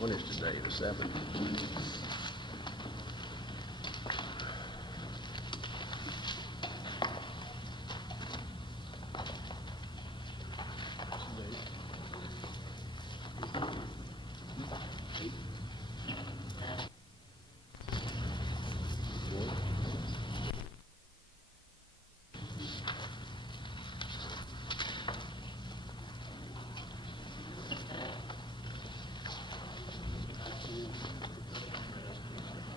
When is today? The 7th.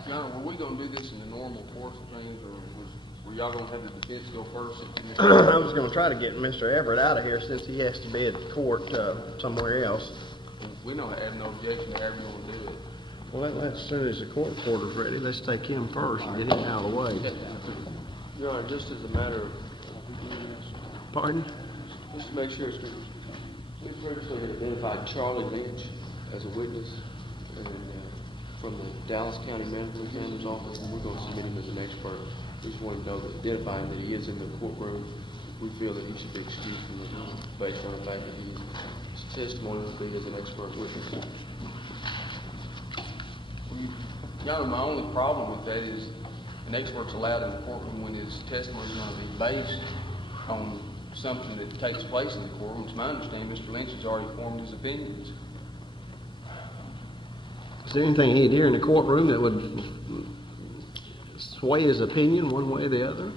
Now, were we going to do this in the normal course of things, or were y'all going to have the defense go first? I was going to try to get Mr. Everett out of here since he has to be at court somewhere else. We don't have no objection to having him do it. Well, as soon as the court reporter's ready, let's take him first and get him out of the way. Your Honor, just as a matter of... Pardon? Just to make sure, Mr. Ferguson had identified Charlie Lynch as a witness from the Dallas County Management Examiner's Office, and we're going to submit him as an expert. We just want to know that identifying that he is in the courtroom, we feel that he should be excused from the room based on the fact that his testimony will be as an expert witness. Your Honor, my only problem with that is an expert's allowed in the courtroom when his testimony is going to be based on something that takes place in the courtroom. It's my understanding Mr. Lynch has already formed his opinions. Is there anything he'd hear in the courtroom that would sway his opinion one way or the other?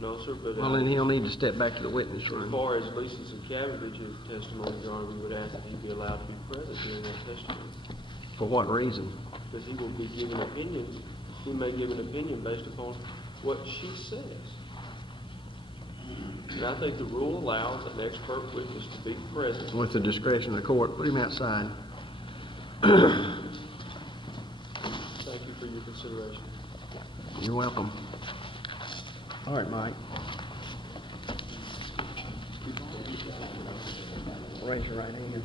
No, sir, but... Well, then he'll need to step back to the witness as room. far as Lisa's and Cavendish's testimony, Your Honor, we would ask that he be allowed to be present during that testimony. For what reason? Because he will be giving opinions. He may give an opinion based upon what she says. And I think the rule allows an expert witness to be present. With the discretion of the court, put him outside. Thank you for your consideration. You're welcome. All right, Mike. Raise your right hand.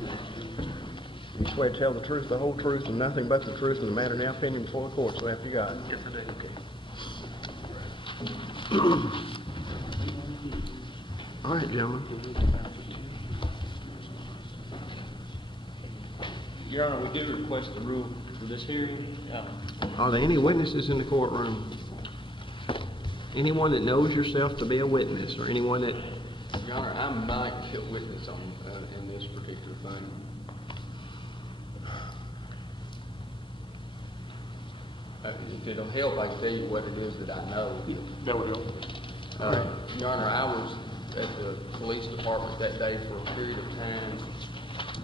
You swear to tell the truth, the whole truth, and nothing but the truth in the matter now pending before the court, so help you God. Yes, I do. Okay. All right, gentlemen. Your Honor, we do request the rule for this hearing. Are there any witnesses in the courtroom? Anyone that knows yourself to be a witness, or anyone that... Your Honor, I might be a witness on in this particular thing. If it'll help, I can tell you what it is that I know. That would help. All right. Your Honor, I was at the police department that day for a period of time.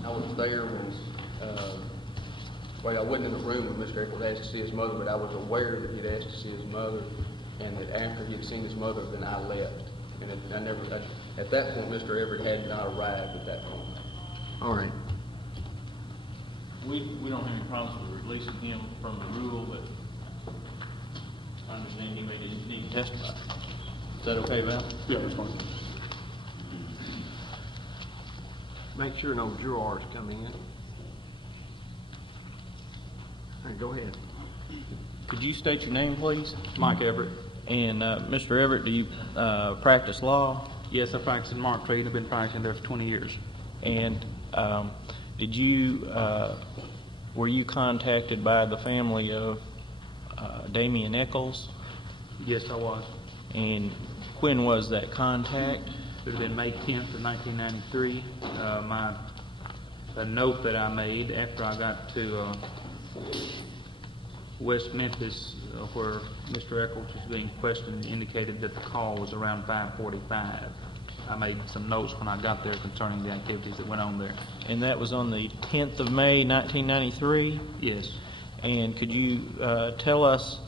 I was there when, well, I wasn't in the room when Mr. Echols asked to see his mother, but I was aware that he'd asked to see his mother, and that after he had seen his mother, then I left. And at that point, Mr. Everett had not arrived at that point. All right. We don't have any problems with releasing him from the rule, but I understand he may need to testify. Is that okay, Val? Yeah, that's fine. Make sure no jurors come in. All right, go ahead. Could you state your name, please? Mike Everett. And Mr. Everett, do you practice law? Yes, I practice in Mark Trade. I've been practicing there for 20 years. And did you, were you contacted by the family of Damien Echols? Yes, I was. And when was that contact? It would have been May 10th of 1993. A note that I made after I got to West Memphis, where Mr. Echols was being questioned, indicated that the call was around 5:45. I made some notes when I got there concerning the activities that went on there. And that was on the 10th of May, 1993? Yes. And could you tell us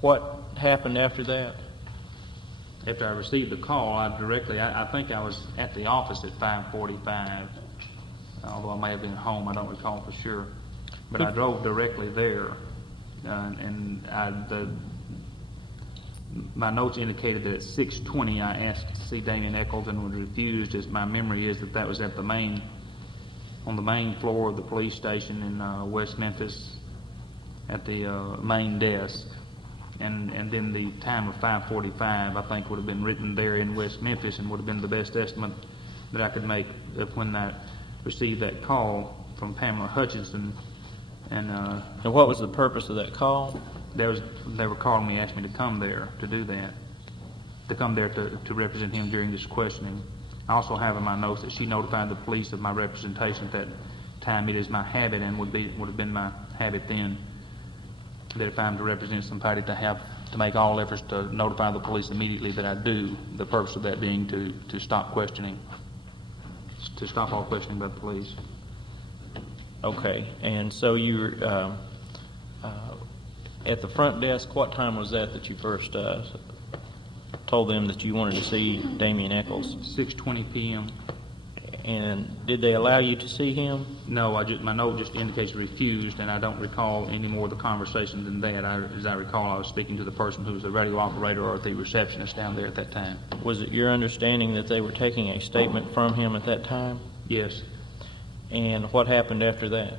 what happened after that? After I received the call, I think I was at the office at 5:45, although I may have been home, I don't recall for sure. But I drove directly there, my notes indicated that at 6:20 I asked to see Damien Echols and was refused, as my memory is that was on the main floor of the police station in West Memphis at the main desk. And then the time of 5:45 I think would have been written there in West Memphis and would have been the best estimate that I could make of when I received that call. from Pamela Hutchinson, and And what was the purpose of that call? they were calling me, asked me to come there to do that, to come there to represent him during this questioning. I also have in my notes that she notified the police of my representation at that time. It is my habit, and would have been my habit then, that if I'm to represent somebody, to make all efforts to notify the police immediately that I do. The purpose of that being to stop questioning, to stop all questioning by the police. Okay, and so you were at the front desk. What time was that you first told them that you wanted to see Damien Echols? 6:20 p.m. And did they allow you to see him? No, my note just indicates refused, and I don't recall any more of the conversation than that. As I recall, I was speaking to the person who was the radio operator or the receptionist down there at that time. Was it your understanding that they were taking a statement from him at that time? Yes. And what happened after that?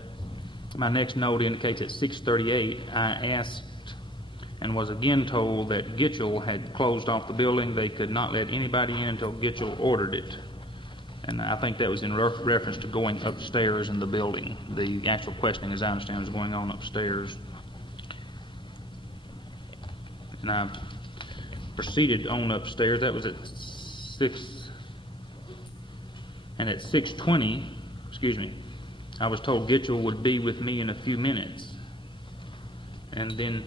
My next note indicates at 6:38, I asked and was again told that Gitchell had closed off the building. They could not let anybody in until Gitchell ordered it. And I think that was in reference to going upstairs in the building. The actual questioning, as I understand, was going on upstairs. And I proceeded on upstairs. That was at 6, and at 6:20, I was told Gitchell would be with me in a few minutes. And then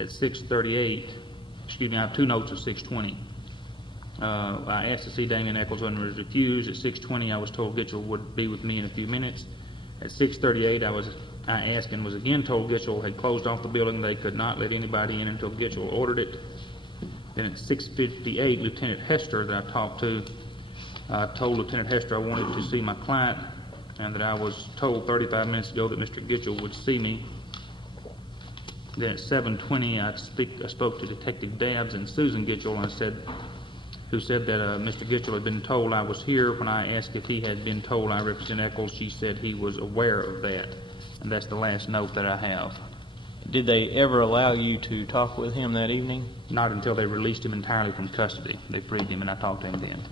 at 6:38, I have two notes of 6:20. I asked to see Damien Echols and was refused. At 6:20, I was told Gitchell would be with me in a few minutes. At 6:38, I asked and was again told Gitchell had closed off the building. They could not let anybody in until Gitchell ordered it. Then at 6:58, Lieutenant Hester that I talked to, I told Lieutenant Hester I wanted to see my client, and that I was told 35 minutes ago that Mr. Gitchell would see me. Then at 7:20, I spoke to Detective Dabbs and Susan Gitchell, who said that Mr. Gitchell had been told I was here. When I asked if he had been told I represent Echols, she said he was aware of that. And that's the last note that I have. Did they ever allow you to talk with him that evening? Not until they released him entirely from custody. They freed him, and I talked to him then.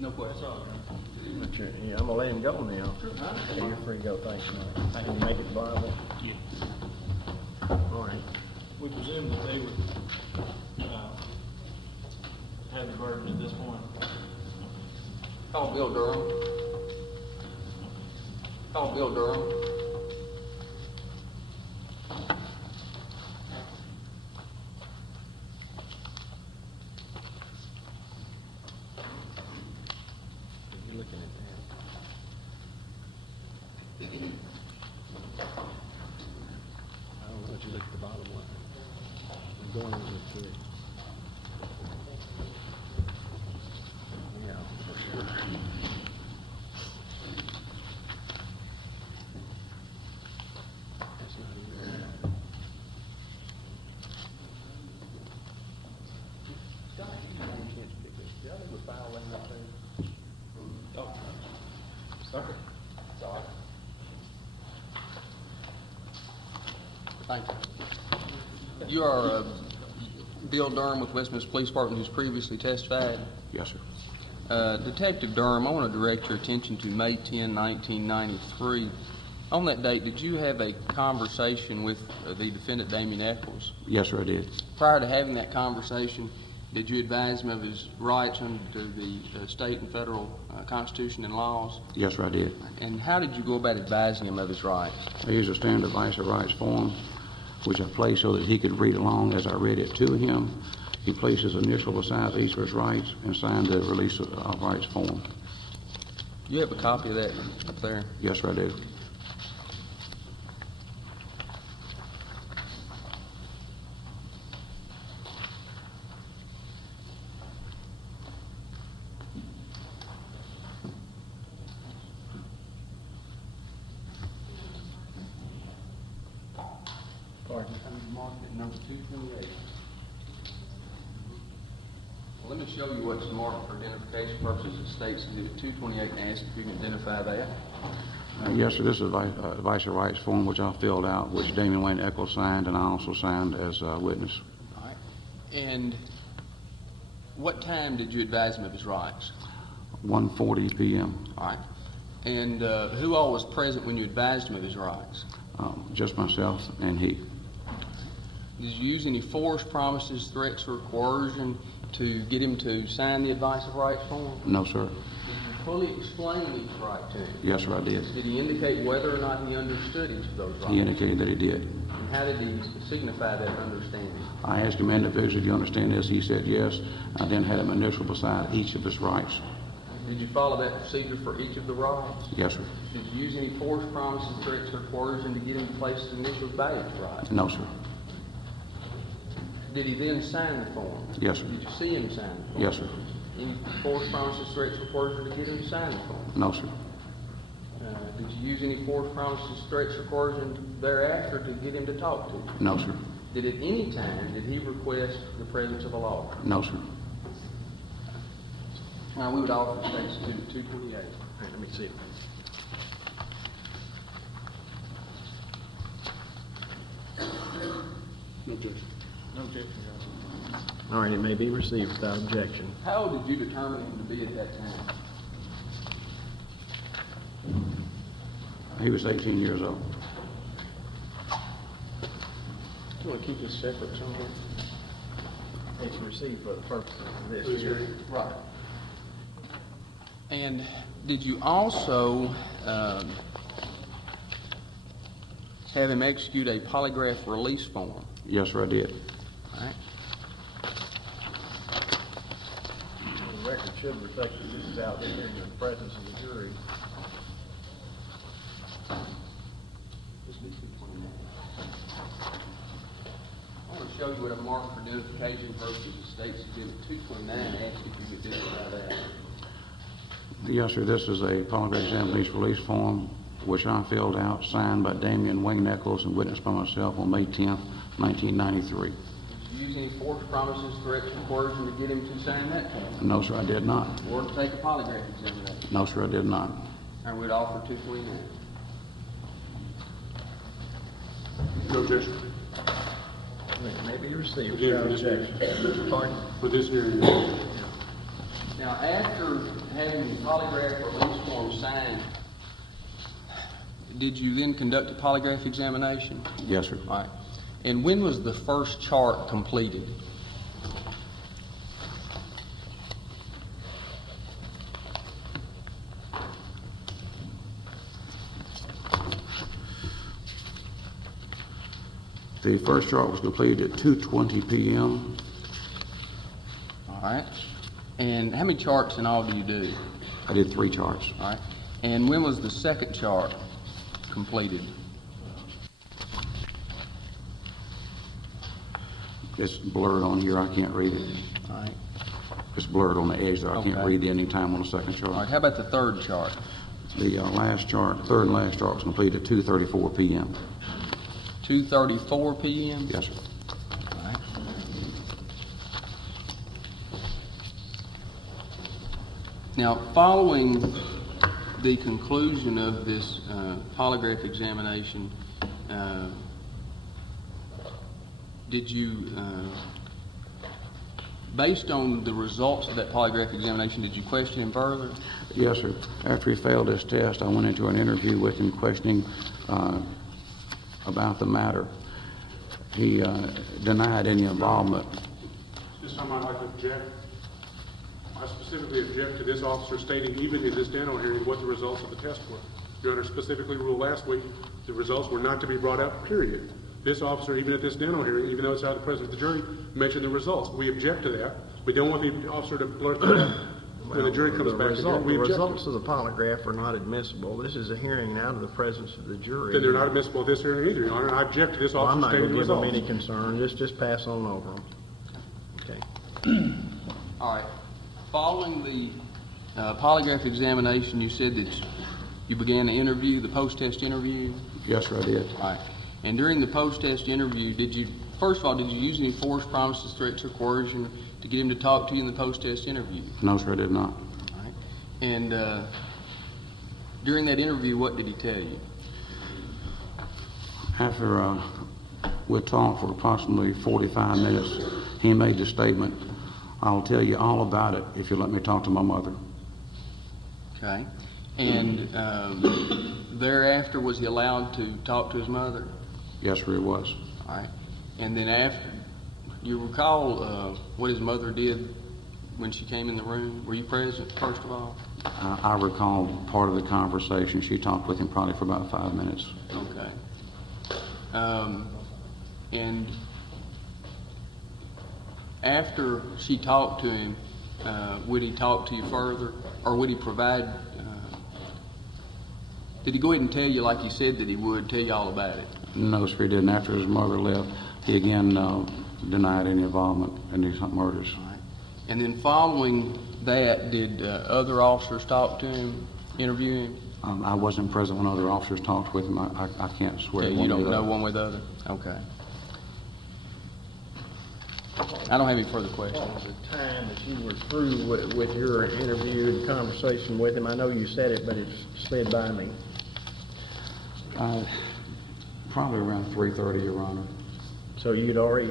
No question. Yeah, I'm gonna let him go now. Yeah, you're free to go, thanks, Mike. Can you make it viable? Yeah. All right. We presume that they would have the burden at this point. Call Bill Durham. Call Bill Durham. You're looking at that. I don't know what you look at the bottom line. I'm going over to it. Yeah, for sure. That's not even right. Y'all ever file that thing? Oh, sorry. Sorry. Thank you. You are Bill Durham with Westminster Police Department, who's previously testified. Yes, sir. Detective Durham, I want to direct your attention to May 10, 1993. On that date, did you have a conversation with the defendant, Damien Echols? Yes, sir, I did. Prior to having that conversation, did you advise him of his rights under the state and federal constitution and laws? Yes, sir, I did. And how did you go about advising him of his rights? I used a standard advice of rights form, which I placed so that he could read along as I read it to him. He placed his initial beside each of his rights and signed the release of rights form. You have a copy of that up there? Yes, sir, I do. Pardon? I'm marked at number 228. Well, let me show you what's marked for identification purposes. It states Exhibit 228 and ask if you can identify that. Yes, sir, this is advice of rights form, which I filled out, which Damien Wayne Echols signed, and I also signed as a witness. All right. And what time did you advise him of his rights? 1:40 p.m. All right. And who all was present when you advised him of his rights? Just myself and he. Did you use any force, promises, threats, or coercion to get him to sign the advice of rights form? No, sir. Did you fully explain each right to him? Yes, sir, I did. Did he indicate whether or not he understood each of those rights? He indicated that he did. And how did he signify that understanding? I asked him individually, do you understand this? He said yes. I then had him initial beside each of his rights. Did you follow that procedure for each of the rights? Yes, sir. Did you use any force, promises, threats, or coercion to get him to place his initials by each right? No, sir. Did he then sign the form? Yes, sir. Did you see him sign the form? Yes, sir. Any force, promises, threats, or coercion to get him to sign the form? No, sir. Did you use any force, promises, threats, or coercion thereafter to get him to talk to you? No, sir. Did at any time did he request the presence of a lawyer? No, sir. Now, we would offer states to 228. All right, let me see it. No objection. No objection, Your Honor. All right, it may be received without objection. How old did you determine him to be at that time? He was 18 years old. You want to keep this separate somewhere? It's received for the purpose of this hearing. Right. And did you also have him execute a polygraph release form? Yes, sir, I did. All right. The record should reflect that this is out there in the presence of the jury. This is 229. I want to show you what a mark for identification versus the state's exhibit 229. Ask if you could identify that. Yes, sir, this is a polygraph examination release form, which I filled out, signed by Damien Wayne Echols, and witnessed by myself on May 10th, 1993. Did you use any force, promises, threats, or coercion to get him to sign that form? No, sir, I did not. Or to take a polygraph examination? No, sir, I did not. And we'd offer 229. No objection. It may be received Yeah, without for this objection. Pardon? For this hearing. Now, after having the polygraph release form signed, did you then conduct a polygraph examination? Yes, sir. All right. And when was the first chart completed? The first chart was completed at 2:20 p.m. All right. And how many charts in all do you do? I did 3 charts. All right. And when was the second chart completed? It's blurred on here, I can't read it. All right. It's blurred on the edge there, I can't Okay. read the ending time on the second All right. chart. How about the third chart? The last chart, third and last chart was completed at 2:34 p.m. 2:34 p.m.? Yes, sir. All right. Now, following the conclusion of this polygraph examination, did you, based on the results of that polygraph examination, did you question him further? Yes, sir. After he failed his test, I went into an interview with him questioning about the matter. He denied any involvement. This time I'd like to object. I specifically object to this officer stating, even in this Denno hearing, what the results of the test were. Your Honor specifically ruled last week the results were not to be brought up, period. This officer, even at this Denno hearing, even though it's out of the presence of the jury, mentioned the results. We object to that. We don't want the officer to blurt that out when the jury comes back again. We The object to results it. of the polygraph are not admissible. This is a hearing out of the presence of the jury. Then they're not admissible at this hearing either, Your Honor, and I object to this Well, I'm officer not stating going the to give them results. any concern. Just pass on over them. Okay. All right. Following the polygraph examination, you said that you began the interview, the post-test interview? Yes, sir, I did. All right. And during the post-test interview, first of all, did you use any force, promises, threats, or coercion to get him to talk to you in the post-test interview? No, sir, I did not. All right. And did you use any force, promises, threats, or coercion to get him to talk to you in the post-test interview? No, sir, I did not. All right. And did you use any force, promises, threats, or coercion to get him to talk to you in the post-test interview? During that interview, what did he tell you? After we talked for approximately 45 minutes, he made the statement, "I'll tell you all about it if you let me talk to my mother." Okay. And thereafter, was he allowed to talk to his mother? Yes, sir, it was. All right. And then after, you recall what his mother did when she came in the room? Were you present, first of all? I recall part of the conversation. She talked with him probably for about 5 minutes. Okay. And after she talked to him, would he talk to you further, or would he provide? Did he go ahead and tell you, like he said that he would, tell you all about it? No, sir, he didn't. After his mother left, he again denied any involvement in these murders. All right. And then following that, did other officers talk to him, interview him? I wasn't present when other officers talked with him. I can't swear. Okay, one you don't way or the know other. one way or the other? Okay. I don't have any further questions. What was the time that you were through with your interview and conversation with him? I know you said it, but it slid by me. Probably around 3:30, Your Honor. So you'd already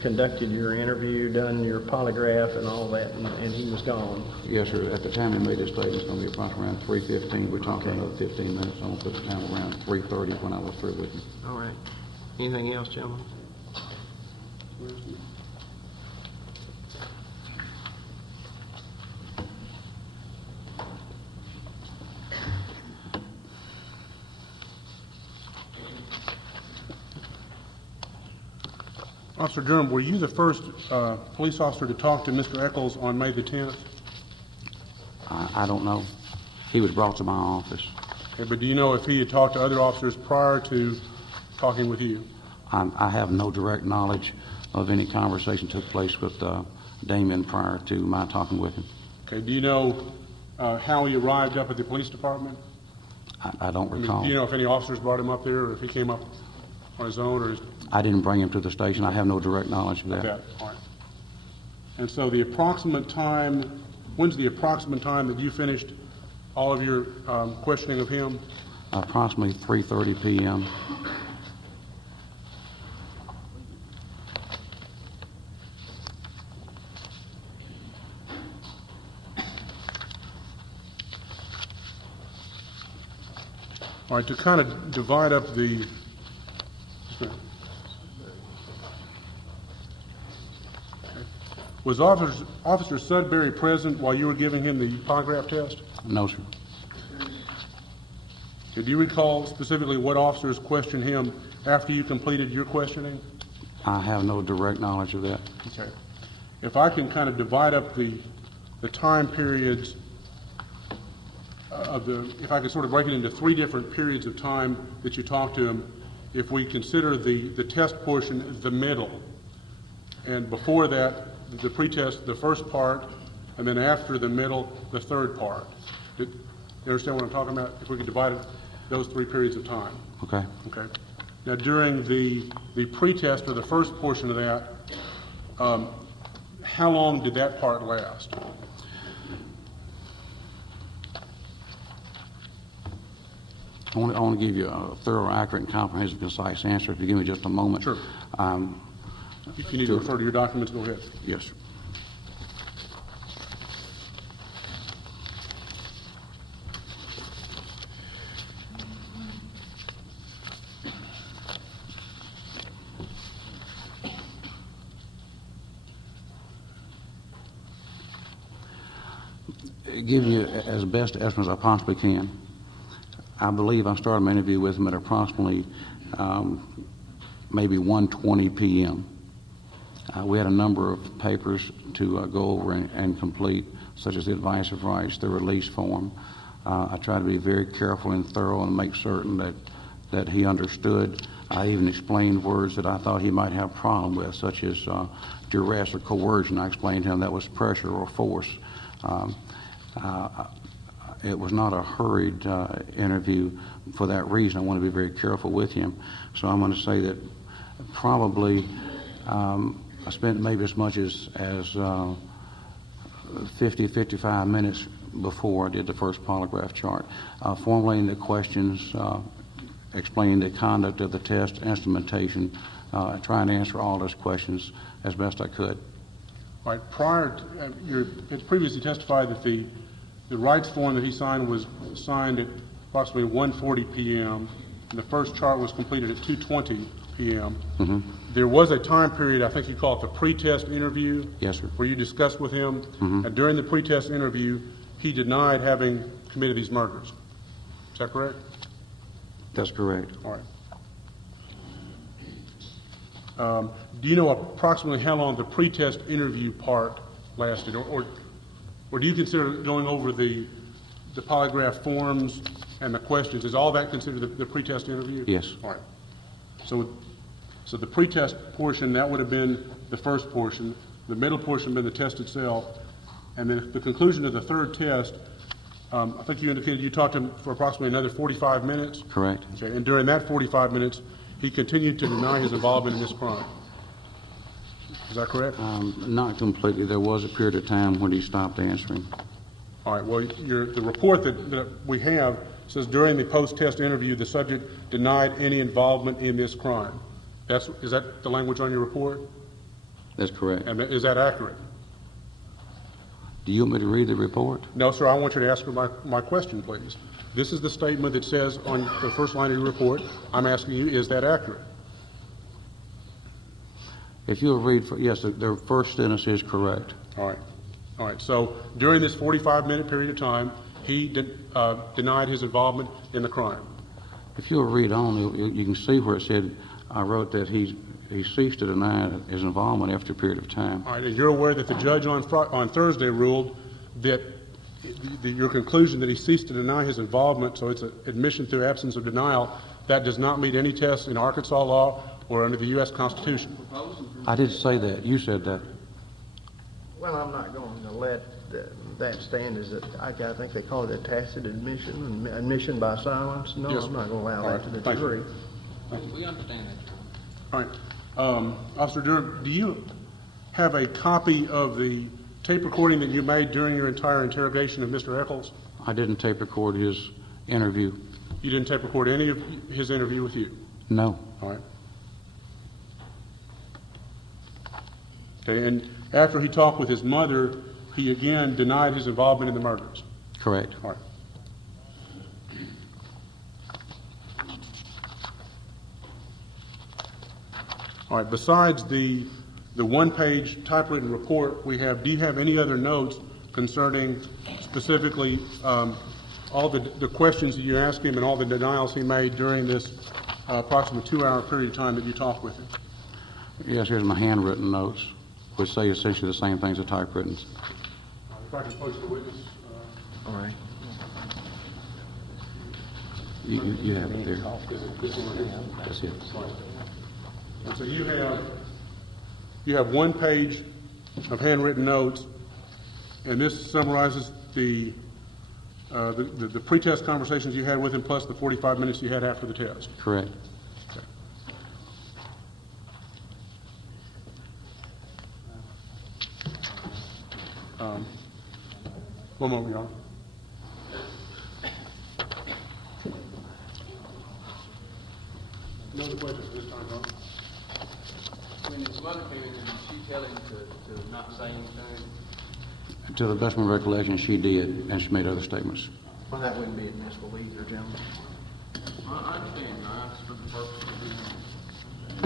conducted your interview, done your polygraph and all that, and he was gone? Yes, sir. At the time he made his statement, it's going to be approximately around 3:15. We talked Okay. another 15 minutes. I'm going to put the time around 3:30 when I was through with him. All right. Anything else, gentlemen? Officer Durham, were you the first police officer to talk to Mr. Echols on May the 10th? I don't know. He was brought to my office. Okay, but do you know if he had talked to other officers prior to talking with you? I have no direct knowledge of any conversation took place with Damien prior to my talking with him. Okay, do you know how he arrived up at the police department? I don't I mean, recall. do you know if any officers brought him up there, or if he came up on his own, or I didn't bring him to the station. I have no direct knowledge of that. that? All right. And so the approximate time, when's the approximate time that you finished all of your questioning of him? Approximately 3:30 p.m. All right, to kind of divide up the, was Officer Sudbury present while you were giving him the polygraph test? No, sir. Do you recall specifically what officers questioned him after you completed your questioning? I have no direct knowledge of that. Okay. If I can kind of divide up the time periods if I could sort of break it into 3 different periods of time that you talked to him, if we consider the test portion the middle, and before that, the pretest, the first part, and then after the middle, the third part. You understand what I'm talking about? If we could divide those 3 periods of time. Okay. Okay. Now, during the pretest, or the first portion of that, how long did that part last? I want to give you a thorough, accurate, and comprehensive, concise answer. If you give me just a moment. Sure. If you need to refer to your documents, go ahead. Yes, sir. Give you as best estimate as I possibly can. I believe I started my interview with him at approximately maybe 1:20 p.m. We had a number of papers to go over and complete, such as the advice of rights, the release form. I tried to be very careful and thorough and make certain that he understood. I even explained words that I thought he might have a problem with, such as duress or coercion. I explained to him that was pressure or force. It was not a hurried interview. For that reason, I want to be very careful with him. So I'm going to say that probably I spent maybe as much as 50, 55 minutes before I did the first polygraph chart, formulating the questions, explaining the conduct of the test, instrumentation, trying to answer all those questions as best I could. All right, prior to, it previously testified that the rights form that he signed was signed at approximately 1:40 p.m., and the first chart was completed at 2:20 p.m. There was a time period, I think you call it the pre-test interview. Yes, sir. Where you discussed with him, and during the pre-test interview, he denied having committed these murders. Is that correct? That's correct. All right. Do you know approximately how long the pre-test interview part lasted, or do you consider going over the polygraph forms and the questions? Is all that considered the pre-test interview? Yes. All right. So the pre-test portion, that would have been the first portion. The middle portion would have been the test itself, and then at the conclusion of the third test, I think you indicated you talked to him for approximately another 45 minutes. Correct. Okay. And during that 45 minutes, he continued to deny his involvement in this crime. Is that correct? Not completely. There was a period of time when he stopped answering. All right. Well, the report that we have says during the post-test interview, the subject denied any involvement in this crime. Is that the language on your report? That's correct. And is that accurate? Do you want me to read the report? No, sir. I want you to answer my question, please. This is the statement that says on the first line of your report. I'm asking you, is that accurate? If you'll read, yes, the first sentence is correct. All right. All right. So during this 45-minute period of time, he denied his involvement in the crime. If you'll read on, you can see where it said, I wrote that he ceased to deny his involvement after a period of time. All right. And you're aware that the judge on Thursday ruled that your conclusion that he ceased to deny his involvement, so it's an admission through absence of denial, that does not meet any test in Arkansas law or under the U.S. Constitution. I didn't say that. You said that. Well, I'm not going to let that stand as I think they call it a tacit admission, admission by silence. No, Yes. I'm not going to allow that to the Thank you. jury. We understand that. All right. Officer Durham, do you have a copy of the tape recording that you made during your entire interrogation of Mr. Echols? I didn't tape record his interview. You didn't tape record any of his interview with you? No. All right. Okay, and after he talked with his mother, he again denied his involvement in the murders? Correct. All right. All right, besides the one-page typewritten report we have, do you have any other notes concerning specifically all the questions that you asked him and all the denials he made during this approximate 2-hour period of time that you talked with him? Yes, here's my handwritten notes, which say essentially the same things as typewritten. If I can post the witness. All right. You have it there. This one here. That's it. And so you have one page of handwritten notes, and this summarizes the pre-test conversations you had with him plus the 45 minutes you had after the test. Correct. One moment, Your Honor. No other questions this time, Your Honor. When his mother came in, did she tell him to not say anything? To the best of my recollection, she did, and she made other statements. Well, that wouldn't be admissible either, gentlemen. I understand, I asked for the purpose of the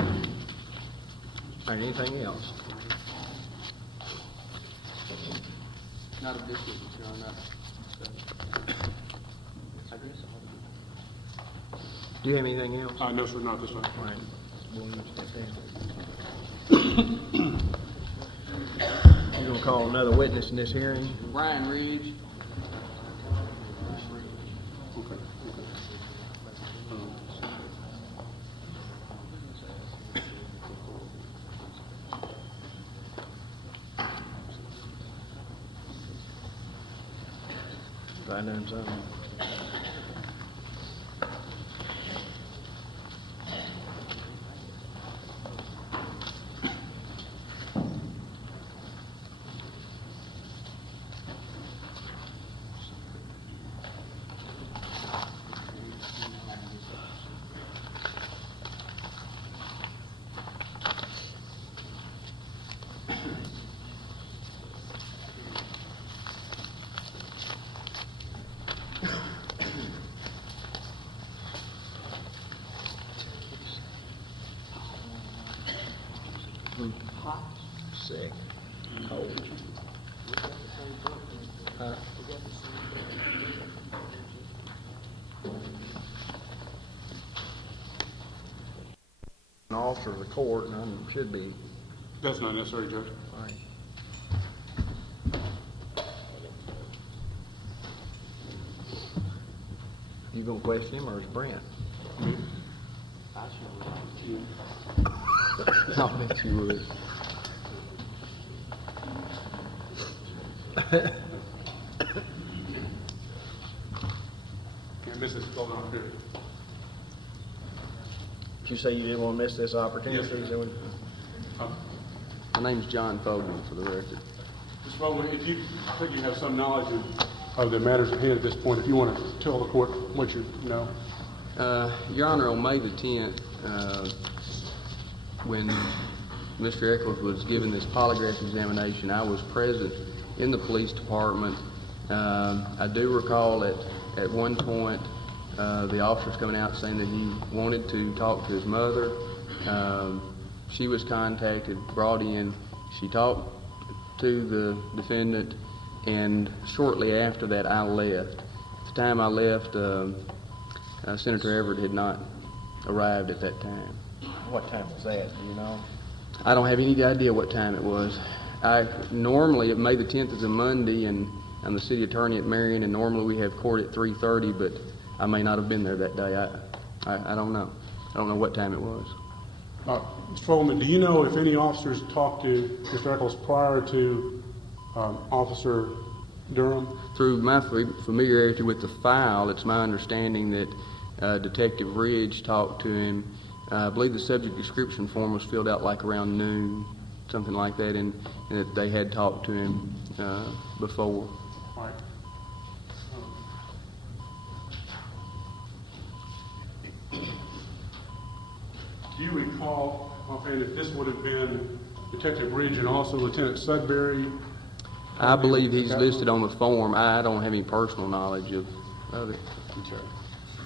hearing. All right, anything else? Not of this witness, Your Honor, I guess Do you have anything else? No, sir, not this time. All right. Williams, step down. You're going to call another witness in this hearing? Bryn Ridge. Okay. Right down zone. Hot, sick, cold. Huh? An officer of the court, and I should be That's not necessary, Judge. fine. You gonna question him, or is Brent? I sure would. I bet you would. Can't miss this golden opportunity. Did you say you didn't want to miss this opportunity? Yes, sir. My name's John Fogleman, for the record. Mr. Baldwin, I think you have some knowledge of the matters at hand at this point, if you want to tell the court what you know. Your Honor, on May the 10th, when Mr. Echols was given this polygraph examination, I was present in the police department. I do recall at one point the officers coming out saying that he wanted to talk to his mother. She was contacted, brought in. She talked to the defendant, and shortly after that I left. At the time I left, Senator Everett had not arrived at that time. What time was that, do you know? I don't have any idea what time it was. Normally, May the 10th is a Monday, and I'm the city attorney at Marion, and normally we have court at 3:30, but I may not have been there that day. I don't know. I don't know what time it was. Mr. Fogleman, do you know if any officers talked to Mr. Echols prior to Officer Durham? Through my familiarity with the file, it's my understanding that Detective Ridge talked to him. I believe the subject description form was filled out like around noon, something like that, and that they had talked to him before. All right. Do you recall, offhand, if this would have been Detective Ridge and also Lieutenant Sudbury? I believe he's listed on the form. I don't have any personal knowledge of it. Okay.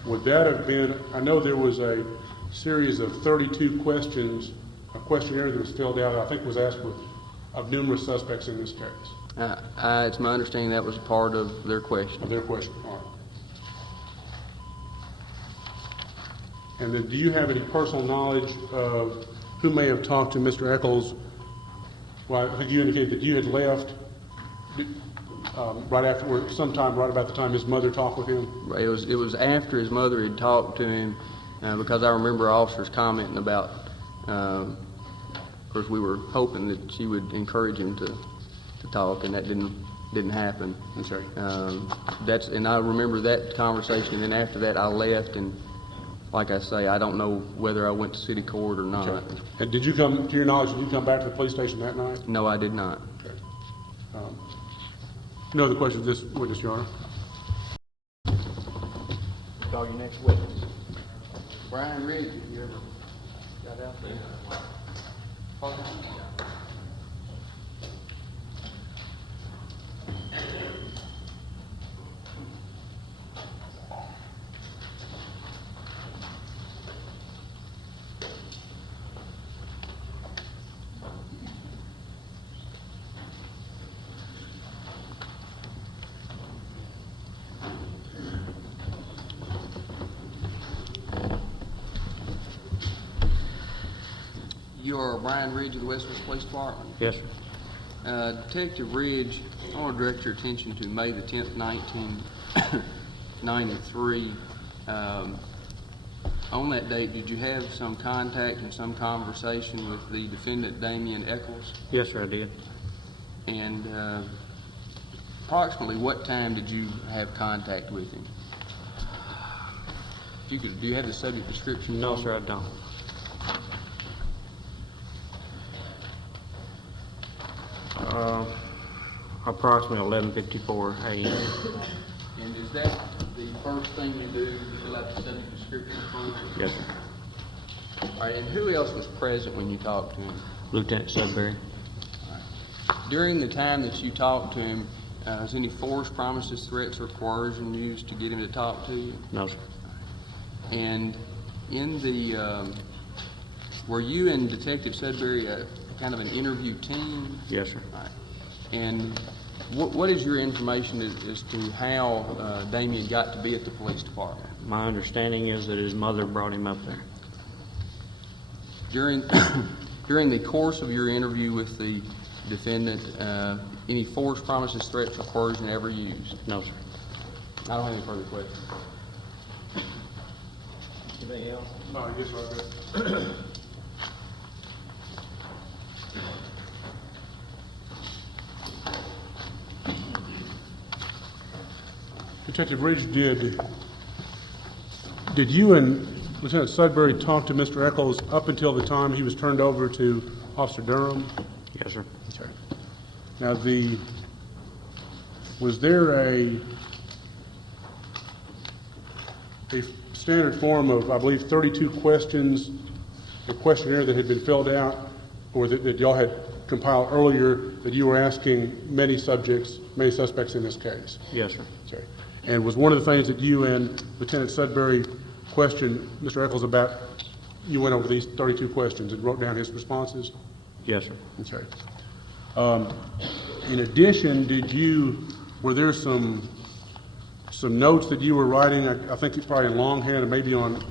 Would that have been, I know there was a series of 32 questions, a questionnaire that was filled out, I think was asked of numerous suspects in this case. It's my understanding that was part of their question. Of their question, all right. And then do you have any personal knowledge of who may have talked to Mr. Echols? Well, I think you indicated that you had left right afterward, sometime right about the time his mother talked with him? It was after his mother had talked to him, because I remember officers commenting about, of course, we were hoping that she would encourage him to talk, and that didn't happen. I'm sorry. And I remember that conversation, and then after that I left, and like I say, I don't know whether I went to city court or not. Okay. And did you come, to your knowledge, did you come back to the police station that night? No, I did not. Okay. No other questions of this witness, Your Honor? Call your next witness. Bryn Ridge, have you ever got out there? You're Bryn Ridge of the Westwest Police Department? Yes, sir. Detective Ridge, I want to direct your attention to May the 10th, 1993. On that date, did you have some contact and some conversation with the defendant, Damien Echols? Yes, sir, I did. And approximately what time did you have contact with him? Do you have the subject description? No, sir, I don't. Approximately 11:54 a.m. And is that the first thing you do, fill out the subject description form? Yes, sir. All right, and who else was present when you talked to him? Lieutenant Sudbury. During the time that you talked to him, was any force, promises, threats, or coercion used to get him to talk to you? No, sir. And in the, were you and Detective Sudbury kind of an interview team? Yes, sir. All right. And what is your information as to how Damien got to be at the police department? My understanding is that his mother brought him up there. During the course of your interview with the defendant, any force, promises, threats, or coercion ever used? No, sir. I don't have any further questions. Anything else? Yes, sir, I've got. Detective Ridge, did you and Lieutenant Sudbury talk to Mr. Echols up until the time he was turned over to Officer Durham? Yes, sir. Okay. Now, was there a standard form of, I believe, 32 questions, a questionnaire that had been filled out, or that y'all had compiled earlier, that you were asking many suspects in this case? Yes, sir. Okay. And was one of the things that you and Lieutenant Sudbury questioned Mr. Echols about, you went over these 32 questions and wrote down his responses? Yes, sir. Okay. In addition, were there some notes that you were writing, I think it's probably in longhand and maybe on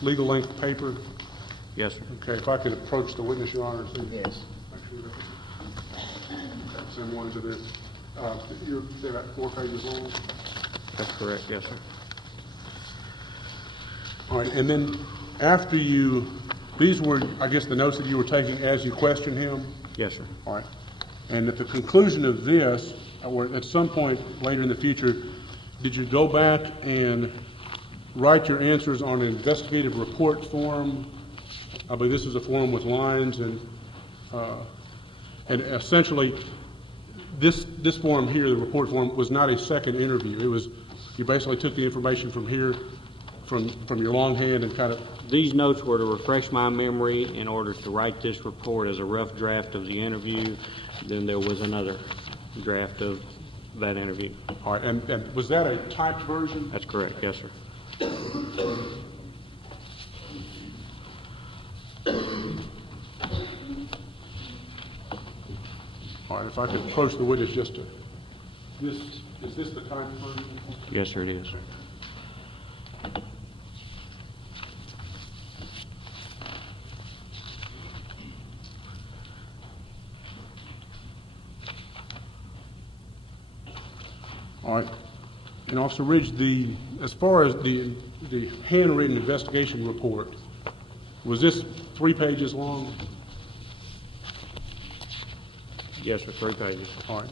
legal length paper? Yes, sir. Okay, if I could approach the witness, Your Honor, see. Yes. Send one to this. They're about 4 pages long. That's correct. Yes, sir. All right, and then after these were, I guess, the notes that you were taking as you questioned him? Yes, sir. All right. And at the conclusion of this, or at some point later in the future, did you go back and write your answers on an investigative report form? I believe this is a form with lines, and essentially, this form here, the report form, was not a second interview. It was, you basically took the information from here, from your longhand, and kind of. These notes were to refresh my memory in order to write this report as a rough draft of the interview. Then there was another draft of that interview. All right, and was that a typed version? That's correct. Yes, sir. All right, if I could approach the witness just to, is this the typed version? Yes, sir, it is. All right. And Officer Ridge, as far as the handwritten investigation report, was this 3 pages long? Yes, sir, 3 pages. All right.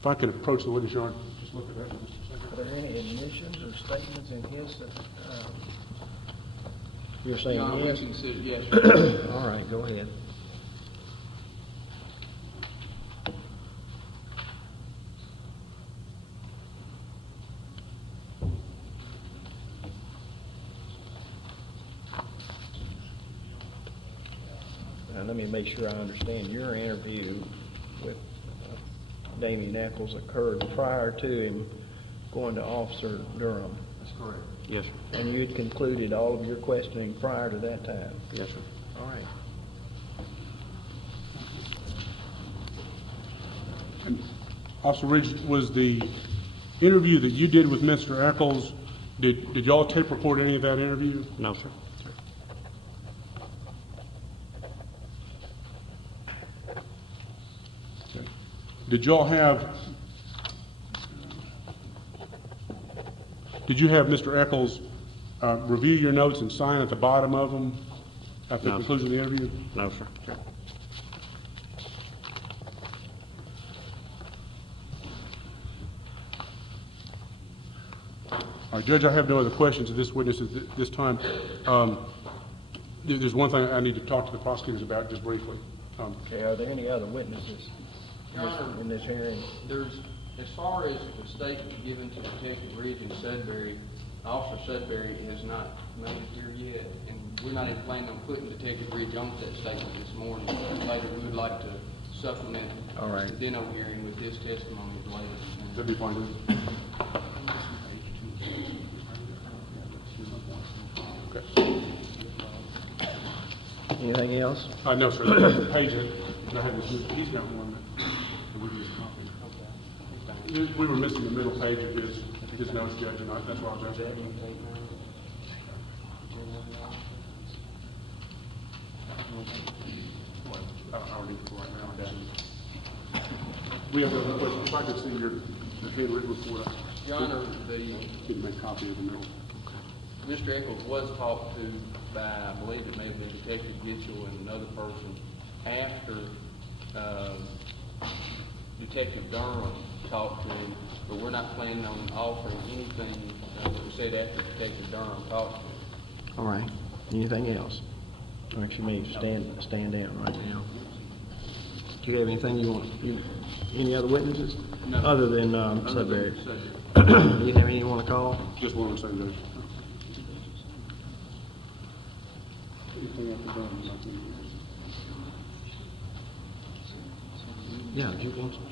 If I could approach the witness, Your Honor, just look at that for just a second. Are there any admissions or statements in his that, you're saying Your Honor, yes? we consider yes, sir. All right, go ahead. Now, let me make sure I understand. Your interview with Damien Echols occurred prior to him going to Officer Durham. That's correct. Yes, sir. And you had concluded all of your questioning prior to that time? Yes, sir. All right. And Officer Ridge, was the interview that you did with Mr. Echols, did y'all tape record any of that interview? No, sir. Okay. Did you have Mr. Echols review your notes and sign at the bottom of them at the No, conclusion of the interview? No, sir. All right, Judge, I have no other questions of this witness at this time. There's one thing I need to talk to the prosecutors about just briefly. Okay, are there any other witnesses in this hearing? There's, as far as the statement given to Detective Ridge and Sudbury, Officer Sudbury has not made it here yet, and we're not even planning on putting Detective Ridge on that statement this morning. Later, we would like to supplement All right. the Denno hearing with his testimony later. That'd be fine. Okay. Anything else? No, sir, the page that I had was, he's got one that we just copied. We were missing the middle page of his notes, Judge, and that's why I was asking. I'll read it for right now. We have a question. If I could see the handwritten report, Your Honor, I didn't make a copy of the middle. Mr. Echols was talked to by, I believe it may have been Detective Gitchell and another person after Detective Durham talked to him, but we're not planning on offering anything that was said after Detective Durham talked to him. All right. Anything else? All right, you may stand down right now. Do you have anything you want? Any other witnesses? No. Other than Sudbury? You have any you want to call? Just one on the same day. Anything after Durham, nothing. Yeah, if you want some.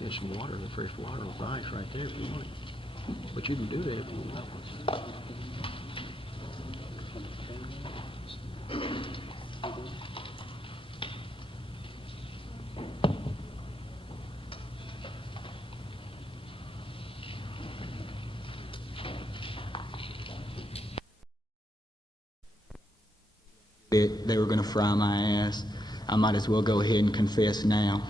There's some water, the fresh water with ice right there if you want it. But you can do that if you want. They were going to fry my ass. I might as well go ahead and confess now.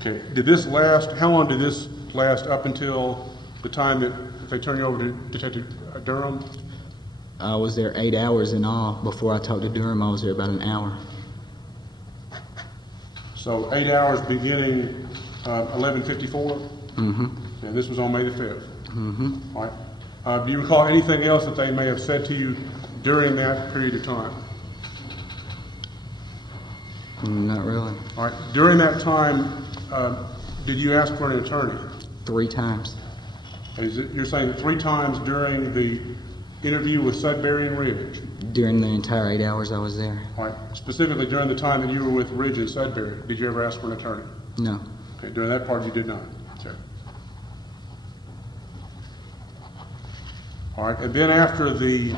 Okay, did this last, how long did this last up until the time that they turned you over to Detective Durham? I was there 8 hours in all. Before I talked to Durham, I was there about an hour. So 8 hours beginning 11:54? Mm-hmm. And this was on May the 5th? Mm-hmm. All right. Do you recall anything else that they may have said to you during that period of time? Not really. All right. During that time, did you ask for an attorney? 3 times. You're saying 3 times during the interview with Sudbury and Ridge? During the entire 8 hours I was there. All right. Specifically during the time that you were with Ridge and Sudbury, did you ever ask for an attorney? No. Okay. During that part, you did not. Okay. All right. And then after the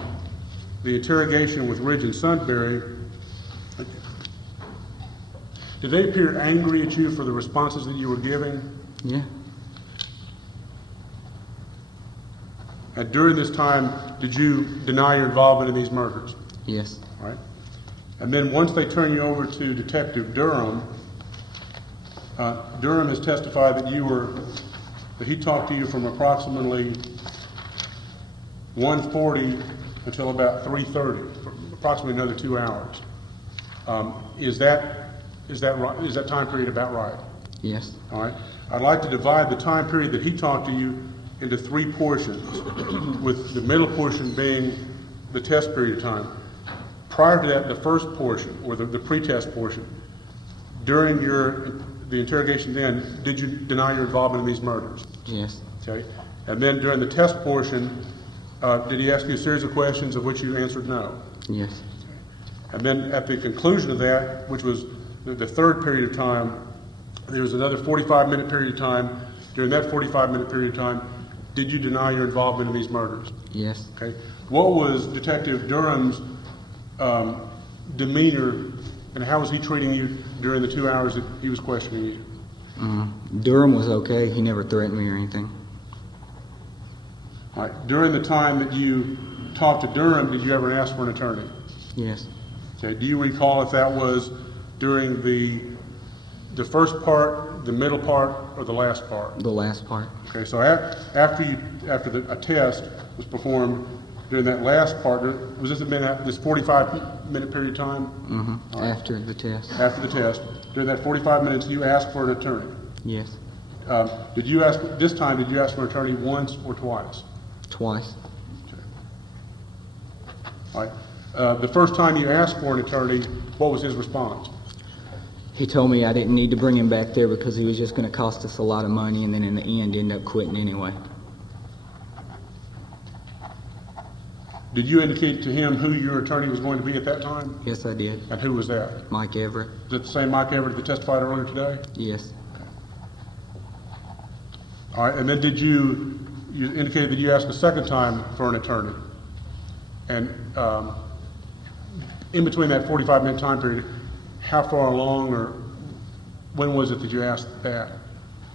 interrogation with Ridge and Sudbury, did they appear angry at you for the responses that you were giving? Yeah. And during this time, did you deny your involvement in these murders? Yes. All right. And then once they turn you over to Detective Durham, Durham has testified that he talked to you from approximately 1:40 until about 3:30, for approximately another 2 hours. Is that right? Is that time period about right? Yes. All right. I'd like to divide the time period that he talked to you into 3 portions, with the middle portion being the test period of time. Prior to that, the first portion, or the pre-test portion, during the interrogation then, did you deny your involvement in these murders? Yes. Okay. And then during the test portion, did he ask you a series of questions of which you answered no? Yes. And then at the conclusion of that, which was the third period of time, there was another 45-minute period of time. During that 45-minute period of time, did you deny your involvement in these murders? Yes. Okay. What was Detective Durham's demeanor, and how was he treating you during the 2 hours that he was questioning you? Durham was okay. He never threatened me or anything. All right. During the time that you talked to Durham, did you ever ask for an attorney? Yes. Okay. Do you recall if that was during the first part, the middle part, or the last part? The last part. Okay. So after a test was performed during that last part, was this this 45-minute period of time? Mm-hmm. Right. After the test. After the test, during that 45 minutes, you asked for an attorney. Yes. Did you ask for an attorney once or twice? Twice. Okay. All right. The first time you asked for an attorney, what was his response? He told me I didn't need to bring him back there because he was just going to cost us a lot of money, and then in the end end up quitting anyway. Did you indicate to him who your attorney was going to be at that time? Yes, I did. And who was that? Mike Everett. Is that the same Mike Everett that testified earlier today? Yes. All right. And then did you you indicated that you asked a second time for an attorney. And in between that 45-minute time period, how far along or when was it that you asked that?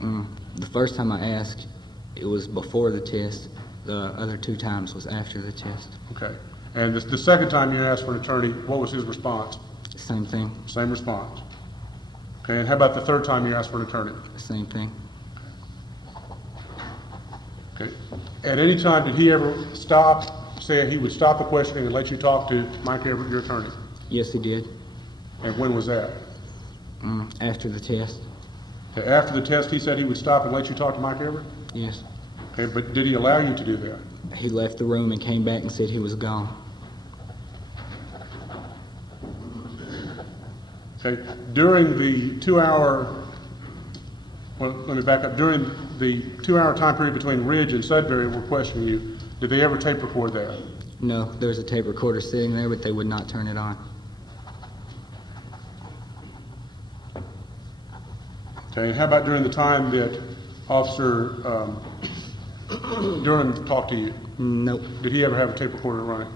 The first time I asked, it was before the test. The other 2 times was after the test. Okay. And the second time you asked for an attorney, what was his response? Same thing. Same response. Okay, and how about the third time you asked for an attorney? Same thing. Okay. At any time, did he ever say he would stop the questioning and let you talk to Mike Everett, your attorney? Yes, he did. And when was that? After the test. Okay, after the test, he said he would stop and let you talk to Mike Everett? Yes. Okay, but did he allow you to do that? He left the room and came back and said he was gone. Okay, during the 2-hour, well, let me back up. During the 2-hour time period between Ridge and Sudbury, we're questioning you. Did they ever tape record there? No, there was a tape recorder sitting there, but they would not turn it on. Okay, and how about during the time that Officer Durham talked to you? Nope. Did he ever have a tape recorder running?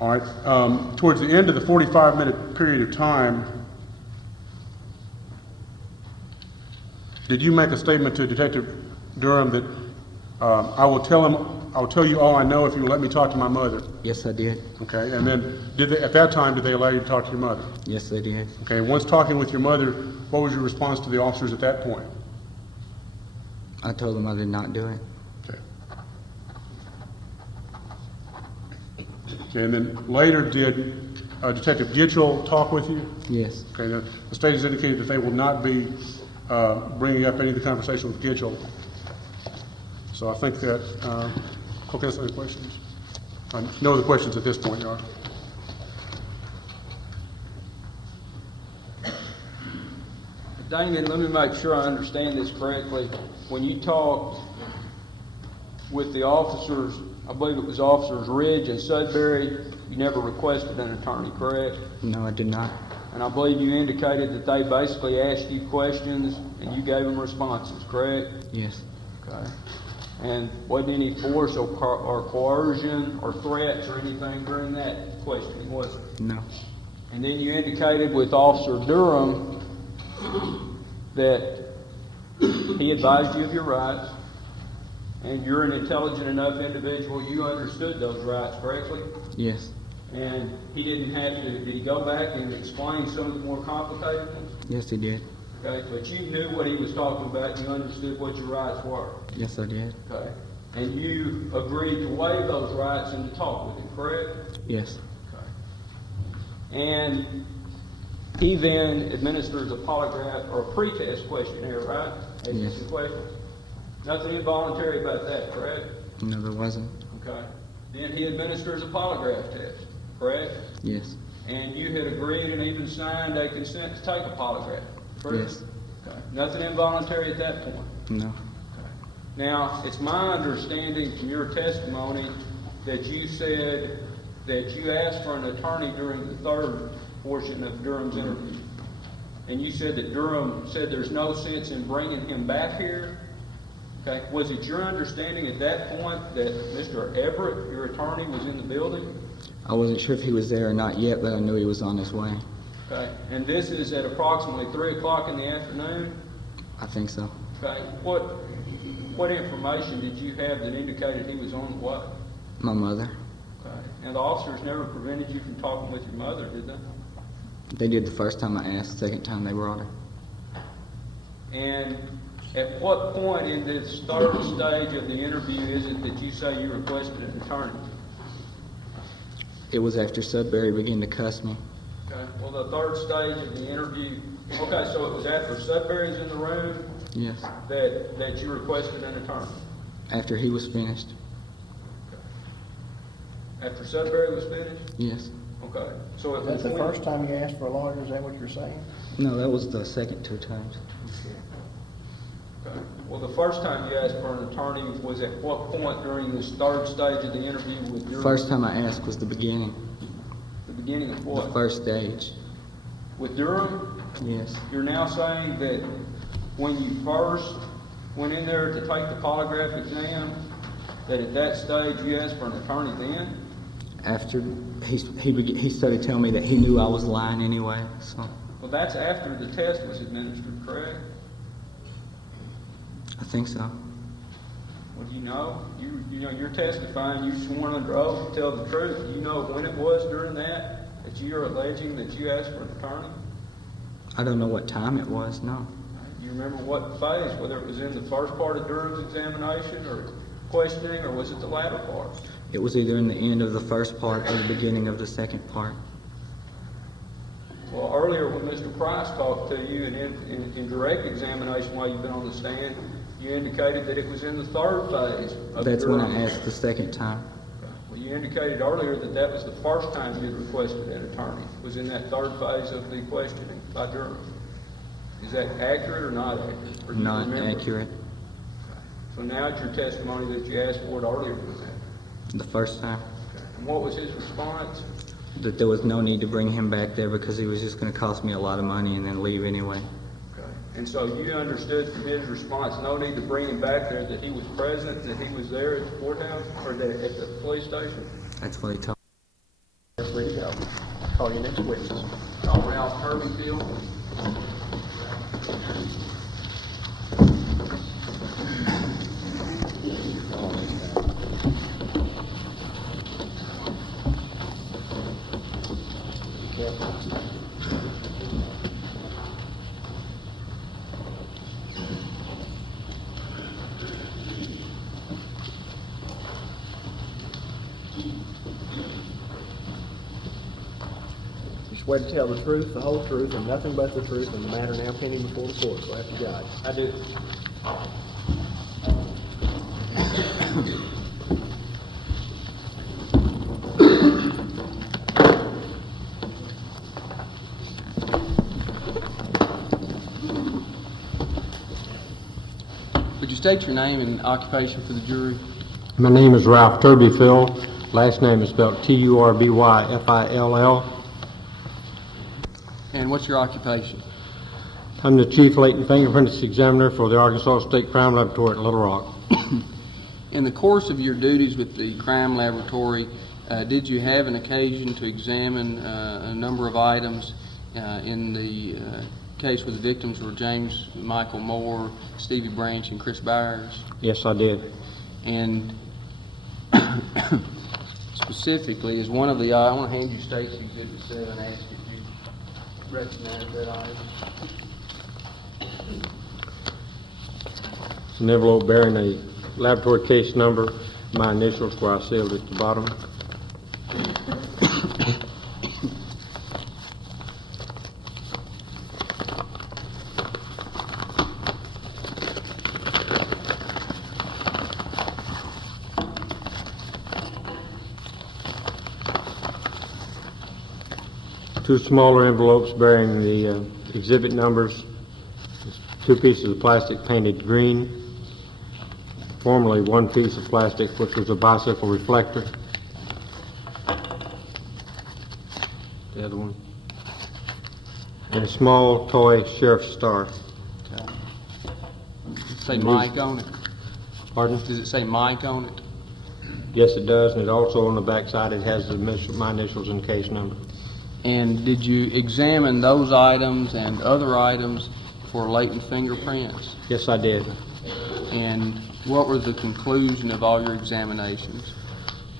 All right. Towards the end of the 45-minute period of time, did you make a statement to Detective Durham that I will tell you all I know if you will let me talk to my mother? Yes, I did. Okay. And then at that time, did they allow you to talk to your mother? Yes, they did. Okay. Once talking with your mother, what was your response to the officers at that point? I told them I did not do it. Okay. Okay, and then later, did Detective Gitchell talk with you? Yes. Okay, now, the state has indicated that they will not be bringing up any of the conversation with Gitchell. So I think that, okay, that's any questions? No other questions at this point, Your Honor. Damien, let me make sure I understand this correctly. When you talked with the officers, I believe it was Officers Ridge and Sudbury, you never requested an attorney, correct? No, I did not. And I believe you indicated that they basically asked you questions and you gave them responses, correct? Yes. Okay. And wasn't any force or coercion or threats or anything during that questioning, was it? No. And then you indicated with Officer Durham that he advised you of your rights, and you're an intelligent enough individual, you understood those rights correctly? Yes. And he didn't have to, did he go back and explain some of the more complicated ones? Yes, he did. Okay, but you knew what he was talking about, you understood what your rights were? Yes, I did. Okay. And you agreed to waive those rights and to talk with him, correct? Yes. Okay. And he then administers a polygraph or a pretest questionnaire, right? Asks you Yes. some questions. Nothing involuntary about that, correct? No, there wasn't. Okay. Then he administers a polygraph test, correct? Yes. And you had agreed and even signed a consent to take a polygraph, correct? Yes. Okay. Nothing involuntary at that point. No. Now, it's my understanding from your testimony that you said that you asked for an attorney during the third portion of Durham's interview. And you said that Durham said there's no sense in bringing him back here. Okay. Was it your understanding at that point that Mr. Everett, your attorney, was in the building? I wasn't sure if he was there or not yet, but I knew he was on his way. Okay. And this is at approximately 3 o'clock in the afternoon? I think so. Okay. What information did you have that indicated he was on the way? My mother. Okay. And the officers never prevented you from talking with your mother, did they? They did the first time I asked, second time they brought her. And at what point in this third stage of the interview is it that you say you requested an attorney? It was after Sudbury began to cuss me. Okay. Well, the third stage of the interview, okay, so it was after Sudbury's in the room Yes. that you requested an attorney? After he was finished. After Sudbury was finished? Yes. Okay. So it That's was the first time you asked for a lawyer, is that what you're saying? No, that was the second 2 times. Okay. Well, the first time you asked for an attorney was at what point during this third stage of the interview with Durham? First time I asked was the beginning. The beginning of what? The first stage. With Durham? Yes. You're now saying that when you first went in there to take the polygraph exam, that at that stage you asked for an attorney then? After he started telling me that he knew I was lying anyway, so Well, that's after the test was administered, correct? I think so. Well, you know, you're testifying, you sworn under oath to tell the truth. Do you know when it was during that you're alleging that you asked for an attorney? I don't know what time it was, no. Do you remember what phase, whether it was in the first part of Durham's examination or questioning, or was it the latter part? It was either in the end of the first part or the beginning of the second part. Well, earlier when Mr. Price talked to you in direct examination while you've been on the stand, you indicated that it was in the third phase of That's when Durham. I asked the second time. Well, you indicated earlier that that was the first time you had requested an attorney, was in that third phase of the questioning by Durham. Is that accurate or not accurate? Or do you Not remember? accurate. So now it's your testimony that you asked for it earlier than that. The first time. And what was his response? That there was no need to bring him back there because he was just going to cost me a lot of money and then leave anyway. Okay. And so you understood from his response, no need to bring him back there, that he was present, that he was there at the courthouse, or at the police station? That's what he told me. That's ready to go. Call your next witness. Call Ralph Turbyfill. You swear to tell the truth, the whole truth, and nothing but the truth in the matter now pending before the court, so help you God. I do. Would you state your name and occupation for the jury? My name is Ralph Turbyfill. Last name is spelled Turbyfill. And what's your occupation? I'm the Chief Latent Fingerprints Examiner for the Arkansas State Crime Laboratory at Little Rock. In the course of your duties with the crime laboratory, did you have an occasion to examine a number of items in the case where the victims were James Michael Moore, Stevie Branch, and Chris Byers? Yes, I did. And specifically, is one of the, I want to hand you State's Exhibit 7, ask if you recognize that item. It's an envelope bearing a laboratory case number, my initials where I sealed at the bottom. Two smaller envelopes bearing the exhibit numbers, two pieces of plastic painted green, formerly one piece of plastic which was a bicycle reflector, the other one, and a small toy sheriff's star. Does it say Mike on it? Pardon? Does it say Mike on it? Yes, it does, and it also on the back side it has my initials and case number. And did you examine those items and other items for latent fingerprints? Yes, I did. And what were the conclusion of all your examinations?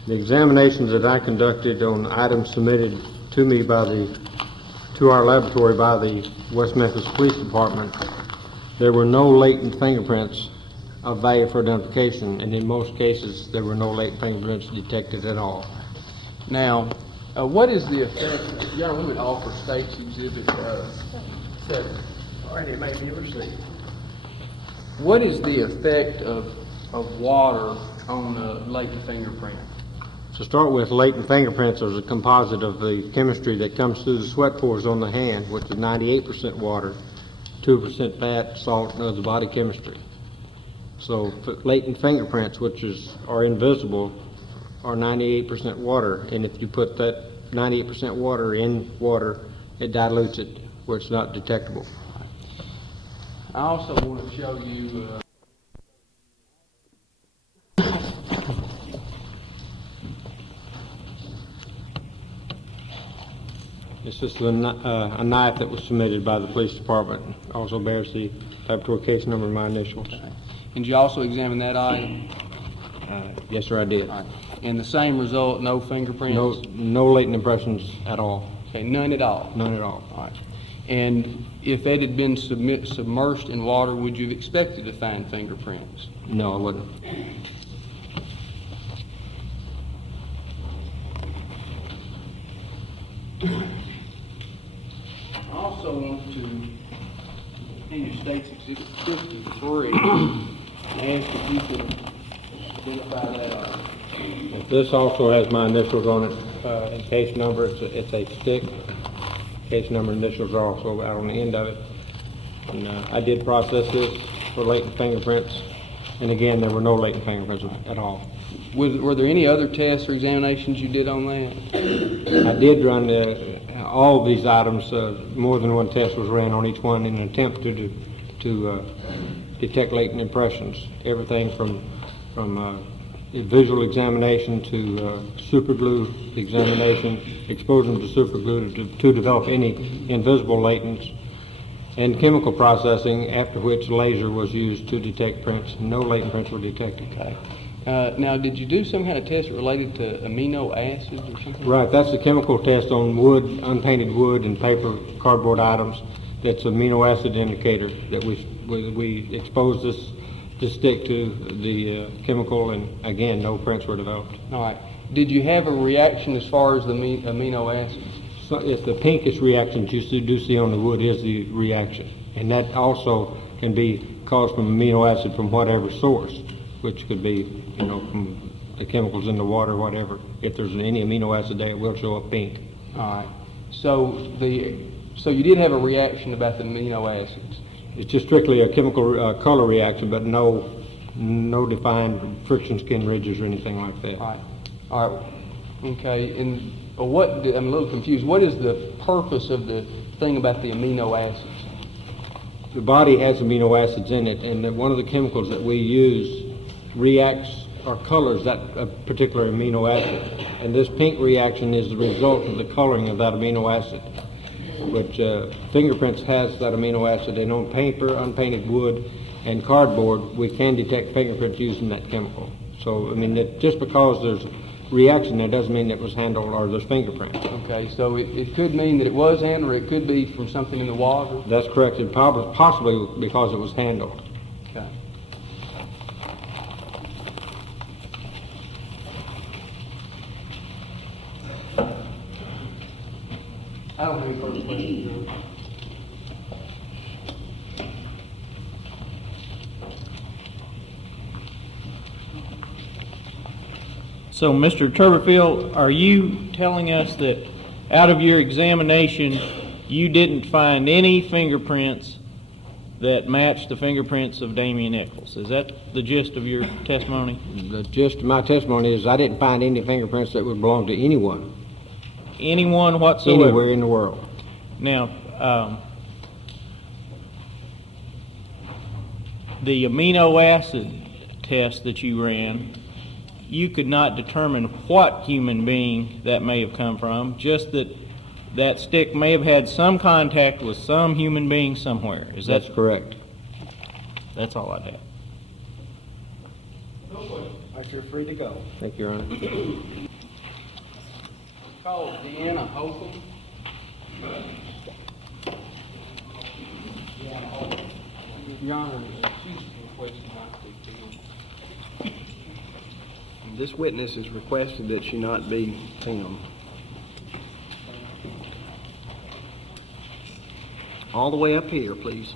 The examinations that I conducted on items submitted to me to our laboratory by the West Memphis Police Department, there were no latent fingerprints of value for identification, and in most cases there were no latent fingerprints detected at all. Now, what is the effect, Your Honor, we would offer State's Exhibit 7. All right, it may be received. What is the effect of water on a latent fingerprint? To start with, latent fingerprints are a composite of the chemistry that comes through the sweat pores on the hand, which is 98% water, 2% fat, salt, and other body chemistry. So latent fingerprints, which are invisible, are 98% water, and if you put that 98% water in water, it dilutes it where it's not detectable. I also want to show you, This is a knife that was submitted by the police department. Also bears the laboratory case number and my initials. and you also examine that item? Yes, sir, I did. All right. And the same result, no fingerprints? No latent impressions at all. Okay, none at all? None at all. All right. And if it had been submerged in water, would you have expected to find fingerprints? No, I wouldn't. I also want to, in your State's Exhibit 53, ask if you could identify that item. This also has my initials on it, and case number. It's a stick. Case number initials are also out on the end of it. And I did process this for latent fingerprints, and again, there were no latent fingerprints at all. Were there any other tests or examinations you did on that? I did run all of these items. More than one test was ran on each one in an attempt to detect latent impressions. Everything from visual examination to superglue examination, exposing to superglue to develop any invisible latents, and chemical processing, after which laser was used to detect prints. No latent prints were detected. Okay. Now, did you do some kind of test related to amino acids or something? Right, that's the chemical test on wood, unpainted wood and paper, cardboard items. That's amino acid indicator that we exposed this stick to the chemical, and again, no prints were developed. All right. Did you have a reaction as far as the amino acids? So it's the pinkish reaction you do see on the wood is the reaction, and that also can be caused from amino acid from whatever source, which could be, from the chemicals in the water, whatever. If there's any amino acid there, it will show up pink. All right. So you did have a reaction about the amino acids? It's just strictly a chemical color reaction, but no defined friction skin ridges or anything like that. All right. All right. Okay. And I'm a little confused. What is the purpose of the thing about the amino acids? The body has amino acids in it, and one of the chemicals that we use reacts or colors that particular amino acid. And this pink reaction is the result of the coloring of that amino acid, which fingerprints has that amino acid. And on paper, unpainted wood, and cardboard, we can detect fingerprints using that chemical. So, just because there's reaction there doesn't mean it was handled or there's fingerprints. Okay, so it could mean that it was handled, or it could be from something in the water? That's correct. It possibly because it was handled. Okay. I don't have any further questions. So, Mr. Turbyfill, are you telling us that out of your examination, you didn't find any fingerprints that matched the fingerprints of Damien Echols? Is that the gist of your testimony? The gist of my testimony is I didn't find any fingerprints that would belong to anyone. Anyone whatsoever? Anywhere in the world. Now, the amino acid test that you ran, you could not determine what human being that may have come from, just that stick may have had some contact with some human being somewhere. That's correct. That's all I have. Right, you're free to go. Thank you, Your Honor. Call Deanna Holcomb. Your Honor, she's requesting not to be filmed. This witness has requested that she not be filmed. All the way up here, please.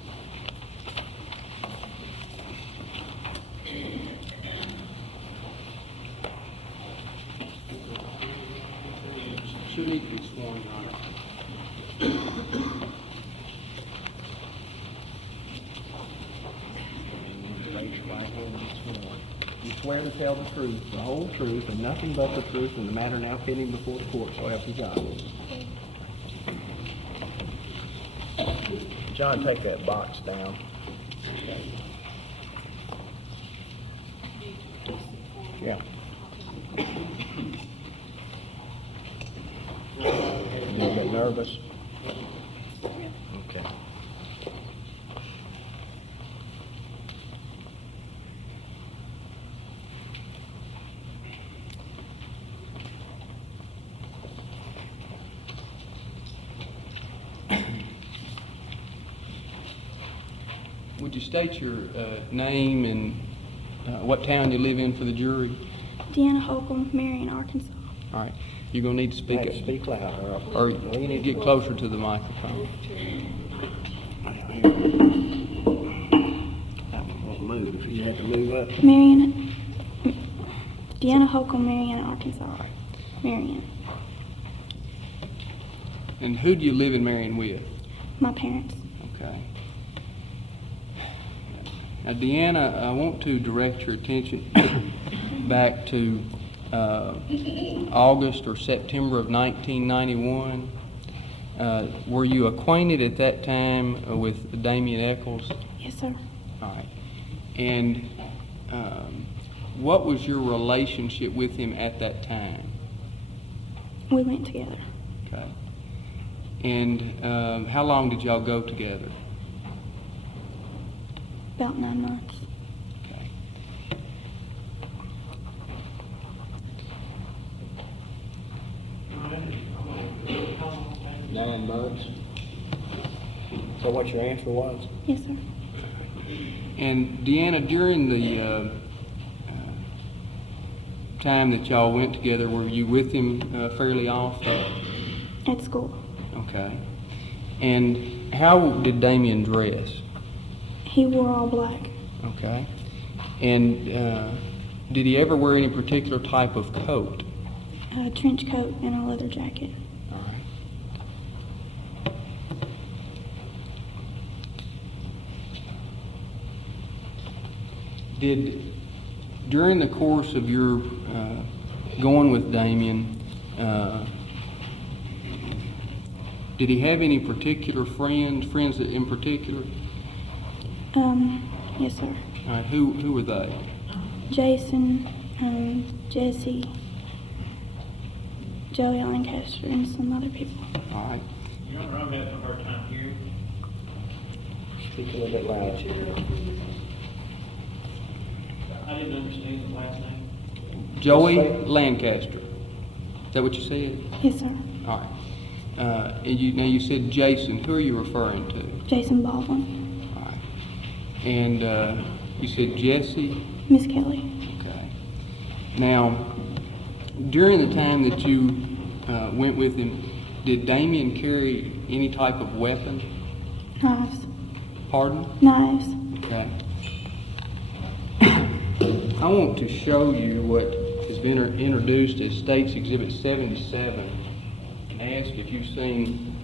She'll need to be sworn, Your Honor. Raise your right hand and be sworn. You swear to tell the truth, the whole truth, and nothing but the truth in the matter now pending before the court, so help you God. John, take that box down. Yeah. A little bit nervous? Okay. Would you state your name and what town you live in for the jury? Deanna Holcomb, Marion, Arkansas. All right. You're going to need to speak Hey, speak louder. or you need get to- closer to the microphone. Move. You have to move up. Marion, Deanna Holcomb, Marion, Arkansas. Marion. And who do you live in Marion with? My parents. Okay. Now, Deanna, I want to direct your attention back to August or September of 1991. Were you acquainted at that time with Damien Echols? Yes, sir. All right. And what was your relationship with him at that time? We went together. Okay. And how long did y'all go together? About 9 months. Okay. 9 months. So what your answer was? Yes, sir. And Deanna, during the time that y'all went together, were you with him fairly often? At school. Okay. And how did Damien dress? He wore all black. Okay. And did he ever wear any particular type of coat? A trench coat and a leather jacket. All right. Did, during the course of your going with Damien, did he have any particular friends that in particular? Yes, sir. All right, who were they? Jason, Jesse, Joey Lancaster, and some other people. All right. Your Honor, I'm having a hard time hearing. Speak a little bit louder. I didn't understand the last name. Joey Lancaster. Is that what you said? Yes, sir. All right. And you said Jason. Who are you referring to? Jason Baldwin. All right. And you said Jesse. Miss Kelly. Okay. Now, during the time that you went with him, did Damien carry any type of weapon? Knives. Pardon? Knives. Okay. I want to show you what has been introduced as State's Exhibit 77 and ask if you've seen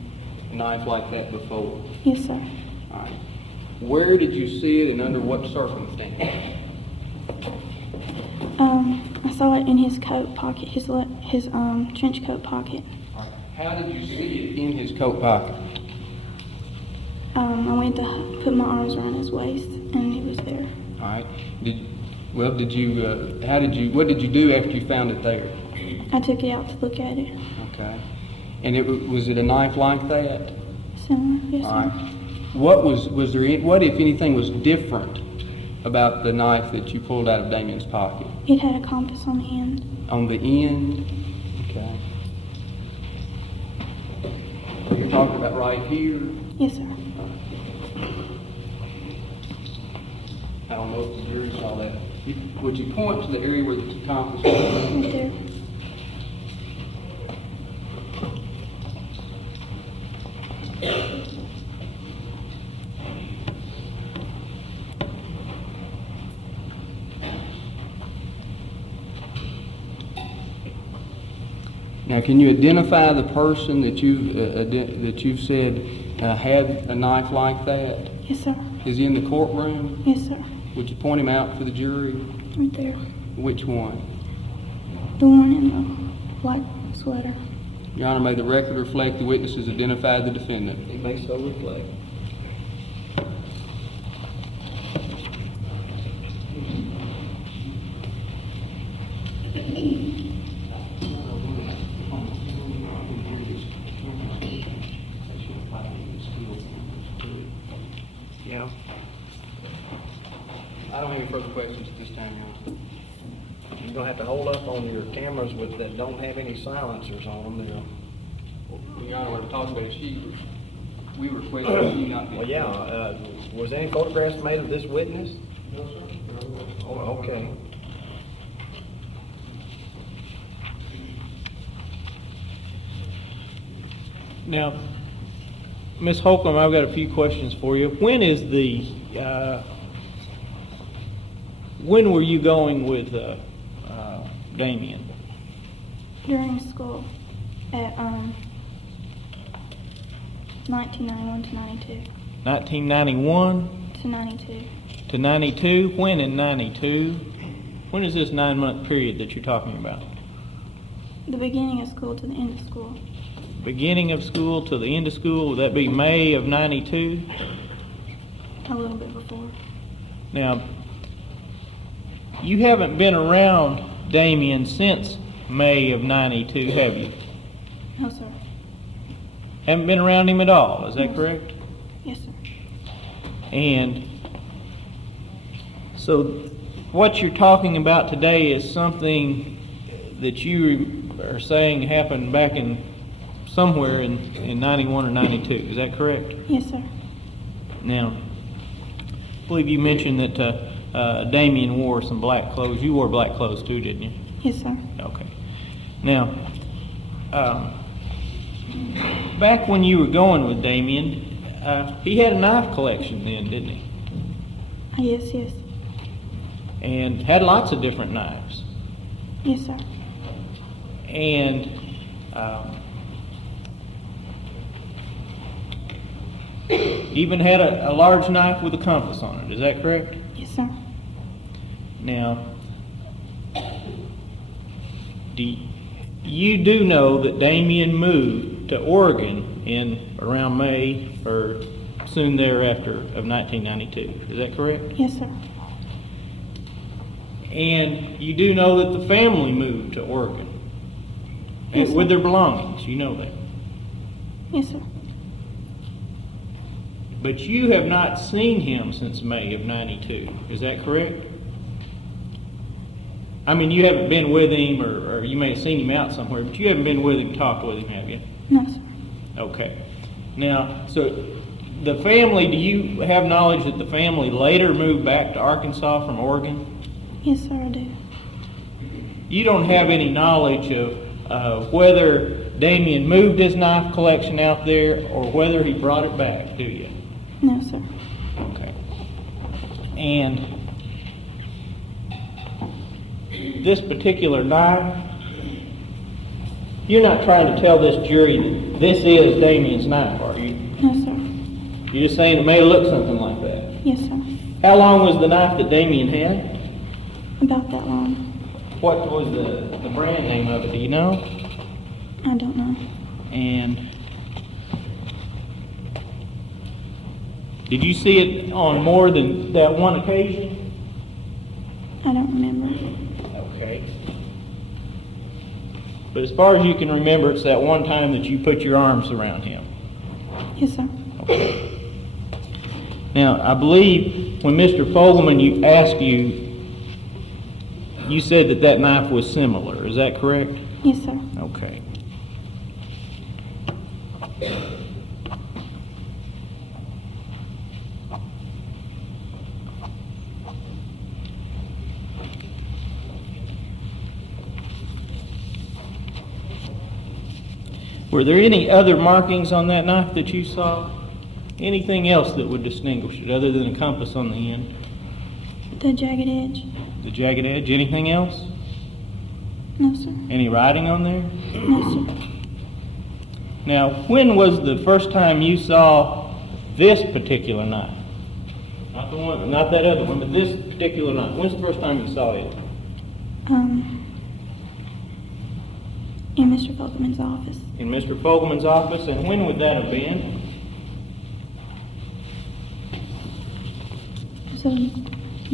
a knife like that before. Yes, sir. All right. Where did you see it and under what circumstance? I saw it in his coat pocket, his trench coat pocket. All right. How did you see it in his coat pocket? I went to put my arms around his waist, and it was there. All right. What did you do after you found it there? I took it out to look at it. Okay. And was it a knife like that? Similar, yes, All sir. right. What if anything was different about the knife that you pulled out of Damien's pocket? It had a compass on the end. On the end? Okay. You're talking about right here? Yes, sir. I don't know if the jury saw that. Would you point to the area where the compass was? Right there. Now, can you identify the person that you've said had a knife like that? Yes, sir. Is he in the courtroom? Yes, sir. Would you point him out for the jury? Right there. Which one? The one in the black sweater. Your Honor, may the record reflect the witnesses identified the defendant. It may so reflect. I don't have any further questions at this time, Your Honor. You're gonna have to hold up on your cameras that don't have any silencers on them. Your Honor, what I'm talking about, we requested that she not be. Well, yeah, was any photographs made of this witness? No, sir. Oh, okay. Now, Ms. Holcomb, I've got a few questions for you. When were you going with Damien? During school at 1991 to 92. 1991 To 92. to 92? When in 92? When is this 9-month period that you're talking about? The beginning of school to the end of school. Beginning of school to the end of school, would that be May of 92? A little bit before. Now, you haven't been around Damien since May of 92, have you? No, sir. Haven't been around him at all, is that Yes. correct? Yes, sir. And so what you're talking about today is something that you are saying happened back in somewhere in 91 or 92, is that correct? Yes, sir. Now, I believe you mentioned that Damien wore some black clothes. You wore black clothes too, didn't you? Yes, sir. Okay. Now, back when you were going with Damien, he had a knife collection then, didn't he? Yes, yes. And had lots of different knives. Yes, sir. And even had a large knife with a compass on it. Is that correct? Yes, sir. Now, you do know that Damien moved to Oregon in around May or soon thereafter of 1992. Is that correct? Yes, sir. And you do know that the family moved to Oregon Yes, sir. with their belongings. You know that. Yes, sir. But you have not seen him since May of 92. Is that correct? I mean, you haven't been with him, or you may have seen him out somewhere, but you haven't been with him, talked with him, have you? No, sir. Okay. Now, so the family, do you have knowledge that the family later moved back to Arkansas from Oregon? Yes, sir, I do. You don't have any knowledge of whether Damien moved his knife collection out there or whether he brought it back, do you? No, sir. Okay. And this particular knife, you're not trying to tell this jury that this is Damien's knife, are you? No, sir. You're just saying it may look something like that. Yes, sir. How long was the knife that Damien had? About that long. What was the brand name of it, do you know? I don't know. And did you see it on more than that one occasion? I don't remember. Okay. But as far as you can remember, it's that one time that you put your arms around him. Yes, sir. Okay. Now, I believe when Mr. Fogleman asked you, you said that that knife was similar. Is that correct? Yes, sir. Okay. Were there any other markings on that knife that you saw? Anything else that would distinguish it other than a compass on the end? The jagged edge? The jagged edge? Anything else? No, sir. Any writing on there? No, sir. Now, when was the first time you saw this particular knife? Not the one, not that other one, but this particular knife. When's the first time you saw it? In Mr. Fogleman's office. In Mr. Fogleman's office, and when would that have been? It was a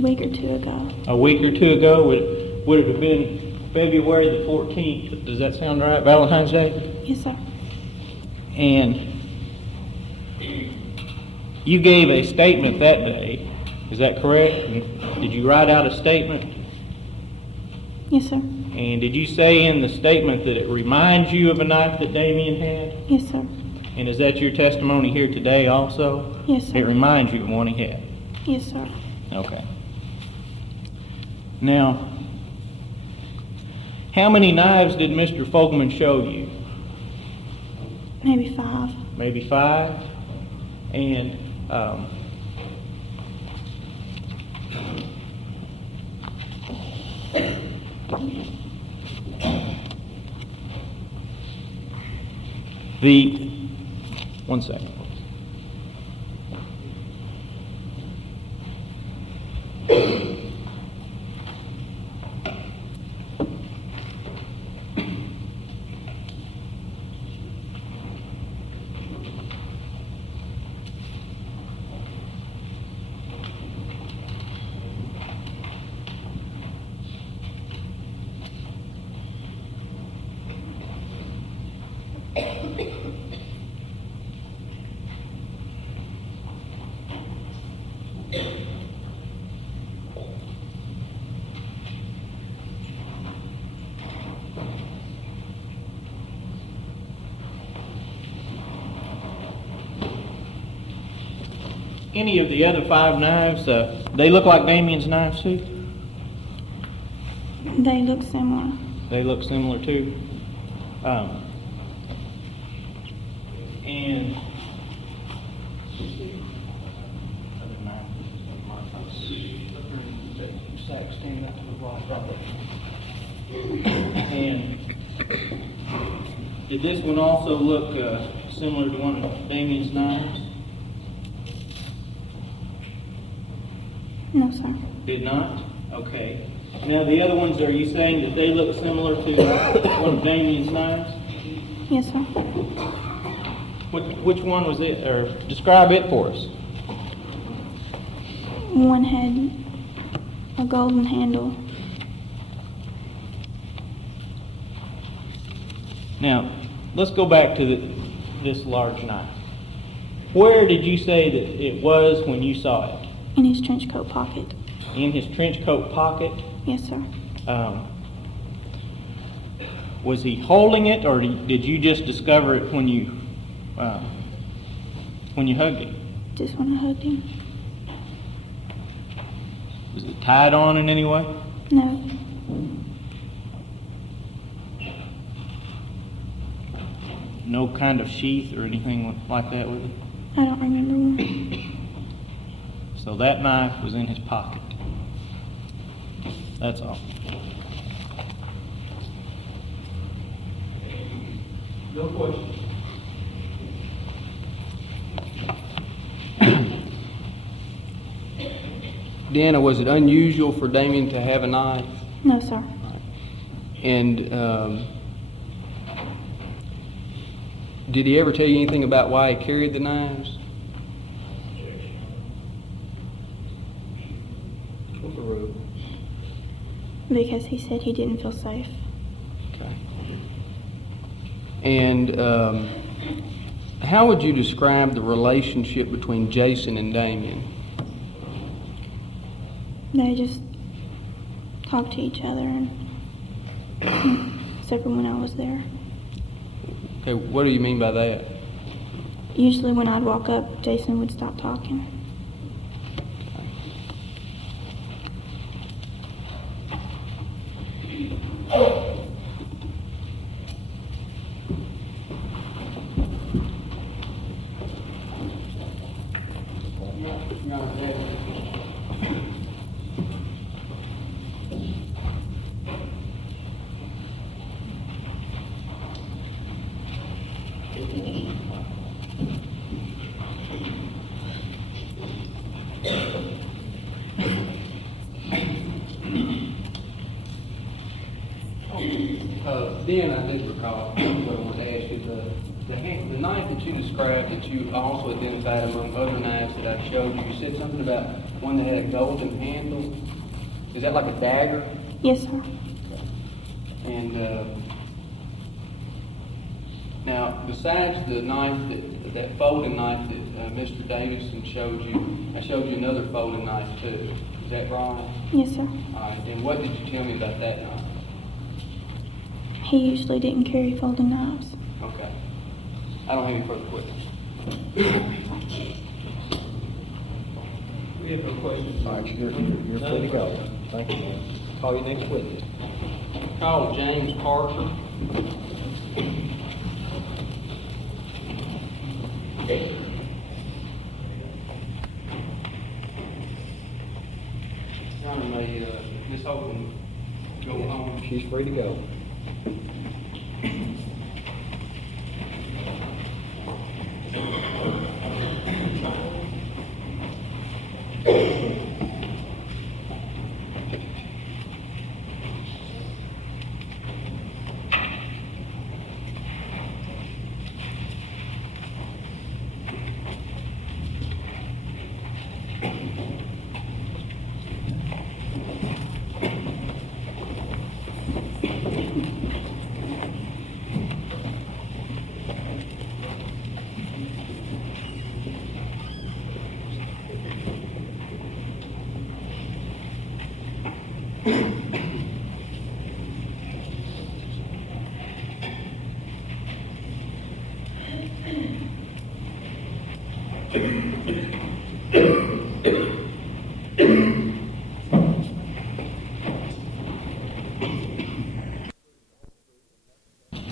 week or two ago. A week or two ago? Would it have been February the 14th? Does that sound right? Valentine's Day? Yes, sir. And you gave a statement that day Is that correct? And did you write out a statement? Yes, sir. And did you say in the statement that it reminds you of a knife that Damien had? Yes, sir. And is that your testimony here today also? Yes, sir. It reminds you of one he had? Yes, sir. Okay. Now, how many knives did Mr. Fogleman show you? Maybe 5. Maybe 5? And one second. Any of the other 5 knives, they look like Damien's knives too? They look similar. They look similar too. And and did this one also look similar to one of Damien's knives? No, sir. Did not? Okay. Now the other ones, are you saying that they look similar to one of Damien's knives? Yes, sir. Which one was it? Or describe it for us. One had a golden handle. Now, let's go back to this large knife. Where did you say that it was when you saw it? In his trench coat pocket. In his trench coat pocket? Yes, sir. Was he holding it, or did you just discover it when you hugged him? Just when I hugged him. Was it tied on in any way? No. No kind of sheath or anything like that with it? I don't remember one. So that knife was in his pocket. That's all. No questions. Deanna, was it unusual for Damien to have a knife? No, sir. And did he ever tell you anything about why he carried the knives? Because he said he didn't feel safe. Okay. And how would you describe the relationship between Jason and Damien? They just talked to each other, and except for when I was there. Okay, what do you mean by that? Usually when I'd walk up, Jason would stop talking. Then I did recall what I wanted to ask you. The knife that you described, that you also identified among other knives that I showed you, you said something about one that had a golden handle. Is that like a dagger? Yes, sir. And Now, besides the knife, that folding knife that Mr. Davison showed you, I showed you another folding knife too. Is that right? Yes, sir. All right. And what did you tell me about that knife? He usually didn't carry folding knives. Okay. I don't have any further questions. We have no questions. All right, you're free to go. Thank you. Call your next witness. Call James Parker. Your Honor, may Ms. Holcomb go home? She's free to go.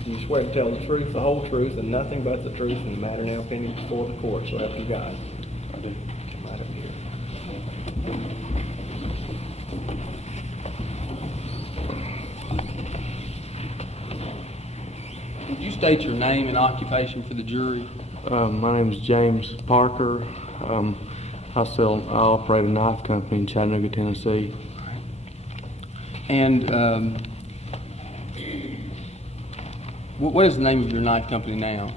You swear to tell the truth, the whole truth, and nothing but the truth in the matter now pending before the court, so help you God. I do. Come right up here. Would you state your name and occupation for the jury? My name is James Parker. I operate a knife company in Chattanooga, Tennessee. And what is the name of your knife company now?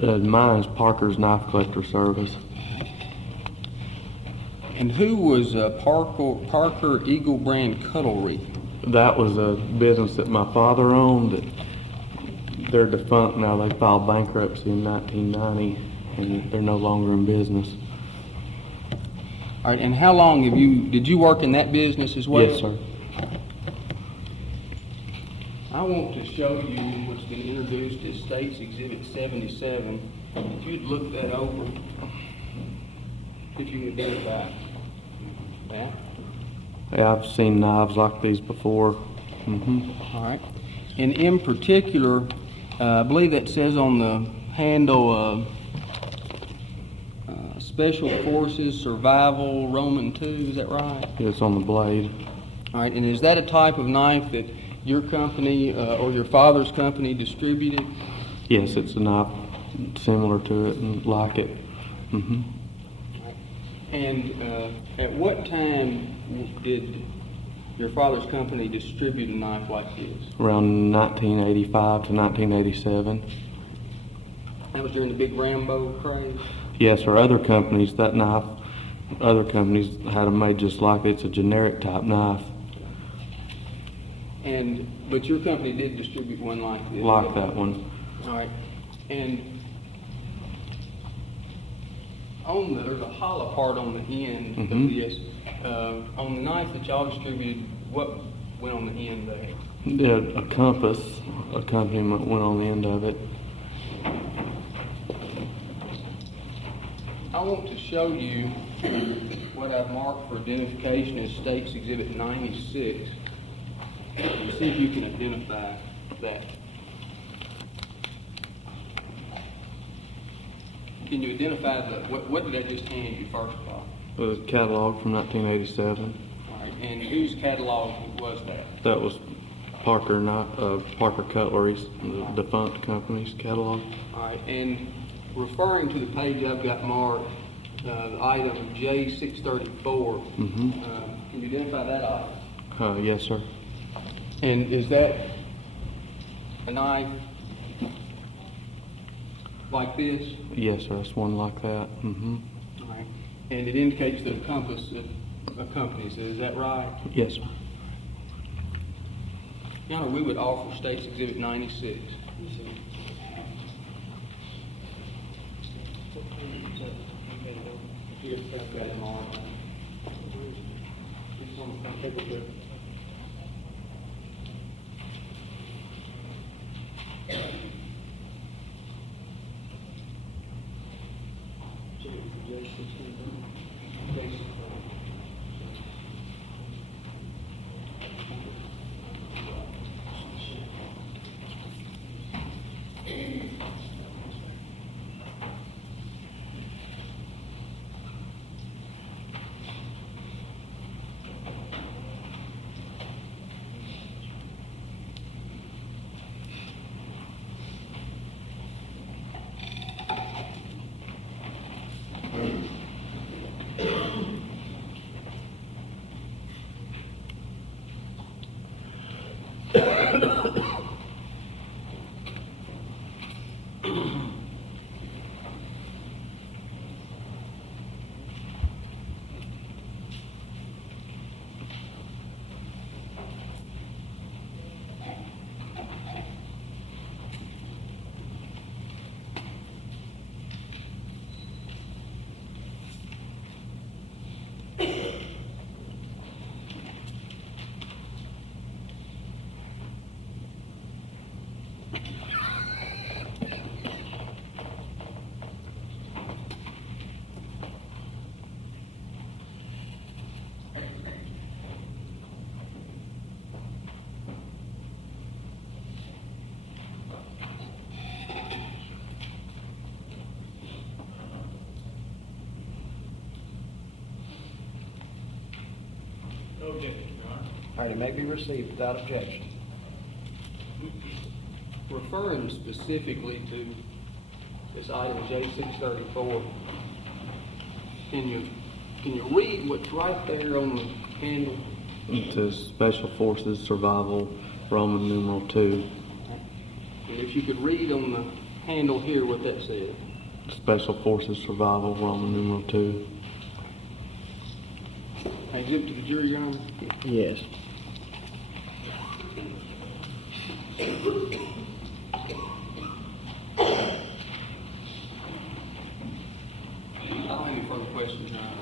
Mine is Parker's Knife Collector Service. And who was Parker Eagle Brand Cutlery? That was a business that my father owned. They're defunct now. They filed bankruptcy in 1990, and they're no longer in business. All right, and how long did you work in that business as well? Yes, sir. I want to show you what's been introduced as State's Exhibit 77. If you'd look that over, if you can identify that. Yeah, I've seen knives like these before. All right. And in particular, I believe that says on the handle, Special Forces Survival Roman II, is that right? It's on the blade. All right, and is that a type of knife that your company or your father's company distributed? Yes, it's a knife similar to it and like it. And at what time did your father's company distribute a knife like this? Around 1985 to 1987. That was during the big Rambo craze? Yes, or other companies, that knife, other companies had them made just like it. It's a generic type knife. But your company did distribute one like this? Like that one. All right. And there's a hollow part on the end of this. On the knife that y'all distributed, what went on the end there? Yeah, a compass accompaniment went on the end of it. I want to show you what I've marked for identification as State's Exhibit 96. And see if you can identify that. Can you identify what did I just hand you first of all? It was a catalog from 1987. All right, and whose catalog was that? That was Parker Cutlery's, the defunct company's catalog. All right, and referring to the page I've got marked, the item J634, can you identify that item? Yes, sir. And is that a knife like this? Yes, sir. It's one like that. All right. And it indicates that a compass accompanies it. Is that right? Yes, sir. Your Honor, we would offer State's Exhibit 96. Yes, I've got it marked. Just want to take a look. All right, it may be received without objection. Referring specifically to this item J634, can you read what's right there on the handle? To Special Forces Survival, Roman numeral 2. And if you could read on the handle here what that says. Special Forces Survival, Roman numeral 2. Exhibit to the jury, Your Honor. Yes. I don't have any further questions, Your Honor.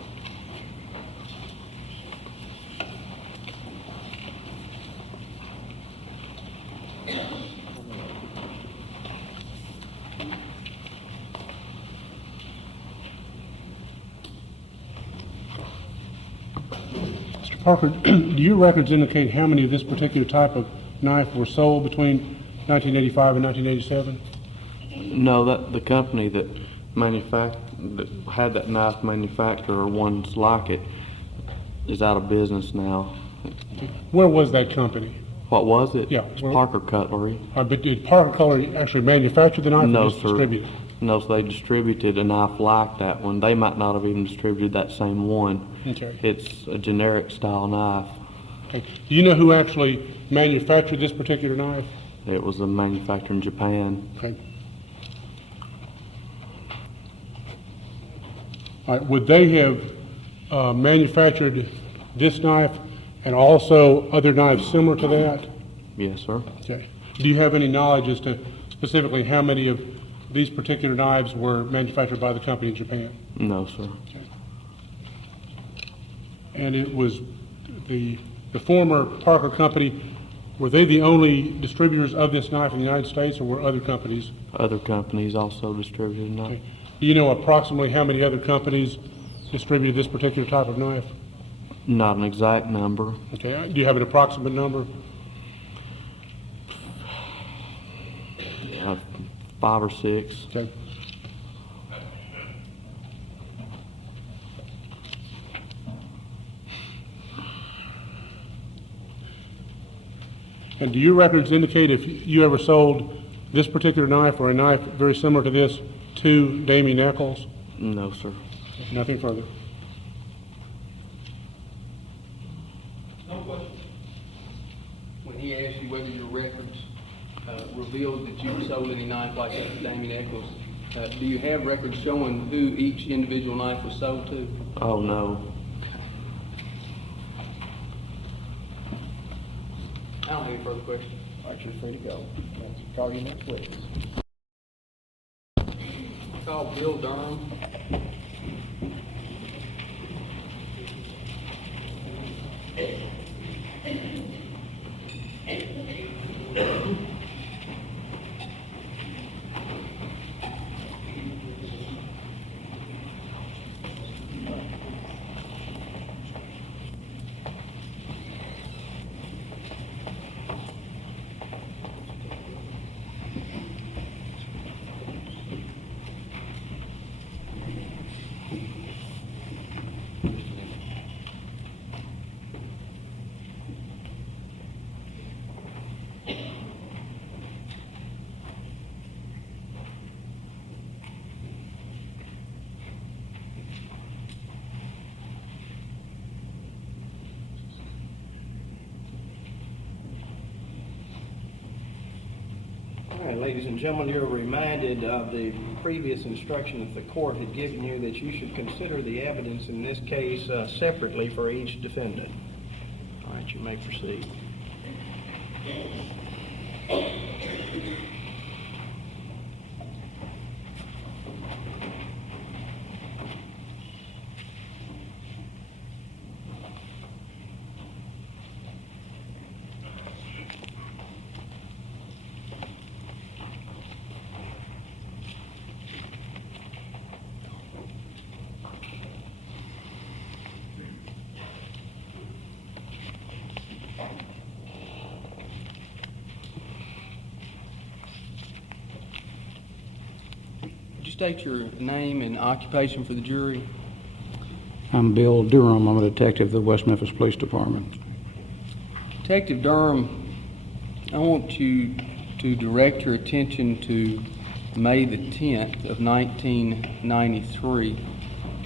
Mr. Parker, do your records indicate how many of this particular type of knife were sold between 1985 and 1987? No, that the company that that had that knife manufacturer or ones like it is out of business now. Where was that company? What was it? Yeah, It's well- Parker Cutlery. But did Parker Cutlery actually manufacture the knife No, or just sir. distribute it? No, so they distributed a knife like that one. They might not have even distributed that same one. Okay. It's a generic style knife. Okay. Do you know who actually manufactured this particular knife? It was a manufacturer in Japan. Okay. All right, would they have manufactured this knife and also other knives similar to that? Yes, sir. Okay. Do you have any knowledge as to specifically how many of these particular knives were manufactured by the company in Japan? No, sir. Okay. And it was the former Parker company, were they the only distributors of this knife in the United States, or were other companies? Other companies also distributed knife. Okay. Do you know approximately how many other companies distributed this particular type of knife? Not an exact number. Okay. Do you have an approximate number? 5 or 6. Okay. And do your records indicate if you ever sold this particular knife or a knife very similar to this to Damien Echols? No, sir. Nothing further. No question. When he asked you whether your records revealed that you sold any knife like that to Damien Echols, do you have records showing who each individual knife was sold to? Oh, no. I don't have any further questions. All right, you're free to go. Call your next witness. Call Bill Durham. All right, ladies and gentlemen, you're reminded of the previous instruction that the court had given you that you should consider the evidence in this case separately for each defendant. All right, you may proceed. State your name and occupation for the jury. I'm Bill Durham. I'm a detective of the West Memphis Police Department. Detective Durham, I want you to direct your attention to May the 10th of 1993.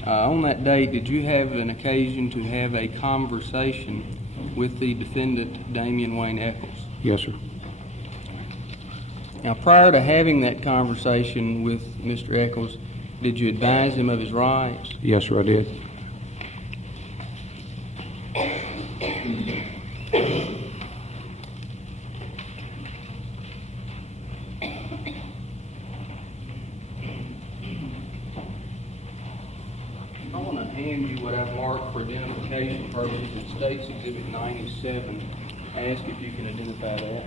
On that date, did you have an occasion to have a conversation with the defendant, Damien Wayne Echols? Yes, sir. Now, prior to having that conversation with Mr. Echols, did you advise him of his rights? Yes, sir, I did. I want to hand you what I've marked for identification purposes in State's Exhibit 97. I ask if you can identify that.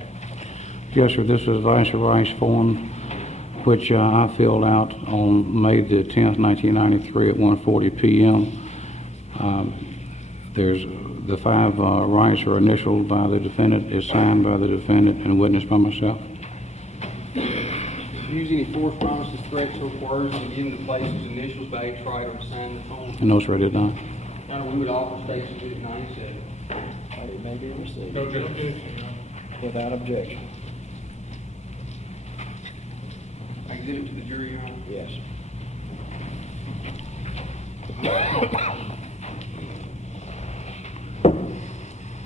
Yes, sir. This is advice of rights form, which I filled out on May the 10th, 1993 at 1:40 p.m. There's the 5 rights are initialed by the defendant, is signed by the defendant, and witnessed by myself. Use any force, promises, threats, or coercion given to place his initials by each writer and sign the form? No, sir, I did not. Your Honor, we would offer State's Exhibit 97. It may be received. No objection. Without objection. I exhibit to the jury, Your Honor. Yes.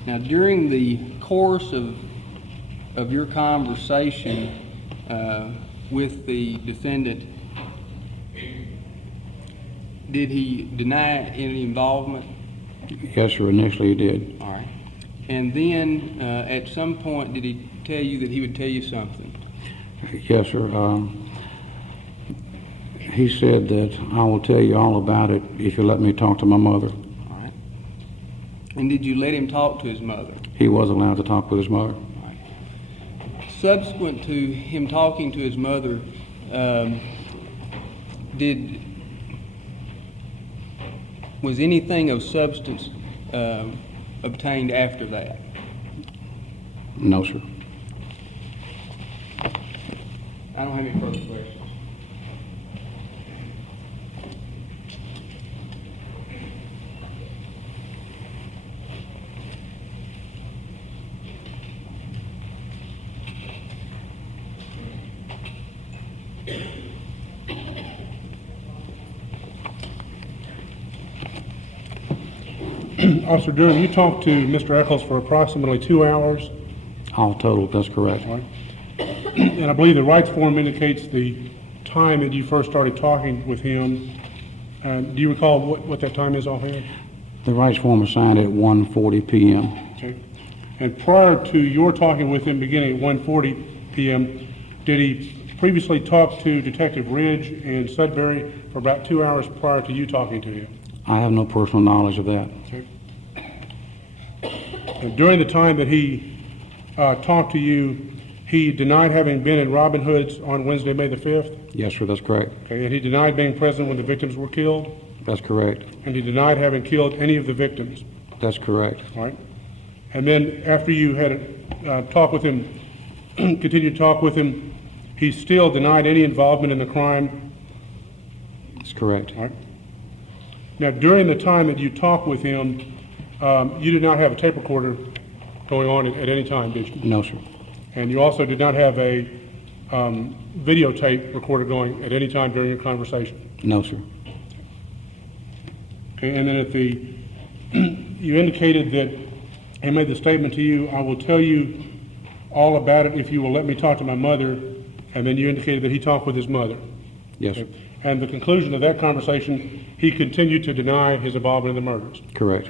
Now, during the course of your conversation with the defendant, did he deny any involvement? Yes, sir, initially he did. All right. And then, at some point, did he tell you that he would tell you something? Yes, sir. He said that I will tell you all about it if you let me talk to my mother. All right. And did you let him talk to his mother? He was allowed to talk with his mother. All right. Subsequent to him talking to his mother, was anything of substance obtained after that? No, sir. I don't have any further questions. Officer Durham, you talked to Mr. Echols for approximately 2 hours. All total, that's correct. Right. And I believe the rights form indicates the time that you first started talking with him. Do you recall what that time is offhand? The rights form was signed at 1:40 p.m. Okay. And prior to your talking with him beginning at 1:40 p.m., did he previously talk to Detective Ridge and Sudbury for about 2 hours prior to you talking to him? I have no personal knowledge of that. Okay. And during the time that he talked to you, he denied having been in Robin Hood's on Wednesday, May the 5th? Yes, sir, that's correct. Okay, and he denied being present when the victims were killed? That's correct. And he denied having killed any of the victims? That's correct. All right. And then after you had a talk with him, continued to talk with him, he still denied any involvement in the crime? That's correct. All right. Now, during the time that you talked with him, you did not have a tape recorder going on at any time, did you? No, sir. And you also did not have a videotape recorder going at any time during your conversation? No, sir. Okay, and then at the, you indicated that he made the statement to you, I will tell you all about it if you will let me talk to my mother, and then you indicated that he talked with his mother. Yes, sir. And the conclusion of that conversation, he continued to deny his involvement in the murders. Correct.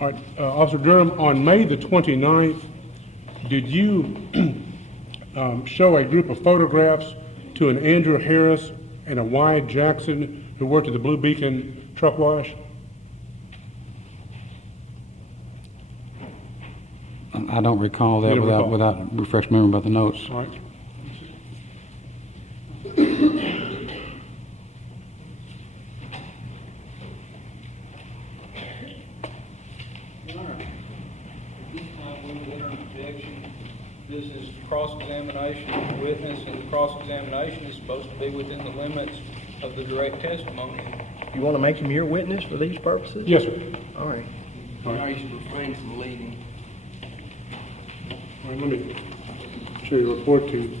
All right, Officer Durham, on May the 29th, did you show a group of photographs to an Andrew Harris and a Wyatt Jackson who worked at the Blue Beacon truck wash? I don't recall that You don't without recall. refresh memory about the notes. All right. This is cross-examination of the witness, and the cross-examination is supposed to be within the limits of the direct testimony. You want to make him your witness for these purposes? Yes, sir. All right. Now you should refrain from leading. All right, let me show you a report to you.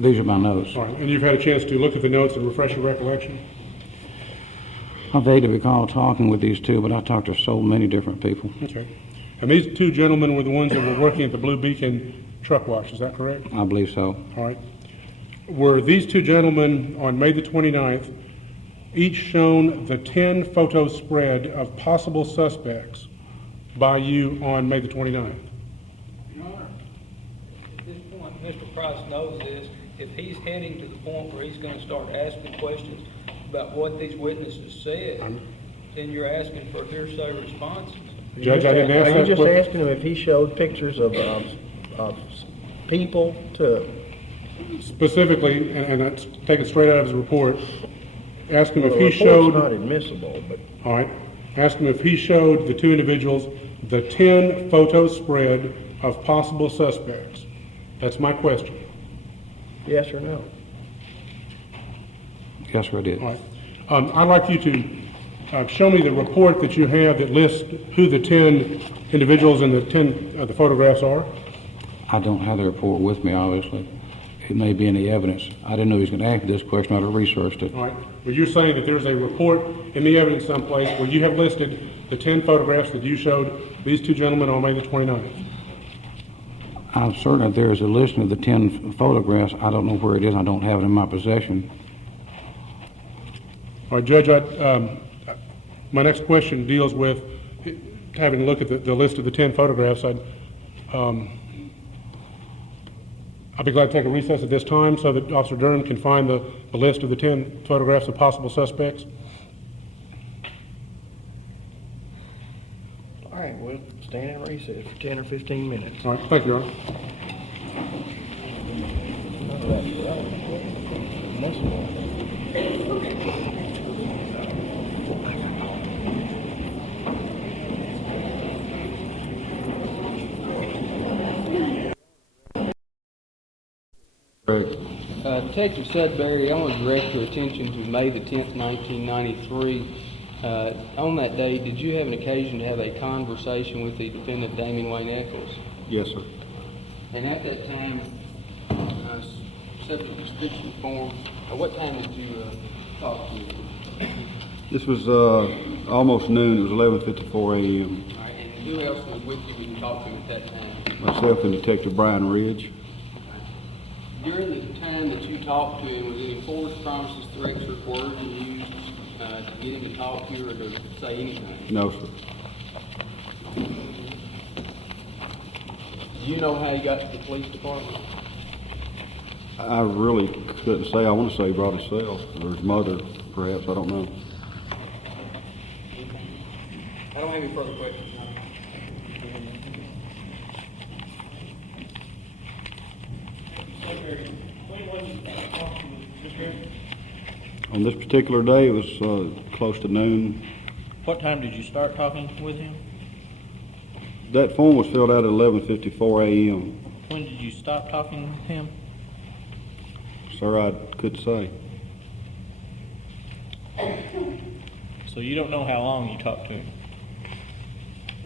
These are my notes. All right, and you've had a chance to look at the notes and refresh your recollection? I vaguely recall talking with these two, but I talked to so many different people. Okay. And these two gentlemen were the ones that were working at the Blue Beacon truck wash, is that correct? I believe so. All right. Were these two gentlemen on May the 29th each shown the 10 photo spread of possible suspects by you on May the 29th? Your Honor, at this point, Mr. Price knows this. If he's heading to the point where he's going to start asking questions about what these witnesses said, then you're asking for hearsay responses. Judge, I didn't ask Are that you just question. asking him if he showed pictures of people to... Specifically, and that's taken straight out of his report, ask him if Well, he the showed... report's not admissible, but... All right. Ask him if he showed the two individuals the 10 photo spread of possible suspects. That's my question. Yes or no? Yes, sir, I did. All right. I'd like you to show me the report that you have that lists who the 10 individuals in the 10 the photographs are. I don't have the report with me, obviously. It may be in the evidence. I didn't know he was going to ask this question. I'd have researched it. All right. But you're saying that there's a report in the evidence someplace where you have listed the 10 photographs that you showed these two gentlemen on May the 29th. I'm certain that there is a list of the 10 photographs. I don't know where it is. I don't have it in my possession. All right, Judge, my next question deals with having a look at the list of the 10 photographs. I'll be glad to take a recess at this time so that Officer Durham can find the list of the 10 photographs of possible suspects. All right, we'll stand in recess for 10 or 15 minutes. All right, thank you, Your Honor. Detective Sudbury, I want to direct your attention to May the 10th, 1993. On that day, did you have an occasion to have a conversation with the defendant, Damien Wayne Echols? Yes, sir. And at that time, subject description form, at what time did you talk to him? This was almost noon. It was 11:54 a.m. All right, and who else was with you when you talked to him at that time? Myself and Detective Bryn Ridge. During the time that you talked to him, was any forced promises, threats, or coercion used to get him to talk to you or to say anything? No, sir. Do you know how he got to the police department? I really couldn't say. I want to say he brought himself or his mother, perhaps. I don't know. I don't have any further questions. On this particular day, it was close to noon. What time did you start talking with him? That form was filled out at 11:54 a.m. When did you stop talking with him? Sir, I couldn't say. So you don't know how long you talked to him?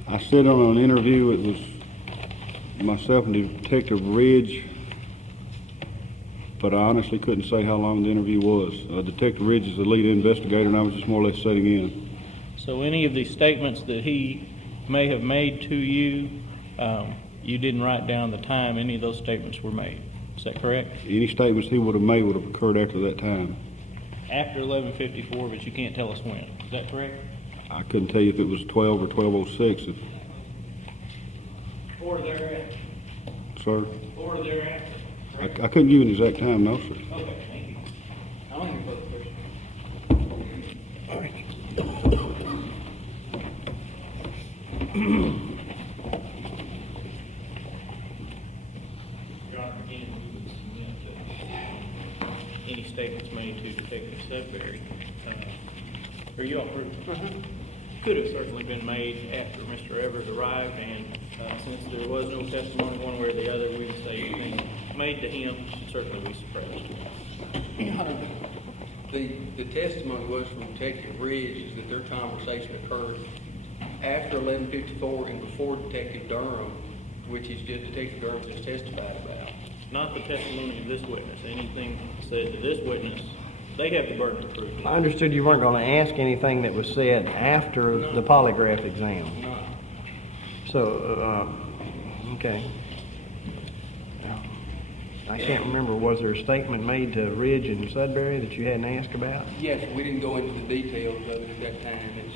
I said on an interview, it was myself and Detective Ridge, but I honestly couldn't say how long the interview was. Detective Ridge is the lead investigator, and I was just more or less sitting in. So any of the statements that he may have made to you, you didn't write down the time any of those statements were made. Is that correct? Any statements he would have made would have occurred after that time. After 11:54, but you can't tell us when. Is that correct? I couldn't tell you if it was 12 or 12:06. Or thereafter. Sir, Or thereafter. I couldn't give you an exact time, no, sir. Okay, thank you. I don't have any further questions. Your Honor, again, we would submit that any statements made to Detective Sudbury, or you all approve, could have certainly been made after Mr. Everett arrived, and since there was no testimony one way or the other, we would say anything made to him should certainly be suppressed. Your Honor, the testimony was from Detective Ridge is that their conversation occurred after 11:54 and before Detective Durham, which is just Detective Durham just testified about. Not the testimony of this witness. Anything said to this witness, they have the burden of proof. I understood you weren't going to ask anything that was said after the polygraph exam. No. So, okay. I can't remember, was there a statement made to Ridge and Sudbury that you hadn't asked about? Yes, we didn't go into the details of it at that time.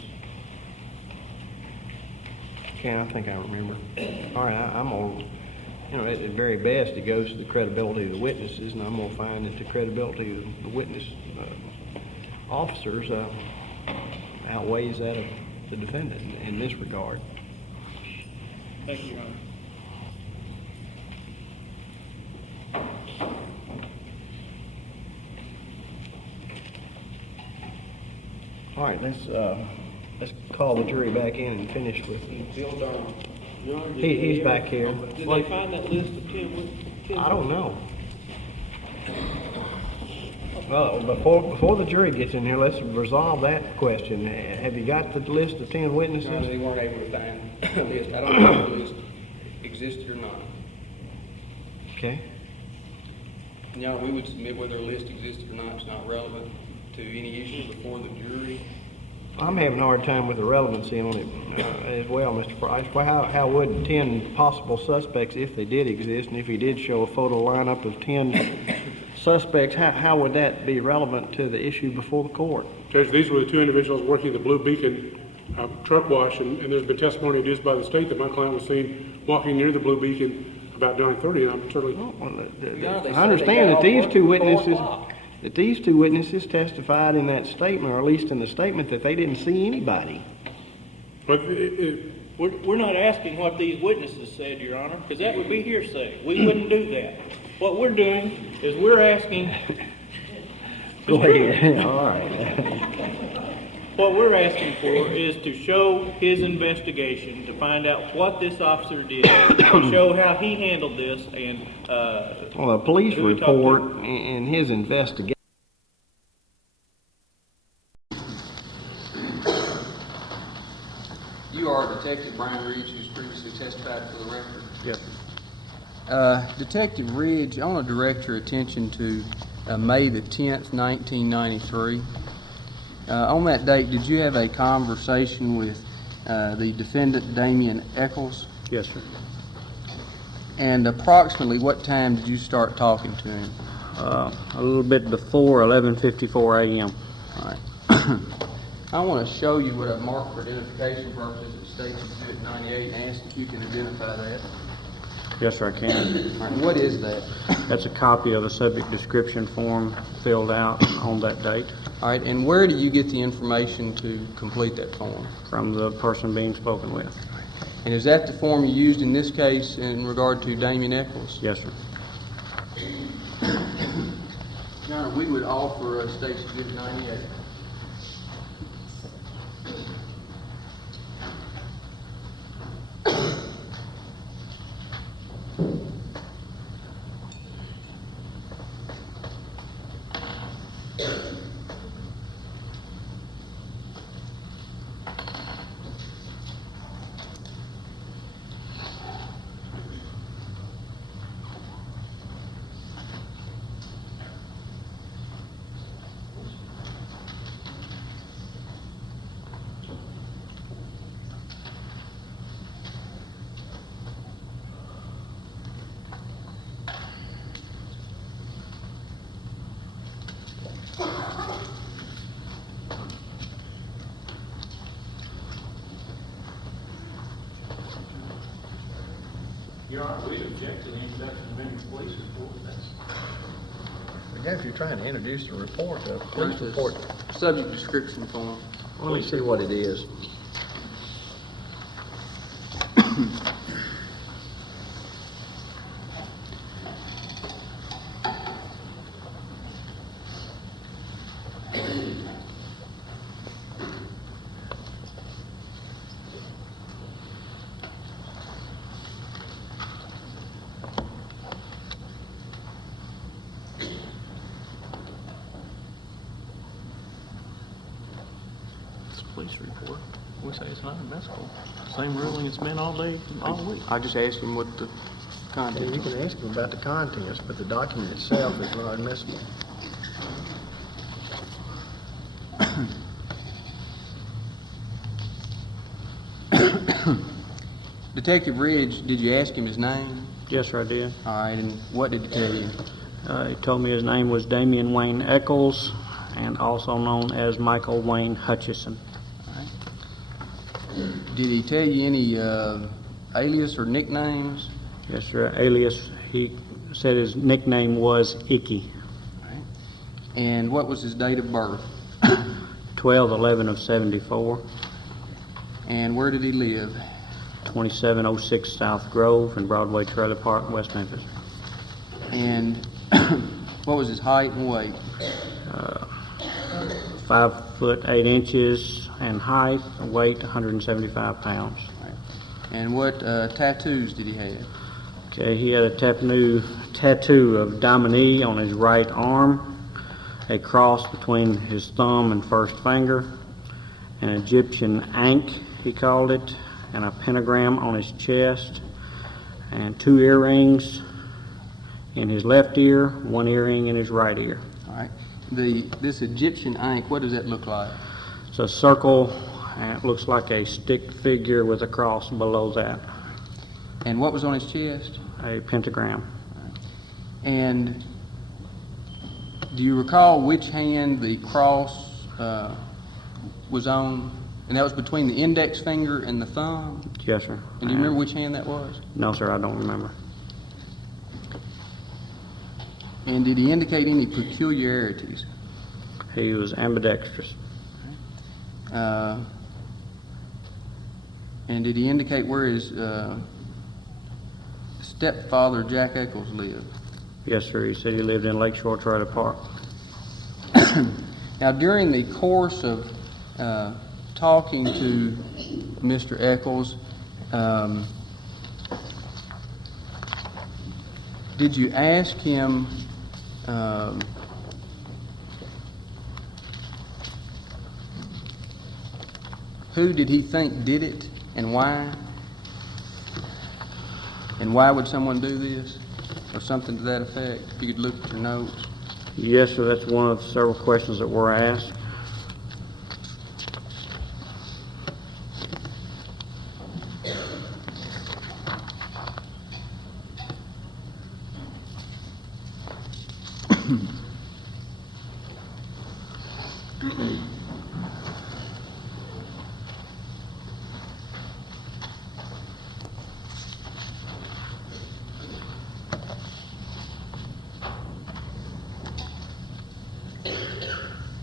Okay, I think I remember. All right, I'm going to, at the very best, it goes to the credibility of the witnesses, and I'm going to find that the credibility of the witness officers outweighs that of the defendant in this regard. Thank you, Your Honor. All right, let's call the jury back in and finish with. Bill Durham. He's back here. Did they find that list of 10? I don't know. Well, before the jury gets in here, let's resolve that question. Have you got the list of 10 witnesses? No, they weren't able to find a list. I don't know if the list existed or not. Okay. Yeah, we would submit whether a list existed or not. It's not relevant to any issue before the jury. I'm having a hard time with the relevancy on it as well, Mr. Price. Well, how would 10 possible suspects, if they did exist, and if he did show a photo lineup of 10 suspects, how would that be relevant to the issue before the court? Judge, these were the two individuals working the Blue Beacon truck wash, and there's been testimony adduced by the state that my client was seen walking near the Blue Beacon about 9:30, and I'm certainly... I understand that these two witnesses testified in that statement, or at least in the statement, that they didn't see anybody. But we're not asking what these witnesses said, Your Honor, because that would be hearsay. We wouldn't do that. What we're doing is we're asking... Go ahead. All right. What we're asking for is to show his investigation, to find out what this officer did, to show how he handled this, and... well, a police report in his investigation... Bryn Ridge, who's previously testified for the record. Yes. Detective Ridge, I want to direct your attention to May the 10th, 1993. On that date, did you have a conversation with the defendant, Damien Echols? Yes, sir. And approximately what time did you start talking to him? A little bit before 11:54 a.m. All right. I want to show you what I've marked for identification purposes at State Exhibit 98 and ask if you can identify that. Yes, sir, I can. All right, what is that? That's a copy of a subject description form filled out on that date All right, and where do you get the information to complete that form? from the person being spoken with. And is that the form you used in this case in regard to Damien Echols? Yes, sir. Your Honor, we would offer State Exhibit 98. Your Honor, we object to the introduction of any police report. Again, if you're trying to introduce a report, a police report, Subject description form. let me see what it is. Police report. We say it's not admissible. Same ruling it's been all day, all week. I just asked him what the And content you was. can ask them about the contents, but the document itself is not admissible. Detective Ridge, did you ask him his name? Yes, sir, I did. All right, and what did he tell you? He told me his name was Damien Wayne Echols, and also known as Michael Wayne Hutchison. Did he tell you any alias or nicknames? Yes, sir. Alias, he said his nickname was Icky. And what was his date of birth? 12/11/74, And where did he live? 2706 South Grove in Broadway Trailer Park, West Memphis. And what was his height and weight? 5'8" in height, weight 175 pounds. And what tattoos did he have? Okay, he had a tattoo of Damien E on his right arm, a cross between his thumb and first finger, an Egyptian ankh, he called it, and a pentagram on his chest, and 2 earrings in his left ear, 1 earring in his right ear. All right. This Egyptian ankh, what does that look like? It's a circle, and it looks like a stick figure with a cross below that, And what was on his chest? a pentagram. And do you recall which hand the cross was on? And that was between the index finger and the thumb? Yes, sir. And do you remember which hand that was? No, sir, I don't remember. And did he indicate any peculiarities? He was ambidextrous. And did he indicate where his stepfather, Jack Echols, lived? Yes, sir, he said he lived in Lakeshore Trailer Park. Now, during the course of talking to Mr. Echols, did you ask him who did he think did it and why? And why would someone do this, or something to that effect? If you could look at your notes. Yes, sir, that's one of several questions that were asked.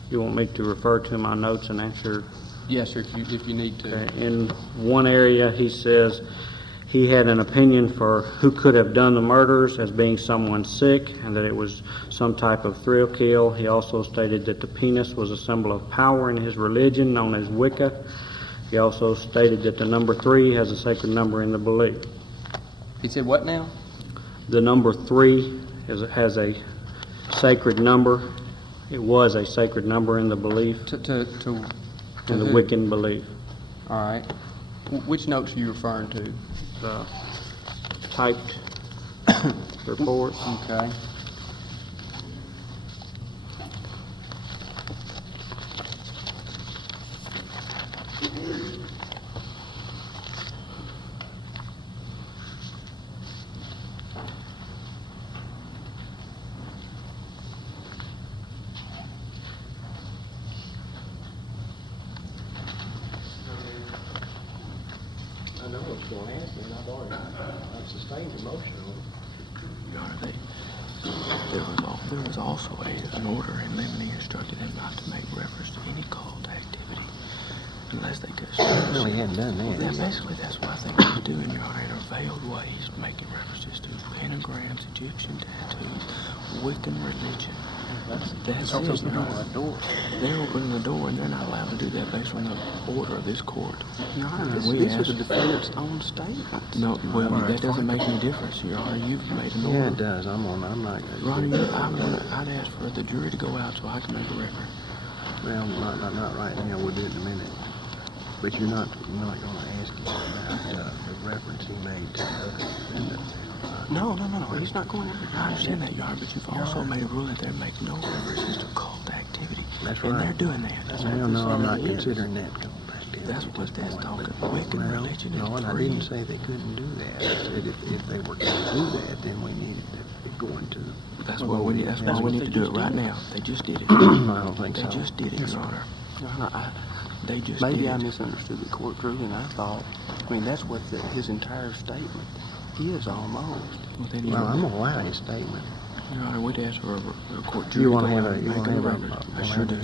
You want me to refer to my notes and answer? Yes, sir, if you need to. Okay. In one area, he says he had an opinion for who could have done the murders as being someone sick and that it was some type of thrill kill. He also stated that the penis was a symbol of power in his religion known as Wicca. He also stated that the number 3 has a sacred number in the belief. He said what now? The number 3 has a sacred number. It was a sacred number in the belief. To in the who? Wiccan belief. All right. Which notes are you referring to? The typed reports. Okay. I know what's going to happen, and I've sustained the motion on it. Your Honor, there was also an order in limine instructed them not to make reference to any cult activity unless they touched it. No, he hadn't done that. Well, basically, that's what I think they're doing, Your Honor, in a veiled ways, making references to pentagrams, Egyptian tattoos, Wiccan religion. That's it, Your Honor. They're opening the door, and they're not allowed to do that based on the order of this court. Your Honor, this is the defendant's own statement. No, well, that doesn't make any difference, Your Honor. You've made an order. Yeah, it does. I'm not. Your Honor, I'd ask for the jury to go out so I can make a record. Well, not right now. We'll do it in a minute. But you're not going to ask him about the reference he made to the No, he's not going to. I understand that, Your Honor, but you've also made a ruling that they're making no references to cult activity. That's and right. they're doing that. That's what No, I'm not is. considering that cult activity. That's what that's talking. Wiccan religion is No, and I free. didn't say they couldn't do that. I said if they were going to do that, then we needed to go into. That's why we need to do it right now. They just did it. I don't think They so. just did it, Your Honor. Your Honor, They just maybe did I it. misunderstood the court truly, and I thought, that's what his entire statement is almost. Well, I'm going to allow his statement. Your Honor, we'd ask for a court Do jury you to want to go have out a? and You make want to have record. I sure do.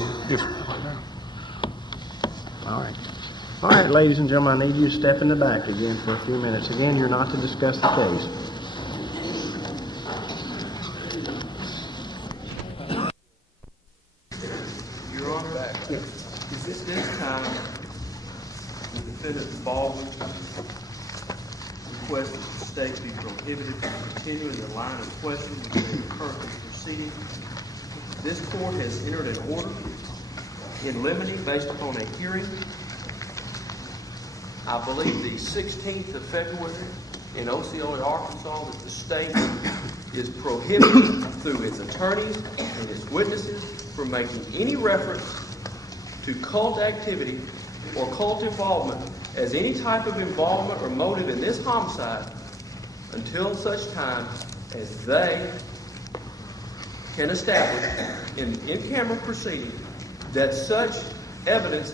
All right. All right, ladies and gentlemen, I need you to step in the back again for a few minutes. Again, you're not to discuss the case. Your Honor, is this time the defendant Baldwin requested the state be prohibited from continuing the line of questioning which they are currently proceeding. This court has entered an order in limine based upon a hearing, I believe the 16th of February in Osceola, Arkansas, that the state is prohibited through its attorneys and its witnesses from making any reference to cult activity or cult involvement as any type of involvement or motive in this homicide until such time as they can establish in camera proceeding that such evidence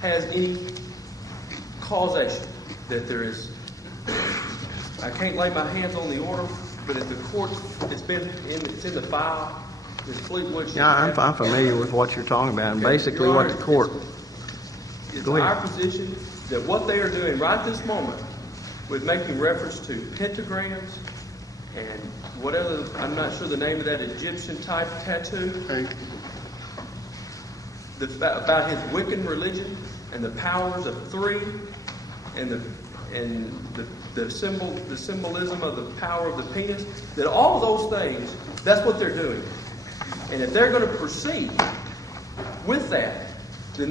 has any causation, that there is. I can't lay my hands on the order, but at the court, it's in the file. Ms. Fleetwood. Yeah, I'm familiar with what you're talking about, and Okay, basically Your what Honor, the court. It's Go ahead. our position that what they are doing right this moment with making reference to pentagrams and whatever, I'm not sure the name of that Egyptian type tattoo, about his Wiccan religion and the powers of three and the symbolism of the power of the penis, that all of those things, that's what they're doing. And if they're going to proceed with that, then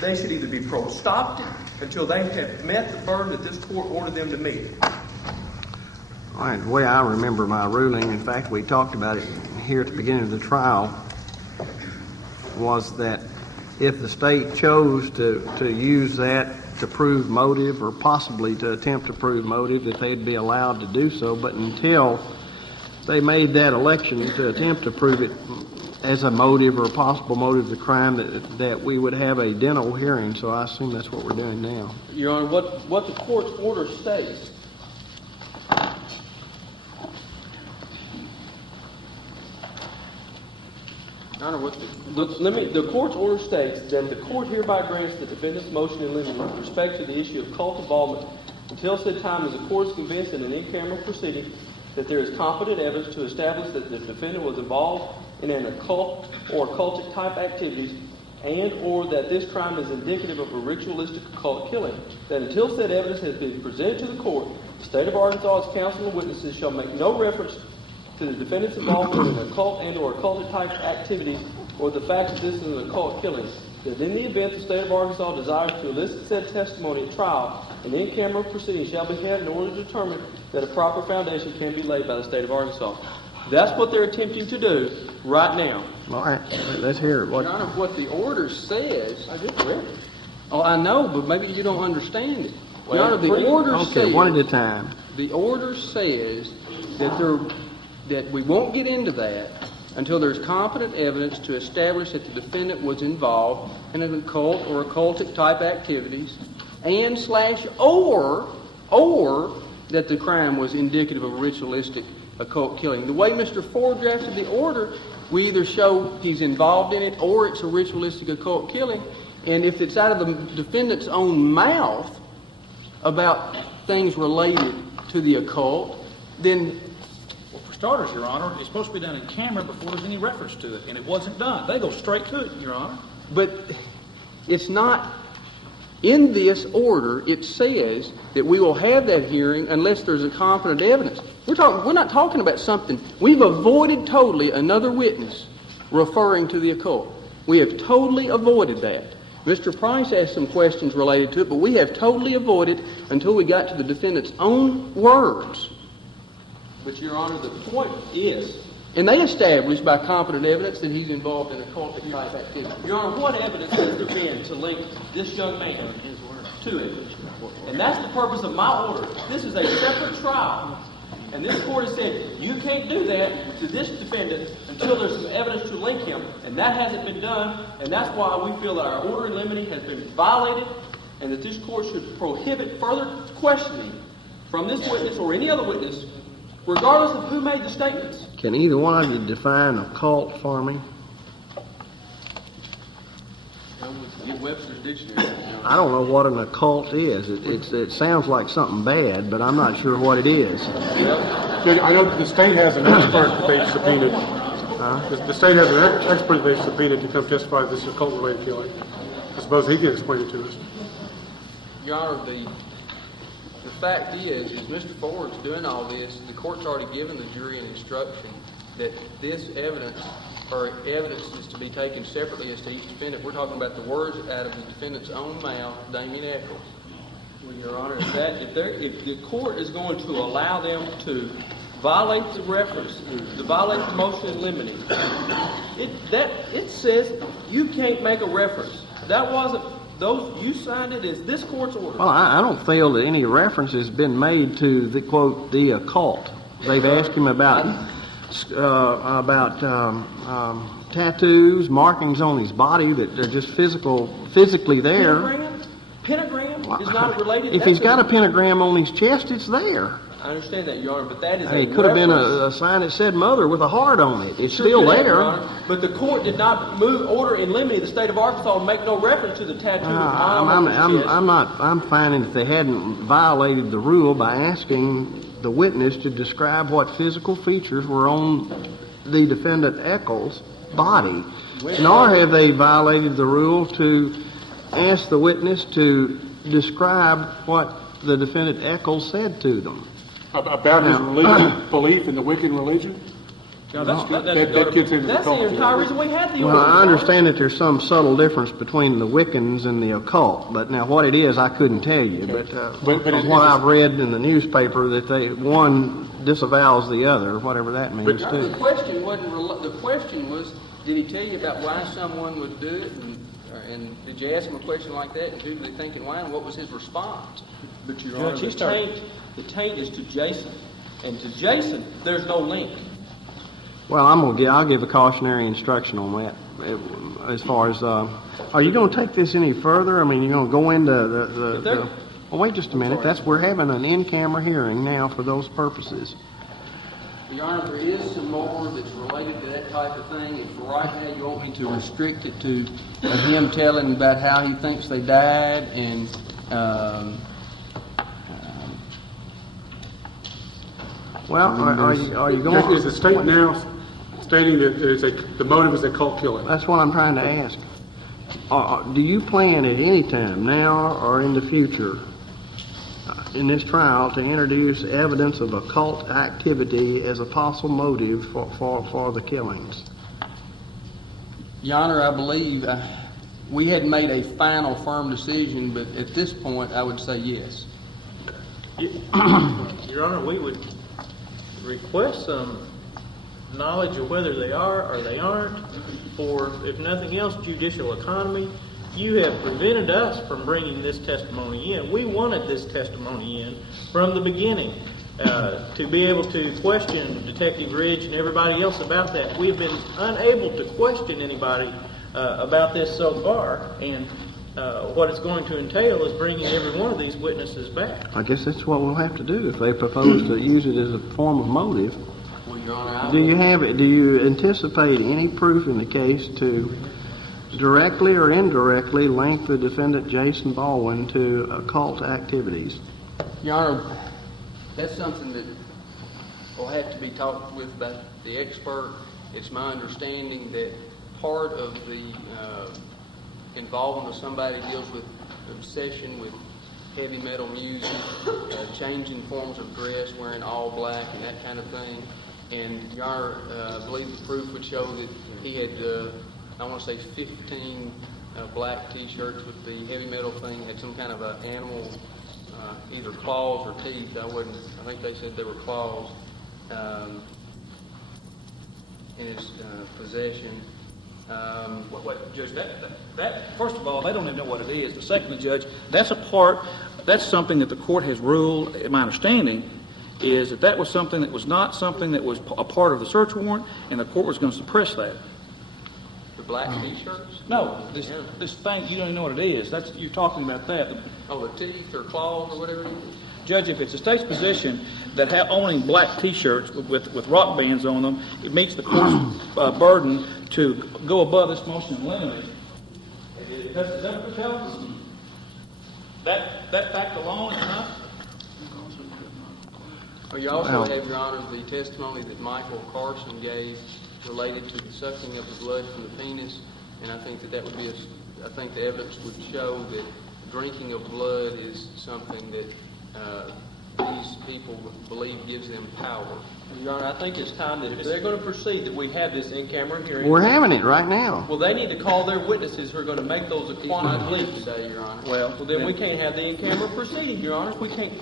they should either be stopped until they have met the burden that this court ordered them to meet. All right, the way I remember my ruling, in fact, we talked about it here at the beginning of the trial, was that if the state chose to use that to prove motive or possibly to attempt to prove motive, that they'd be allowed to do so. But until they made that election to attempt to prove it as a motive or a possible motive of the crime, that we would have a Denno hearing. So I assume that's what we're doing now. Your Honor, what the court's order states. Your Honor, the court's order states that the court hereby grants the defendant's motion in limine with respect to the issue of cult involvement until such time as the court is convinced in an in-camera proceeding that there is competent evidence to establish that the defendant was involved in an occult or occultic type activities and or that this crime is indicative of a ritualistic occult killing. That until said evidence has been presented to the court, the State of Arkansas's counsel and witnesses shall make no reference to the defendant's involvement in occult and or occultic type activities or the fact that this is an occult killing. That in the event the State of Arkansas desires to elicit said testimony at trial, an in-camera proceeding shall be held in order to determine that a proper foundation can be laid by the State of Arkansas. That's what they're attempting to do right now. All right, let's hear it. Your Honor, what the order says... I just read it. Oh, I know, but maybe you don't understand it. Well, Your Honor, the order says... Okay, one at a time. The order says that we won't get into that until there's competent evidence to establish that the defendant was involved in an occult or occultic type activities and / or that the crime was indicative of a ritualistic occult killing. The way Mr. Ford drafted the order, we either show he's involved in it or it's a ritualistic occult killing. And if it's out of the defendant's own mouth about things related to the occult, then... Well, for starters, Your Honor, it's supposed to be done in camera before there's any reference to it, and it wasn't done. They go straight to it, Your Honor. But it's not... In this order, it says that we will have that hearing unless there's a competent evidence. We're not talking about something. We've avoided totally another witness referring to the occult. We have totally avoided that. Mr. Price asked some questions related to it, but we have totally avoided until we got to the defendant's own words. But, Your Honor, the point is... And they established by competent evidence that he's involved in occultic type activity. Your Honor, what evidence has there been to link this young man to it? And that's the purpose of my order. This is a separate trial. And this court has said, you can't do that to this defendant until there's some evidence to link him. And that hasn't been done. And that's why we feel that our order in limine has been violated and that this court should prohibit further questioning from this witness or any other witness, regardless of who made the statements. Can either one of you define occult for me? Get Webster's dictionary. I don't know what an occult is. It sounds like something bad, but I'm not sure what it is. Judge, I know that the state has an expert that they've subpoenaed. The state has an expert they've subpoenaed to come testify to this occult-related killing. I suppose he can explain it to us. Your Honor, the fact is Mr. Ford's doing all this. The court's already given the jury an instruction that this evidence or evidence is to be taken separately as to each defendant. We're talking about the words out of the defendant's own mouth, Damien Echols. Well, Your Honor, if the court is going to allow them to violate the reference, to violate the motion in limine, it says you can't make a reference. That wasn't... You signed it as this court's order. Well, I don't feel that any reference has been made to the, quote, the occult. They've asked him about tattoos, markings on his body that are just physically there. Pentagram is not related. If he's got a pentagram on his chest, it's there. I understand that, Your Honor, but that is it could have been a sign that said mother with a heart on it. It's still there. But the court did not order in limine the state of Arkansas to make no reference to the tattoo. I'm finding that they hadn't violated the rule by asking the witness to describe what physical features were on the defendant Echols' body. Nor have they violated the rule to ask the witness to describe what the defendant Echols said to them. About his religious belief in the Wiccan religion? No, That gets into the That's the culture. entire reason we had the Well, ordinance. I understand that there's some subtle difference between the Wiccans and the occult, but now what it is, I couldn't tell you. But But from it's- what I've read in the newspaper, that one disavows the other, whatever that means But too. the question wasn't, the question was, did he tell you about why someone would do it? And did you ask him a question like that, and who did he think and why, and what was his response? But Your Honor, the taint is to Jason, and to Jason, there's no link. Well, I'll give a cautionary instruction on that. As far as, are you going to take this any further? I mean, you're going to go into the well, wait just a minute. We're having an in-camera hearing now for those purposes. Your Honor, there is some more that's related to that type of thing, and for right now, you want me to restrict it to him telling about how he thinks they died, and, Well, are you going? Is the state now stating that the motive is a cult killing? That's what I'm trying to ask. Do you plan at any time, now or in the future, in this trial, to introduce evidence of occult activity as a possible motive for the killings? Your Honor, I believe we hadn't made a final firm decision, but at this point, I would say yes. Your Honor, we would request some knowledge of whether they are or they aren't, for, if nothing else, judicial economy. You have prevented us from bringing this testimony in. We wanted this testimony in from the beginning to be able to question Detective Ridge and everybody else about that. We've been unable to question anybody about this so far, and what it's going to entail is bringing every one of these witnesses back. I guess that's what we'll have to do if they propose to use it as a form of motive. Well, Your Honor, Do you anticipate any proof in the case to directly or indirectly link the defendant Jason Baldwin to occult activities? Your Honor, that's something that will have to be talked with by the expert. It's my understanding that part of the involvement of somebody deals with obsession with heavy metal music, changing forms of dress, wearing all black and that kind of thing. And Your Honor, I believe the proof would show that he had, I want to say 15 black t-shirts with the heavy metal thing, had some kind of an animal, either claws or teeth. I think they said they were claws, in his possession. Wait, Judge, that, first of all, they don't even know what it is. But secondly, Judge, that's something that the court has ruled, in my understanding, is that was something that was not something that was a part of the search warrant, and the court was going to suppress that. The black t-shirts? No, this thing, you don't even know what it is. You're talking about that. Oh, the teeth or claws or whatever it is? Judge, if it's the state's position that owning black t-shirts with rock bands on them, it meets the court's burden to go above this motion and limit it. Does that tell us that fact alone is enough? Well, you also have, Your Honor, the testimony that Michael Carson gave related to the sucking of the blood from the penis, and I think that would be I think the evidence would show that drinking of blood is something that these people believe gives them power. Your Honor, I think it's time that if they're going to proceed, that we have this in-camera hearing. We're having it right now. Well, they need to call their witnesses who are going to make those quantum leaps. Today, Your Honor. Well, then we can't have the in-camera proceeding, Your Honor. We can't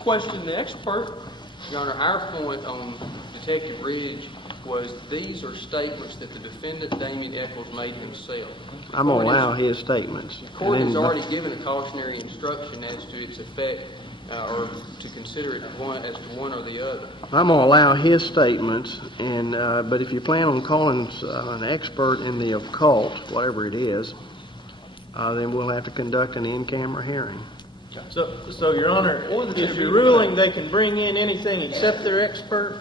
question the expert. Your Honor, our point on Detective Ridge was these are statements that the defendant, Damien Echols, made himself. I'm going to allow his statements. The court has already given a cautionary instruction as to its effect, or to consider it as to one or the other. I'm going to allow his statements, but if you plan on calling an expert in the occult, whatever it is, then we'll have to conduct an in-camera hearing. So Your Honor, is your ruling they can bring in anything except their expert?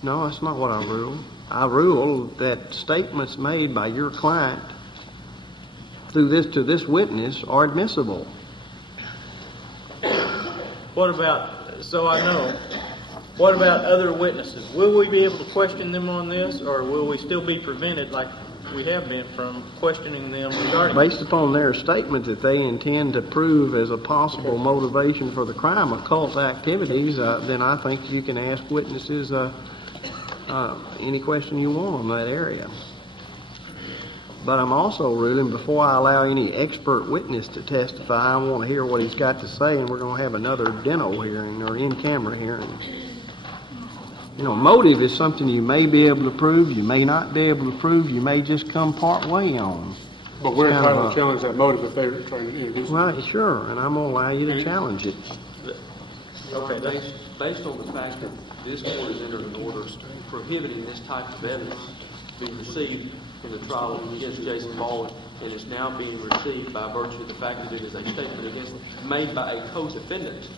No, that's not what I ruled. I ruled that statements made by your client to this witness are admissible. What about other witnesses? Will we be able to question them on this, or will we still be prevented, like we have been, from questioning them regarding Based upon their statement that they intend to prove as a possible motivation for the crime occult activities, then I think you can ask witnesses any question you want on that area. But I'm also ruling, before I allow any expert witness to testify, I want to hear what he's got to say, and we're going to have another Denno hearing, or in-camera hearing. You know, motive is something you may be able to prove, you may not be able to prove, you may just come part way on. But we're entitled to challenge that motive if they're trying to introduce it. Right, sure, and I'm going to allow you to challenge it. Okay, based on the fact that this court has entered an order prohibiting this type of evidence to be received in the trial against Jason Baldwin, and is now being received by virtue of the fact that it is a statement made by a co-defendant,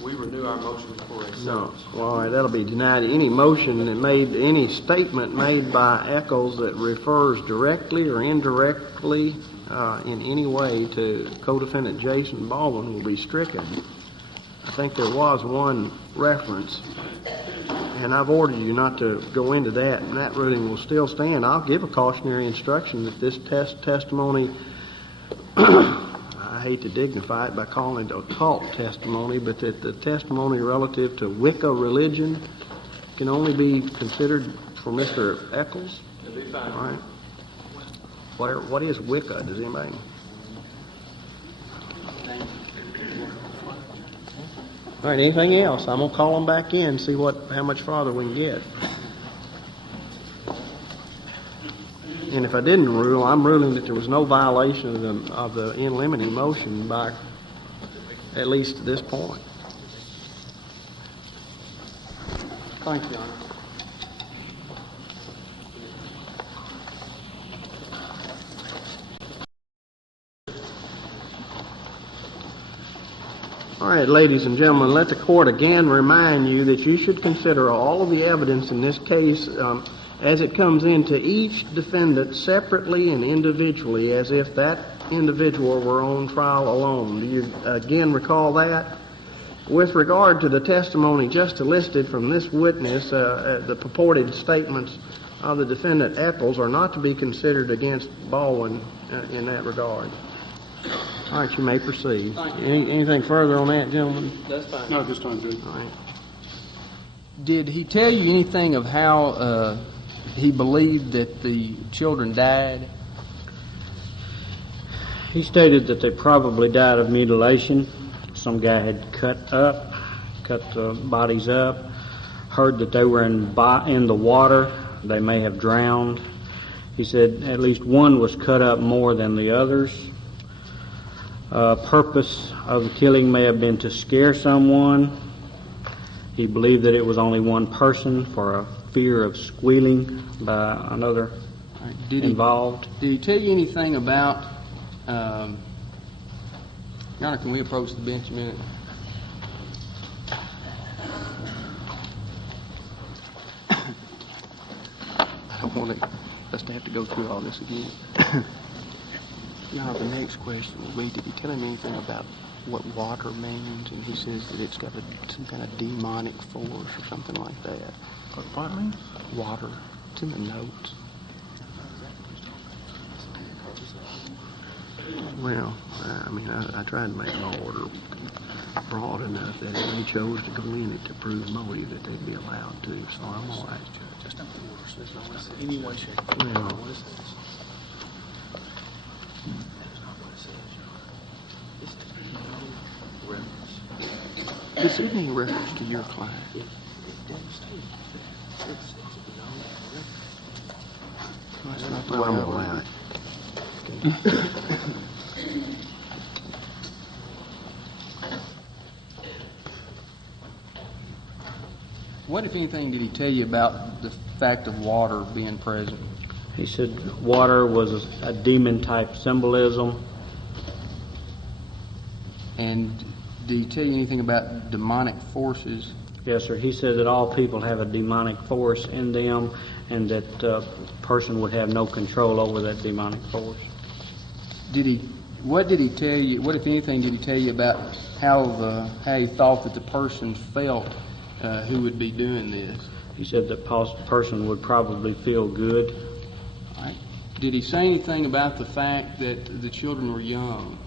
we renew our motion for a sentence. No, well, all right, that'll be denied. Any motion that made, any statement made by Echols that refers directly or indirectly in any way to co-defendant Jason Baldwin will be stricken. I think there was one reference, and I've ordered you not to go into that, and that ruling will still stand. I'll give a cautionary instruction that this testimony, I hate to dignify it by calling it occult testimony, but that the testimony relative to Wicca religion can only be considered for Mr. Echols. It'll be fine. All right. What is Wicca? Does anybody know? All right, anything else? I'm going to call them back in, see how much farther we can get. And if I didn't rule, I'm ruling that there was no violation of the in limine motion by at least this point. Thank you, Your Honor. All right, ladies and gentlemen, let the court again remind you that you should consider all of the evidence in this case as it comes into each defendant separately and individually, as if that individual were on trial alone. Do you again recall that? With regard to the testimony just elicited from this witness, the purported statements of the defendant Echols are not to be considered against Baldwin in that regard. All right, you may proceed. Anything further on that, gentlemen? That's fine. Not at this time, Judge. All right. Did he tell you anything of how he believed that the children died? He stated that they probably died of mutilation. Some guy had cut the bodies up, heard that they were in the water. They may have drowned. He said at least one was cut up more than the others. Purpose of the killing may have been to scare someone. He believed that it was only one person for a fear of squealing by another involved. Did he tell you anything about... Your Honor, can we approach the bench a minute? I don't want us to have to go through all this again. Now, the next question will be, did he tell him anything about what water means? And he says that it's got some kind of demonic force or something like that. What means? Water. It's in the notes. Well, I mean, I tried to make my order broad enough that if they chose to go in it to prove motive, that they'd be allowed to, so I'm all right. Just don't force this. Any way, shape, or Well, form. What it says. Is there any reference to your client? That's not the way I'm going to allow it. What, if anything, did he tell you about the fact of water being present? He said water was a demon-type symbolism. And did he tell you anything about demonic forces? Yes, sir. He said that all people have a demonic force in them, and that a person would have no control over that demonic force. What did he tell you? What, if anything, did he tell you about how he thought that the person felt who would be doing this? He said that person would probably feel good. All right. Did he say anything about the fact that the children were young?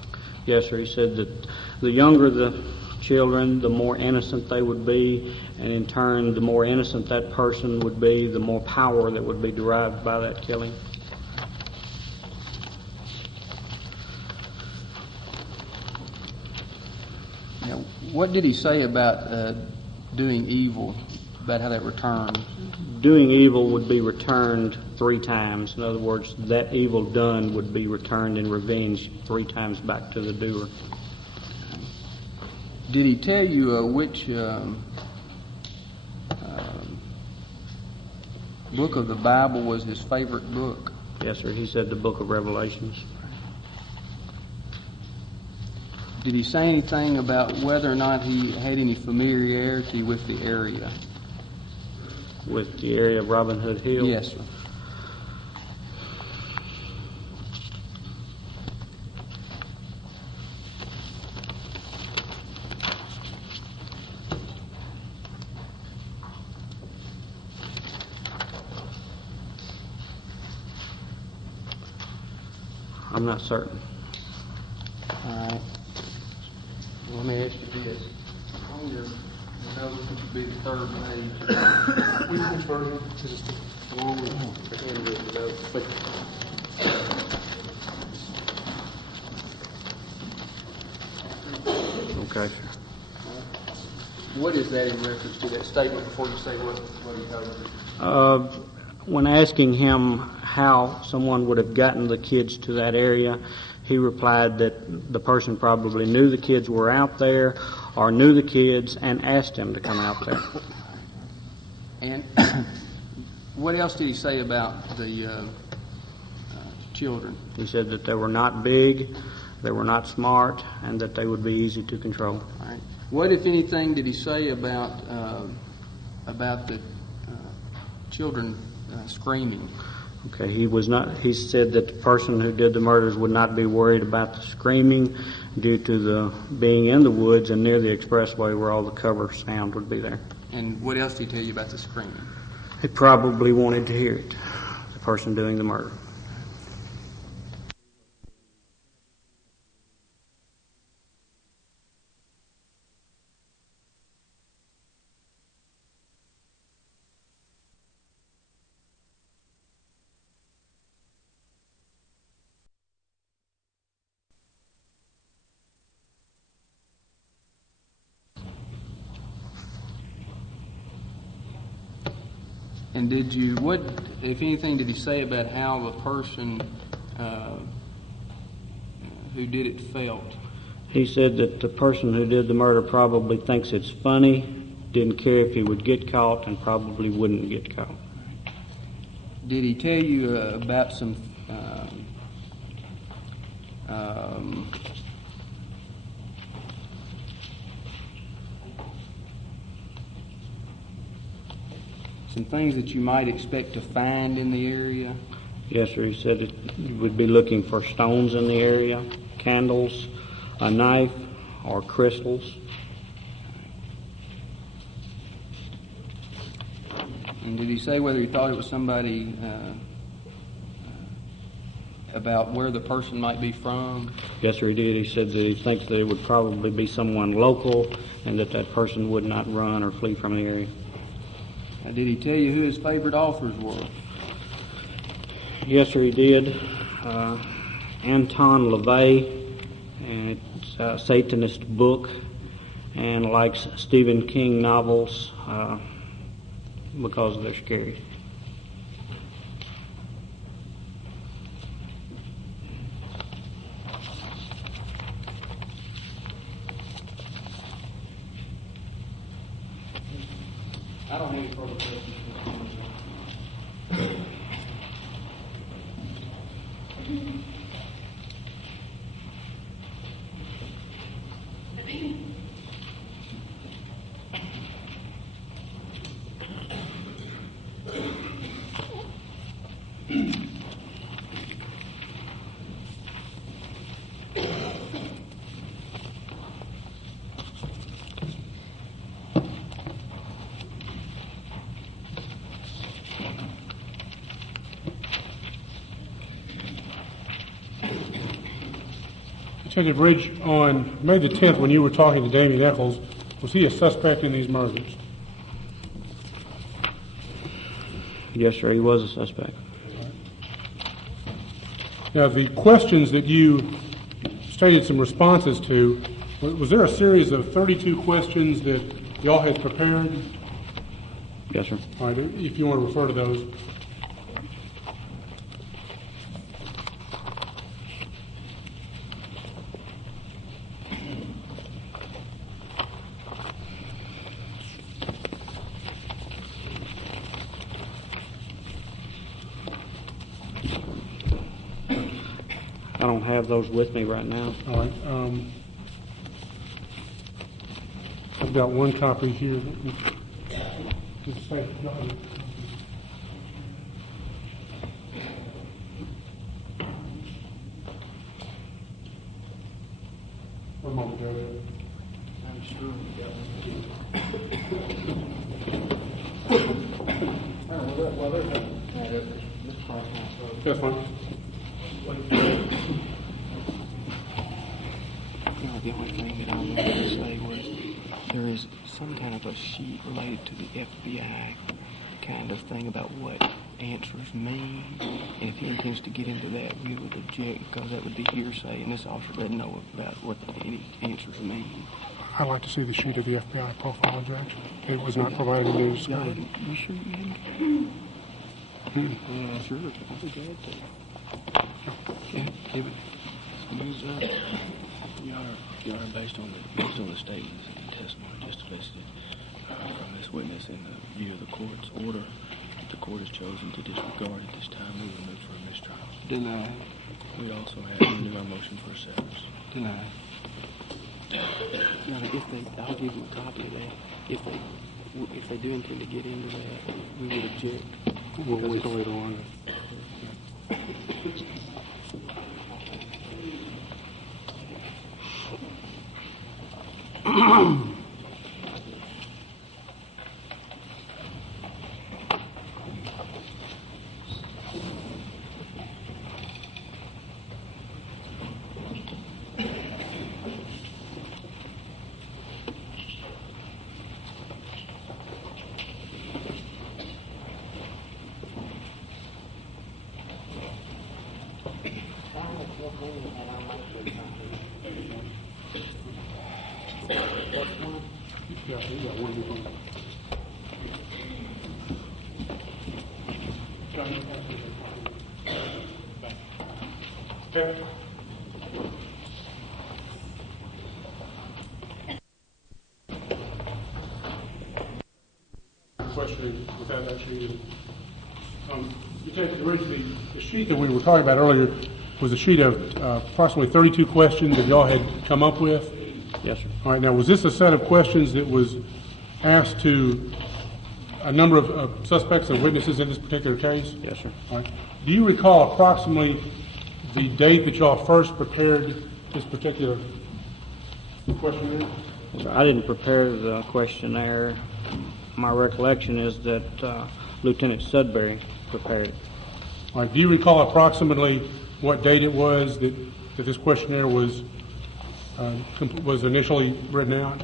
Yes, sir. He said that the younger the children, the more innocent they would be, and in turn, the more innocent that person would be, the more power that would be derived by that killing. Now, what did he say about doing evil, about how that returns? Doing evil would be returned 3 times. In other words, that evil done would be returned in revenge 3 times back to the doer. Did he tell you which book of the Bible was his favorite book? Yes, sir. He said the book of Revelations. Did he say anything about whether or not he had any familiarity with the area? With the area of Robin Hood Hill? Yes, sir. I'm not certain. All right. Well, let me ask you this. On your notes, which would be the 3rd page. We can refer to just along with the handwritten notes, but Okay. What is that in reference to, that statement, before you say what he told you? When asking him how someone would have gotten the kids to that area, he replied that the person probably knew the kids were out there or knew the kids and asked them to come out there. And what else did he say about the children? He said that they were not big, they were not smart, and that they would be easy to control. All right. What, if anything, did he say about the children screaming? Okay, he said that the person who did the murders would not be worried about the screaming due to the being in the woods and near the expressway where all the cover sound would be there. And what else did he tell you about the screaming? He probably wanted to hear it, the person doing the murder. And what, if anything, did he say about how the person who did it felt? He said that the person who did the murder probably thinks it's funny, didn't care if he would get caught, and probably wouldn't get caught. Did he tell you about some things that you might expect to find in the area? Yes, sir. He said you would be looking for stones in the area, candles, a knife, or crystals. And did he say whether he thought it was somebody, about where the person might be from? Yes, sir, he did. He said that he thinks that it would probably be someone local and that that person would not run or flee from the area. Did he tell you who his favorite authors were? Yes, sir, he did. Anton LaVey, and it's a Satanist book, and likes Stephen King novels because they're scary. I don't have any further questions. Detective Ridge, on May the 10th, when you were talking to Damien Echols, was he a suspect in these murders? Yes, sir, he was a suspect. Now, the questions that you stated some responses to, was there a series of 32 questions that y'all had prepared? Yes, sir. All right, if you want to refer to those. I don't have those with me right now. All right. I've got one copy here. Just say, no. One moment, Joe. I'm sure we got That's fine. The only thing that I wanted to say was there is some kind of a sheet related to the FBI kind of thing about what answers mean, and if he intends to get into that, we would object because that would be hearsay, and this officer doesn't know about what any answers mean. I'd like to see the sheet of the FBI profile, Judge. It was not provided in the discovery. You sure you didn't? Sure, I'll be glad to. Okay, give it. Use up. Your Honor, based on the statements and testimony just elicited from this witness in the view of the court's order, that the court has chosen to disregard at this time, we will move for a mistrial. Deny. We also have under our motion for a severance. Deny. Your Honor, I'll give them a copy of that. If they do intend to get into that, we would object. We'll wait till later on. Question without that sheet. Detective Ridge, the sheet that we were talking about earlier was a sheet of approximately 32 questions that y'all had come up with. Yes, sir. All right. Now, was this a set of questions that was asked to a number of suspects and witnesses in this particular case? Yes, sir. All right. Do you recall approximately the date that y'all first prepared this particular questionnaire? I didn't prepare the questionnaire. My recollection is that Lieutenant Sudbury prepared it. All right. Do you recall approximately what date it was that this questionnaire was initially written out?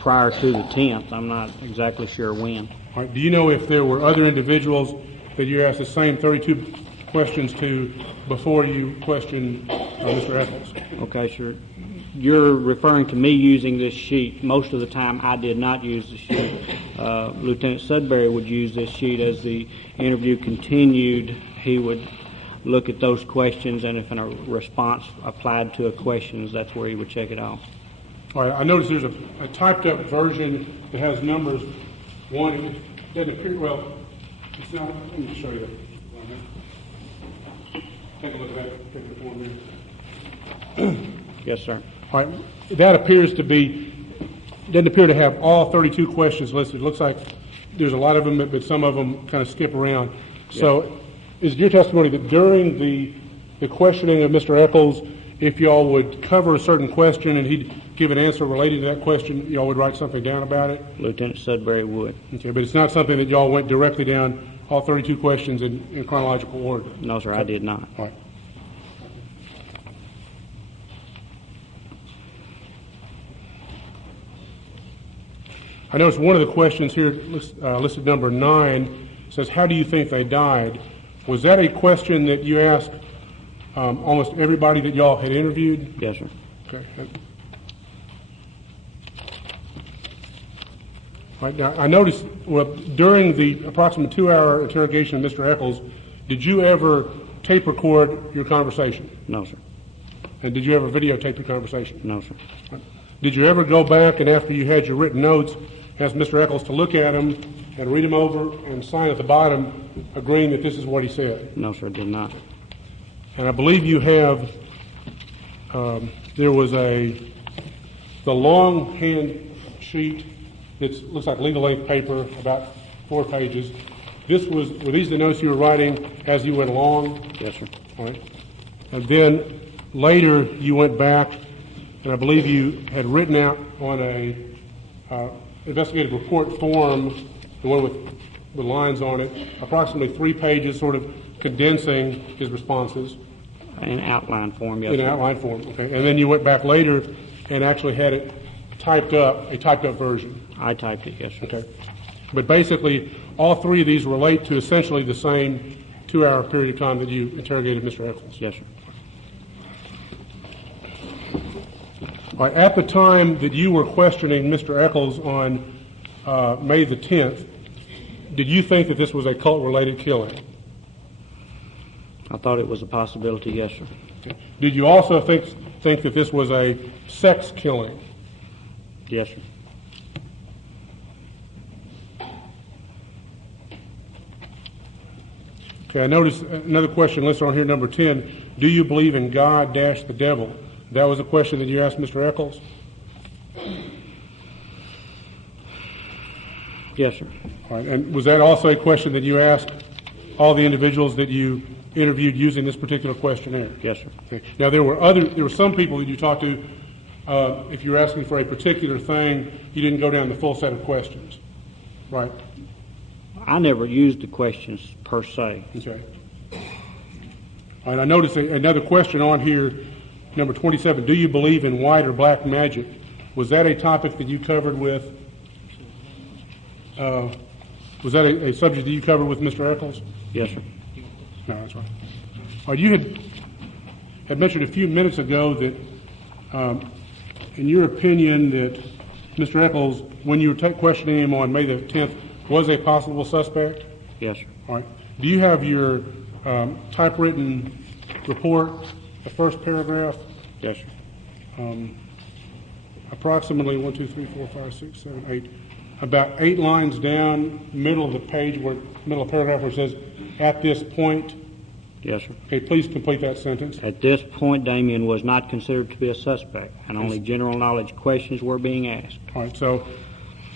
Prior to the 10th. I'm not exactly sure when. All right. Do you know if there were other individuals that you asked the same 32 questions to before you questioned Mr. Echols? Okay, sure. You're referring to me using this sheet. Most of the time I did not use the sheet. Lieutenant Sudbury would use this sheet as the interview continued. He would look at those questions, and if a response applied to a question, that's where he would check it off. All right. I noticed there's a typed up version that has numbers. One, it doesn't appear, well, it's not, let me just show you that. Take a look at that particular form there. Yes, sir. All right. That appears to be, doesn't appear to have all 32 questions listed. It looks like there's a lot of them, but some of them kind of skip around. Yes. So is your testimony that during the questioning of Mr. Echols, if y'all would cover a certain question and he'd give an answer related to that question, y'all would write something down about it? Lieutenant Sudbury would. Okay, but it's not something that y'all went directly down all 32 questions in chronological order? No, sir, I did not. All right. I noticed one of the questions here, listed number 9, says, how do you think they died? Was that a question that you asked almost everybody that y'all had interviewed? Yes, sir. Okay. Right, now, I noticed, well, during the approximate 2-hour interrogation of Mr. Echols, did you ever tape record your conversation? No, sir. And did you ever videotape your conversation? No, sir. Did you ever go back and after you had your written notes, ask Mr. Echols to look at them and read them over and sign at the bottom agreeing that this is what he said? No, sir, did not. And I believe you have, there was the longhand sheet that looks like legal length paper, about 4 pages. Were these the notes you were writing as you went along? Yes, sir. All right. And then later you went back, and I believe you had written out on a investigative report form, the one with the lines on it, approximately 3 pages, sort of condensing his responses. In outline form, yes. In outline form, okay. And then you went back later and actually had it typed up, a typed up version. I typed it, yes, sir. Okay. But basically, all 3 of these relate to essentially the same 2-hour period of time that you interrogated Mr. Echols. Yes, sir. All right, at the time that you were questioning Mr. Echols on May the 10th, did you think that this was a cult-related killing? I thought it was a possibility, yes, sir. Okay. Did you also think that this was a sex killing? Yes, sir. Okay, I noticed another question listed on here, number 10. Do you believe in God - the devil? That was a question that you asked Mr. Echols? Yes, sir. All right, and was that also a question that you asked all the individuals that you interviewed using this particular questionnaire? Yes, sir. Okay. Now, there were some people that you talked to, if you were asking for a particular thing, you didn't go down the full set of questions, right? I never used the questions per se. Okay. All right, I noticed another question on here, number 27. Do you believe in white or black magic? Was that a topic that you covered with, was that a subject that you covered with Mr. Echols? Yes, sir. No, that's right. All right, you had mentioned a few minutes ago that, in your opinion, that Mr. Echols, when you were questioning him on May the 10th, was a possible suspect? Yes, sir. All right. Do you have your typewritten report, the first paragraph? Yes, sir. Approximately 1, 2, 3, 4, 5, 6, 7, 8, about 8 lines down, middle of the page, middle of the paragraph where it says, at this point. Yes, sir. Okay, please complete that sentence. At this point, Damien was not considered to be a suspect, and only general knowledge questions were being asked. All right, so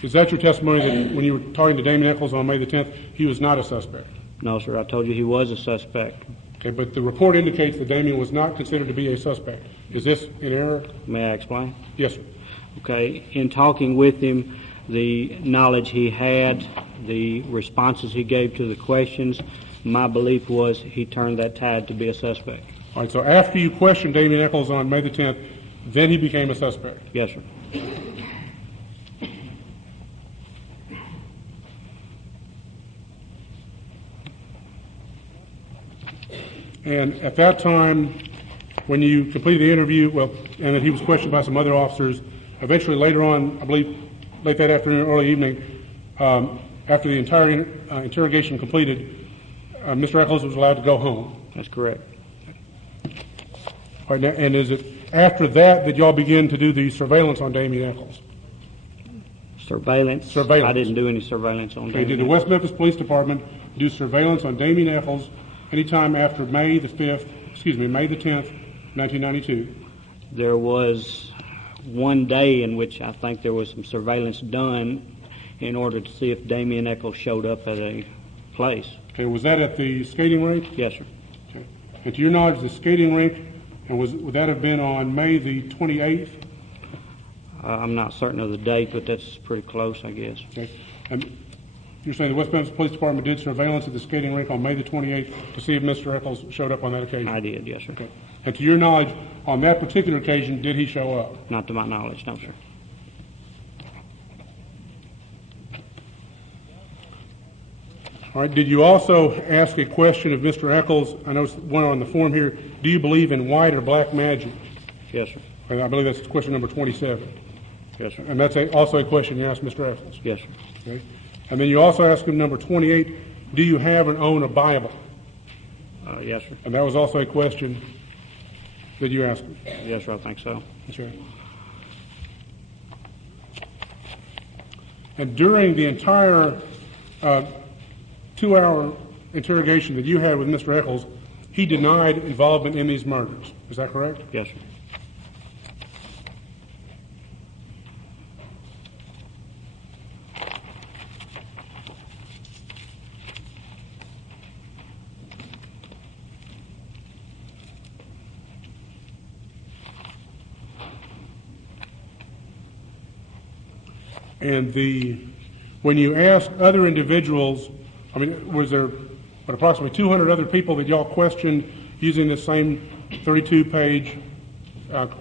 is that your testimony that when you were talking to Damien Echols on May the 10th, he was not a suspect? No, sir. I told you he was a suspect. Okay, but the report indicates that Damien was not considered to be a suspect. Is this in error? May I explain? Yes, sir. Okay, in talking with him, the knowledge he had, the responses he gave to the questions, my belief was he turned that tide to be a suspect. All right, so after you questioned Damien Echols on May the 10th, then he became a suspect? Yes, sir. And at that time, when you completed the interview, and then he was questioned by some other officers, eventually later on, I believe late that afternoon, early evening, after the entire interrogation completed, Mr. Echols was allowed to go home. That's correct. All right, now, and is it after that y'all begin to do the surveillance on Damien Echols? Surveillance? I didn't do any surveillance on Damien. Did the West Memphis Police Department do surveillance on Damien Echols anytime after May the 10th, 1992? There was one day in which I think there was some surveillance done in order to see if Damien Echols showed up at a place. Okay, was that at the skating rink? Yes, sir. Okay. And to your knowledge, the skating rink, and would that have been on May the 28th? I'm not certain of the date, but that's pretty close, I guess. Okay. And you're saying the West Memphis Police Department did surveillance at the skating rink on May the 28th to see if Mr. Echols showed up on that occasion? I did, yes, sir. Okay. And to your knowledge, on that particular occasion, did he show up? Not to my knowledge, no, sir. All right, did you also ask a question of Mr. Echols? I know one on the form here. Do you believe in white or black magic? Yes, sir. I believe that's question number 27. Yes, sir. And that's also a question you asked Mr. Echols. Yes, sir. Okay. And then you also asked him number 28, do you have and own a Bible? Yes, sir. And that was also a question that you asked him. Yes, sir, I think so. That's right. And during the entire 2-hour interrogation that you had with Mr. Echols, he denied involvement in these murders. Is that correct? Yes, sir. And when you asked other individuals, I mean, was there approximately 200 other people that y'all questioned using the same 32-page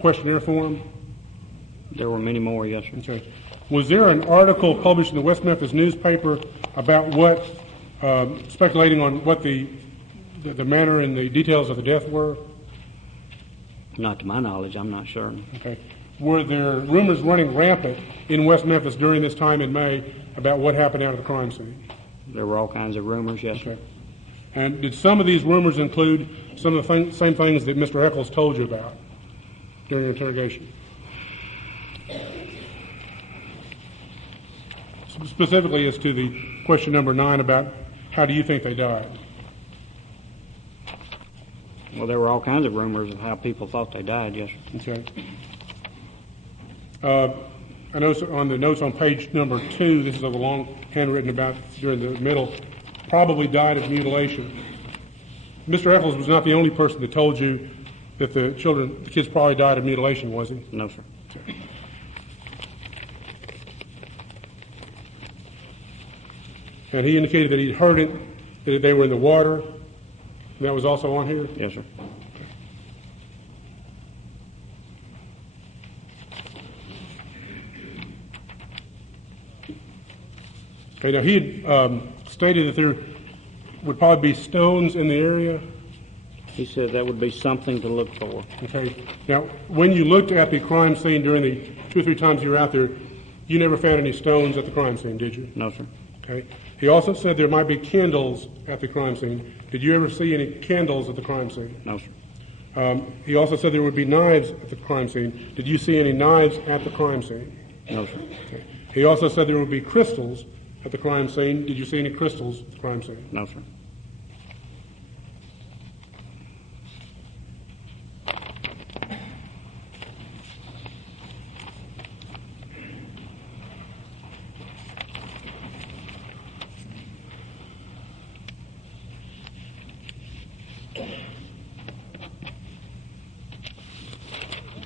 questionnaire form? There were many more, yes, sir. Okay. Was there an article published in the West Memphis newspaper about what, speculating on what the manner and the details of the death were? Not to my knowledge, I'm not sure. Okay. Were there rumors running rampant in West Memphis during this time in May about what happened out of the crime scene? There were all kinds of rumors, yes, sir. And did some of these rumors include some of the same things that Mr. Echols told you about during the interrogation? Specifically as to the question number 9 about how do you think they died? Well, there were all kinds of rumors of how people thought they died, yes, sir. Okay. I know on the notes on page number 2, this is a long handwritten about during the middle, probably died of mutilation. Mr. Echols was not the only person that told you that the kids probably died of mutilation, was he? No, sir. Okay. And he indicated that he'd heard it, that they were in the water. And that was also on here? Yes, sir. Okay, now he had stated that there would probably be stones in the area. He said that would be something to look for. Okay. Now, when you looked at the crime scene during the 2 or 3 times you were out there, you never found any stones at the crime scene, did you? No, sir. Okay. He also said there might be candles at the crime scene. Did you ever see any candles at the crime scene? No, sir. He also said there would be knives at the crime scene. Did you see any knives at the crime scene? No, sir. Okay. He also said there would be crystals at the crime scene. Did you see any crystals at the crime scene? No, sir.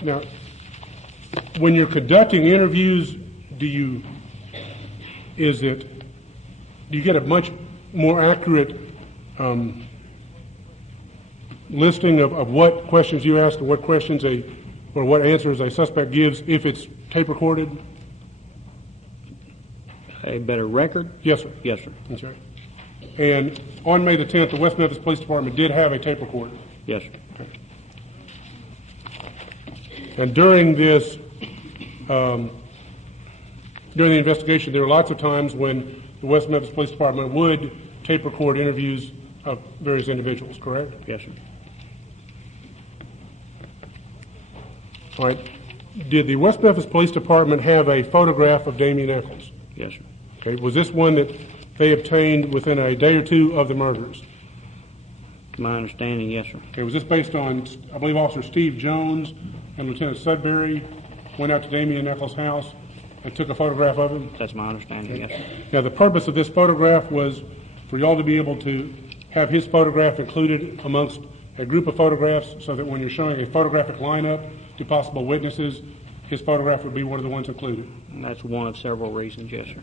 Now, when you're conducting interviews, do you get a much more accurate listing of what questions you ask and what questions or what answers a suspect gives if it's tape recorded? A better record? Yes, sir. Yes, sir. That's right. And on May the 10th, the West Memphis Police Department did have a tape recorder. Yes, sir. Okay. And during this, during the investigation, there were lots of times when the West Memphis Police Department would tape record interviews of various individuals, correct? Yes, sir. All right. Did the West Memphis Police Department have a photograph of Damien Echols? Yes, sir. Okay. Was this one that they obtained within a day or two of the murders? To my understanding, yes, sir. Okay. Was this based on, I believe, Officer Steve Jones and Lieutenant Sudbury went out to Damien Echols' house and took a photograph of him? That's my understanding, yes, sir. Now, the purpose of this photograph was for y'all to be able to have his photograph included amongst a group of photographs so that when you're showing a photographic lineup to possible witnesses, his photograph would be one of the ones included. And that's one of several reasons, yes, sir.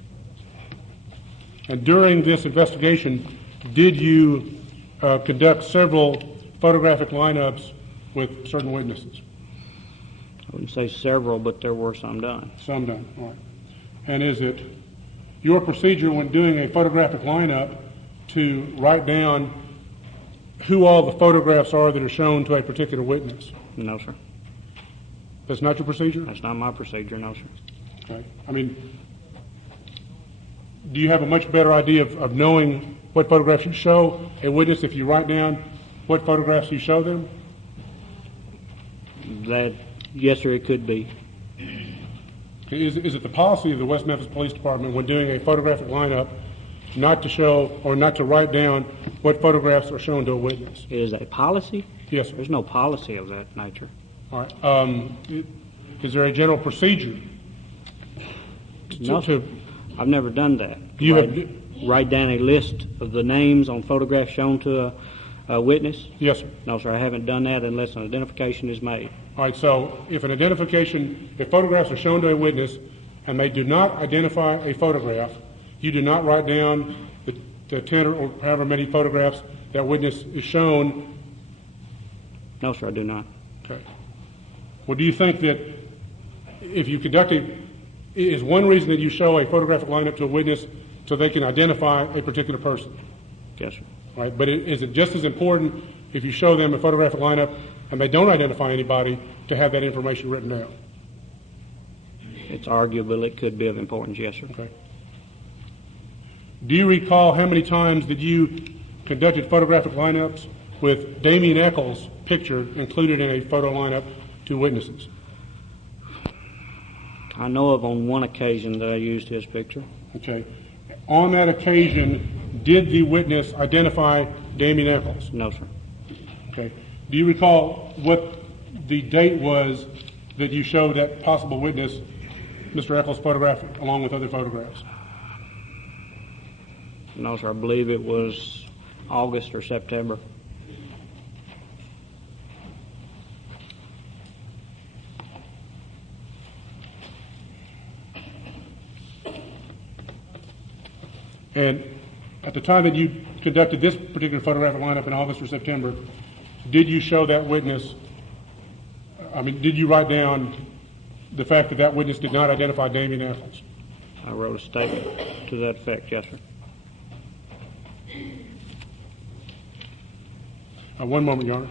And during this investigation, did you conduct several photographic lineups with certain witnesses? I wouldn't say several, but there were some done. Some done, all right. And is it your procedure when doing a photographic lineup to write down who all the photographs are that are shown to a particular witness? No, sir. That's not your procedure? That's not my procedure, no, sir. Okay. I mean, do you have a much better idea of knowing what photographs you show a witness if you write down what photographs you show them? That, yes, sir, it could be. Is it the policy of the West Memphis Police Department when doing a photographic lineup not to show or not to write down what photographs are shown to a witness? Is a policy? Yes, sir. There's no policy of that nature. All right. Is there a general procedure? No, sir. I've never done that. Write down a list of the names on photographs shown to a witness? Yes, sir. No, sir, I haven't done that unless an identification is made. All right, so if photographs are shown to a witness and they do not identify a photograph, you do not write down the 10 or however many photographs that witness is shown? No, sir, I do not. Okay. Well, do you think that if you conduct is one reason that you show a photographic lineup to a witness so they can identify a particular person? Yes, sir. All right, but is it just as important if you show them a photographic lineup and they don't identify anybody to have that information written down? It's arguable it could be of importance, yes, sir. Okay. Do you recall how many times that you conducted photographic lineups with Damien Echols' picture included in a photo lineup to witnesses? I know of on one occasion that I used his picture. Okay. On that occasion, did the witness identify Damien Echols? No, sir. Okay. Do you recall what the date was that you showed that possible witness Mr. Echols' photograph along with other photographs? No, sir. I believe it was August or September. And at the time that you conducted this particular photographic lineup in August or September, did you show that witness, did you write down the fact that witness did not identify Damien Echols? I wrote a statement to that effect, yes, sir. One moment, Your Honor.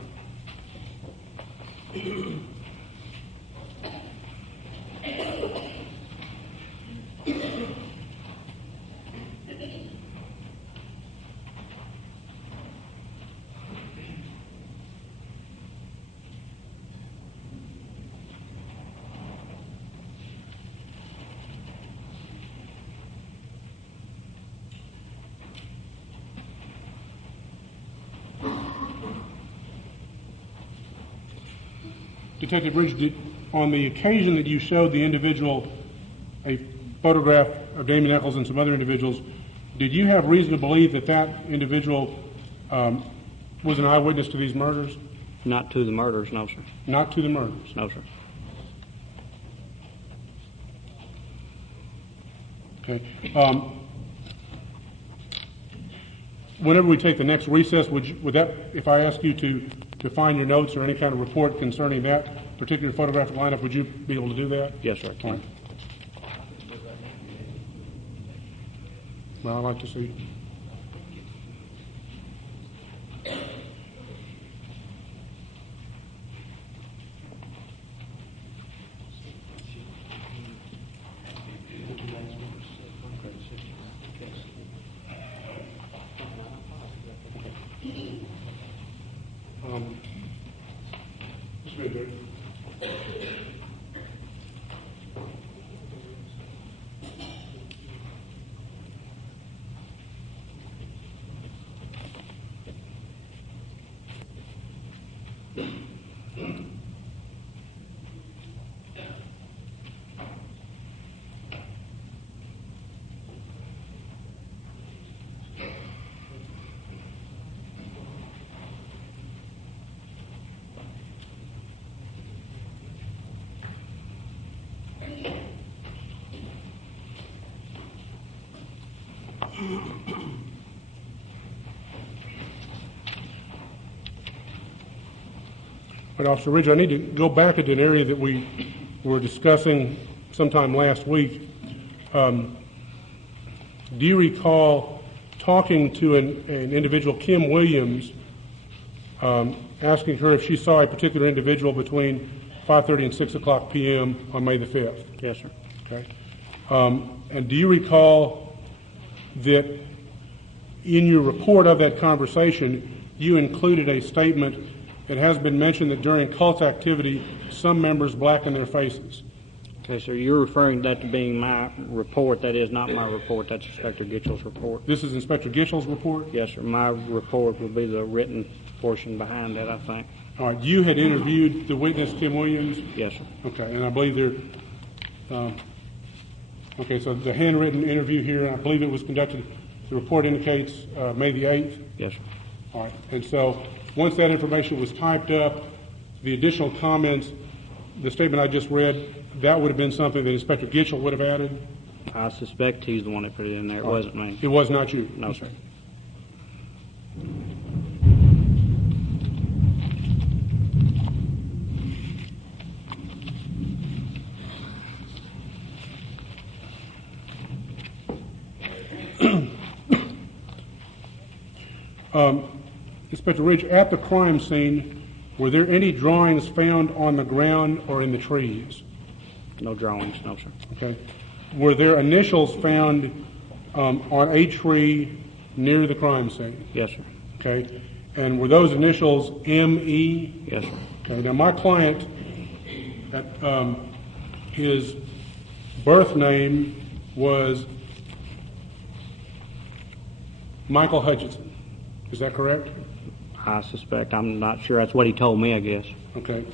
Detective Ridge, on the occasion that you showed the individual a photograph of Damien Echols and some other individuals, did you have reason to believe that individual was an eyewitness to these murders? Not to the murders, no, sir. Not to the murders? No, sir. Okay. Whenever we take the next recess, would that, if I ask you to find your notes or any kind of report concerning that particular photographic lineup, would you be able to do that? Yes, sir, I can. Right. Well, I'd like to see. But Officer Ridge, I need to go back into an area that we were discussing sometime last week. Do you recall talking to an individual, Kim Williams, asking her if she saw a particular individual between 5:30 and 6 o'clock p.m. on May the 5th. Yes, sir. Okay. And do you recall that in your report of that conversation, you included a statement that has been mentioned that during cult activity, some members blacken their faces? Okay, so you're referring that to being my report. That is not my report. That's Inspector Gitchell's report. This is Inspector Gitchell's report? Yes, sir. My report will be the written portion behind that, I think. All right. You had interviewed the witness, Kim Williams? Yes, sir. Okay, and I believe okay, so the handwritten interview here, I believe it was conducted, the report indicates May the 8th? Yes, sir. All right, and so once that information was typed up, the additional comments, the statement I just read, that would have been something that Inspector Gitchell would have added? I suspect he's the one that put it in there. It wasn't me. It was not you? No, sir. Inspector Ridge, at the crime scene, were there any drawings found on the ground or in the trees? No drawings, no, sir. Okay. Were there initials found on a tree near the crime scene? Yes, sir. Okay. And were those initials M.E.? Yes, sir. Okay. Now, my client, his birth name was Michael Hutchinson. Is that correct? I suspect. I'm not sure. That's what he told me, I guess. Okay.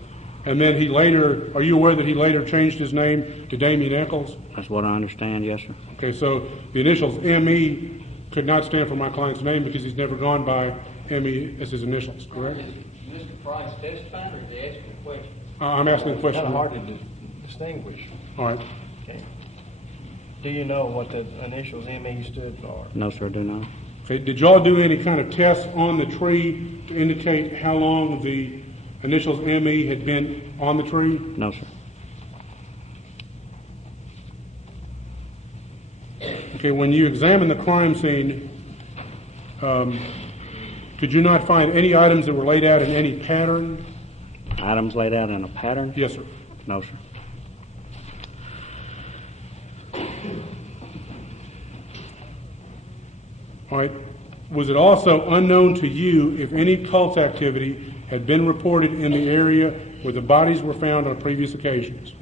And then he later, are you aware that he later changed his name to Damien Echols? That's what I understand, yes, sir. Okay, so the initials M.E. could not stand for my client's name because he's never gone by M.E. as his initials, correct? Is Mr. Price testifying, or is he asking a question? I'm asking a question. Kind of hard to distinguish. All right. Okay. Do you know what the initials M.E. stood for? No, sir, I do not. Okay, did y'all do any kind of tests on the tree to indicate how long the initials M.E. had been on the tree? No, sir. Okay, when you examined the crime scene, could you not find any items that were laid out in any pattern? Items laid out in a pattern? Yes, sir. No, sir. All right. Was it also unknown to you if any cult activity had been reported in the area where the bodies were found on previous occasions?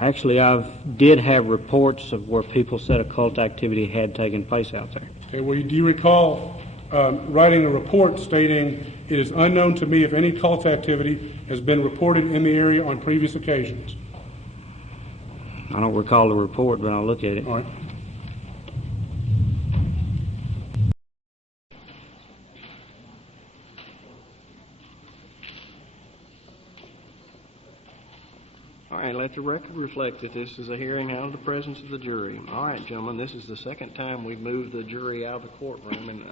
Actually, I did have reports of where people said occult activity had taken place out there. Okay, well, do you recall writing a report stating, it is unknown to me if any cult activity has been reported in the area on previous occasions? I don't recall the report, but I'll look at it. All right. All right, let the record reflect that this is a hearing out of the presence of the jury. All right, gentlemen, this is the second time we've moved the jury out of the courtroom, and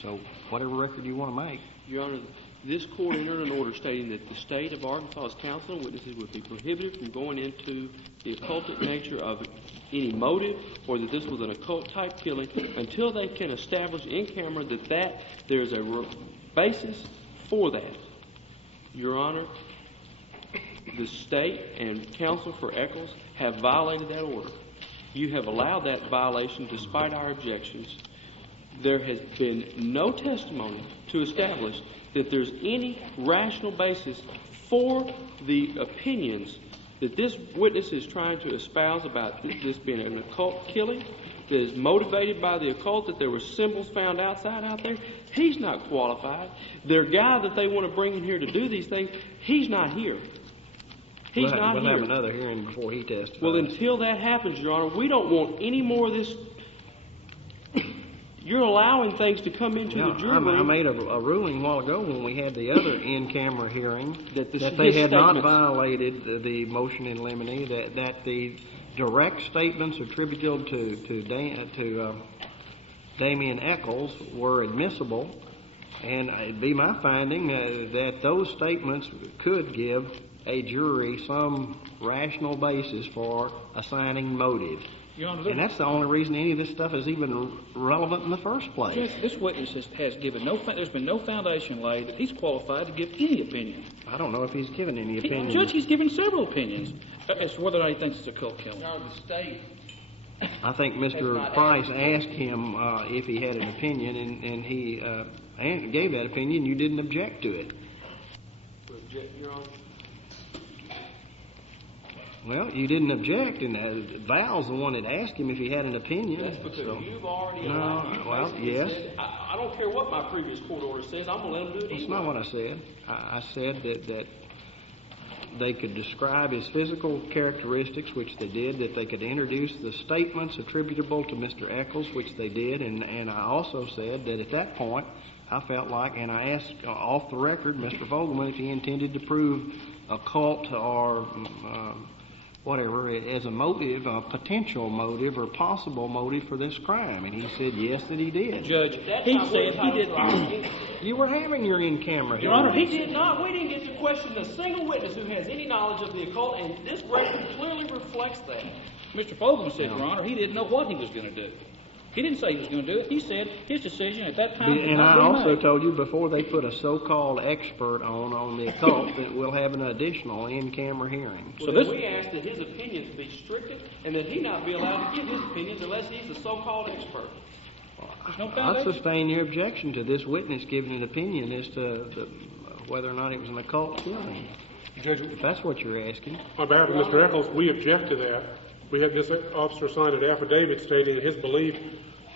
so whatever record you want to make. Your Honor, this court entered an order stating that the state of Arkansas's counsel and witnesses would be prohibited from going into the occultic nature of any motive or that this was an occult-type killing until they can establish in camera that there's a basis for that. Your Honor, the state and counsel for Echols have violated that order. You have allowed that violation despite our objections. There has been no testimony to establish that there's any rational basis for the opinions that this witness is trying to espouse about this being an occult killing that is motivated by the occult, that there were symbols found outside out there. He's not qualified. Their guy that they want to bring in here to do these things, he's not here. He's not here. We'll have another hearing before he testifies. Well, until that happens, Your Honor, we don't want any more of this. You're allowing things to come into the jury room. I made a ruling a while ago when we had the other in-camera hearing that his they had not statements violated the motion in limine, that the direct statements attributable to Damien Echols were admissible, and it'd be my finding that those statements could give a jury some rational basis for assigning motive. Your Honor, And that's the only reason any of this stuff is even relevant in the first place. Judge, this witness has given there's been no foundation laid that he's qualified to give any opinion. I don't know if he's given any opinion. Judge, he's given several opinions as to whether or not he thinks it's a cult killing. Your Honor, the state I think Mr. Price asked him if he had an opinion, and he gave that opinion. You didn't object to it. Your Honor. Well, you didn't object, and Val's the one that asked him if he had an opinion. That's because you've already well, yes. said, I don't care what my previous court order says, I'm going to let him do it That's anyway. not what I said. I said that they could describe his physical characteristics, which they did, that they could introduce the statements attributable to Mr. Echols, which they did, and I also said that at that point, I felt like, and I asked off the record Mr. Fogleman if he intended to prove a cult or whatever as a motive, a potential motive or possible motive for this crime, and he said yes, that he did. Judge, he said he did. You were having your in-camera. Your Honor, He did not. We didn't get to question a single witness who has any knowledge of the occult, and this record clearly reflects that. Mr. Fogleman said, Your Honor, he didn't know what he was going to do. He didn't say he was going to do it. He said his decision at that time did And not I also made. told you before they put a so-called expert on the occult that we'll have an additional in-camera hearing. So we asked that his opinions be restricted and that he not be allowed to give his opinions unless he's a so-called expert. I sustain your objection to this witness giving an opinion as to whether or not it was an occult killing. Judge, if that's what you're asking. On behalf of Mr. Echols, we object to that. We had this officer sign an affidavit stating his belief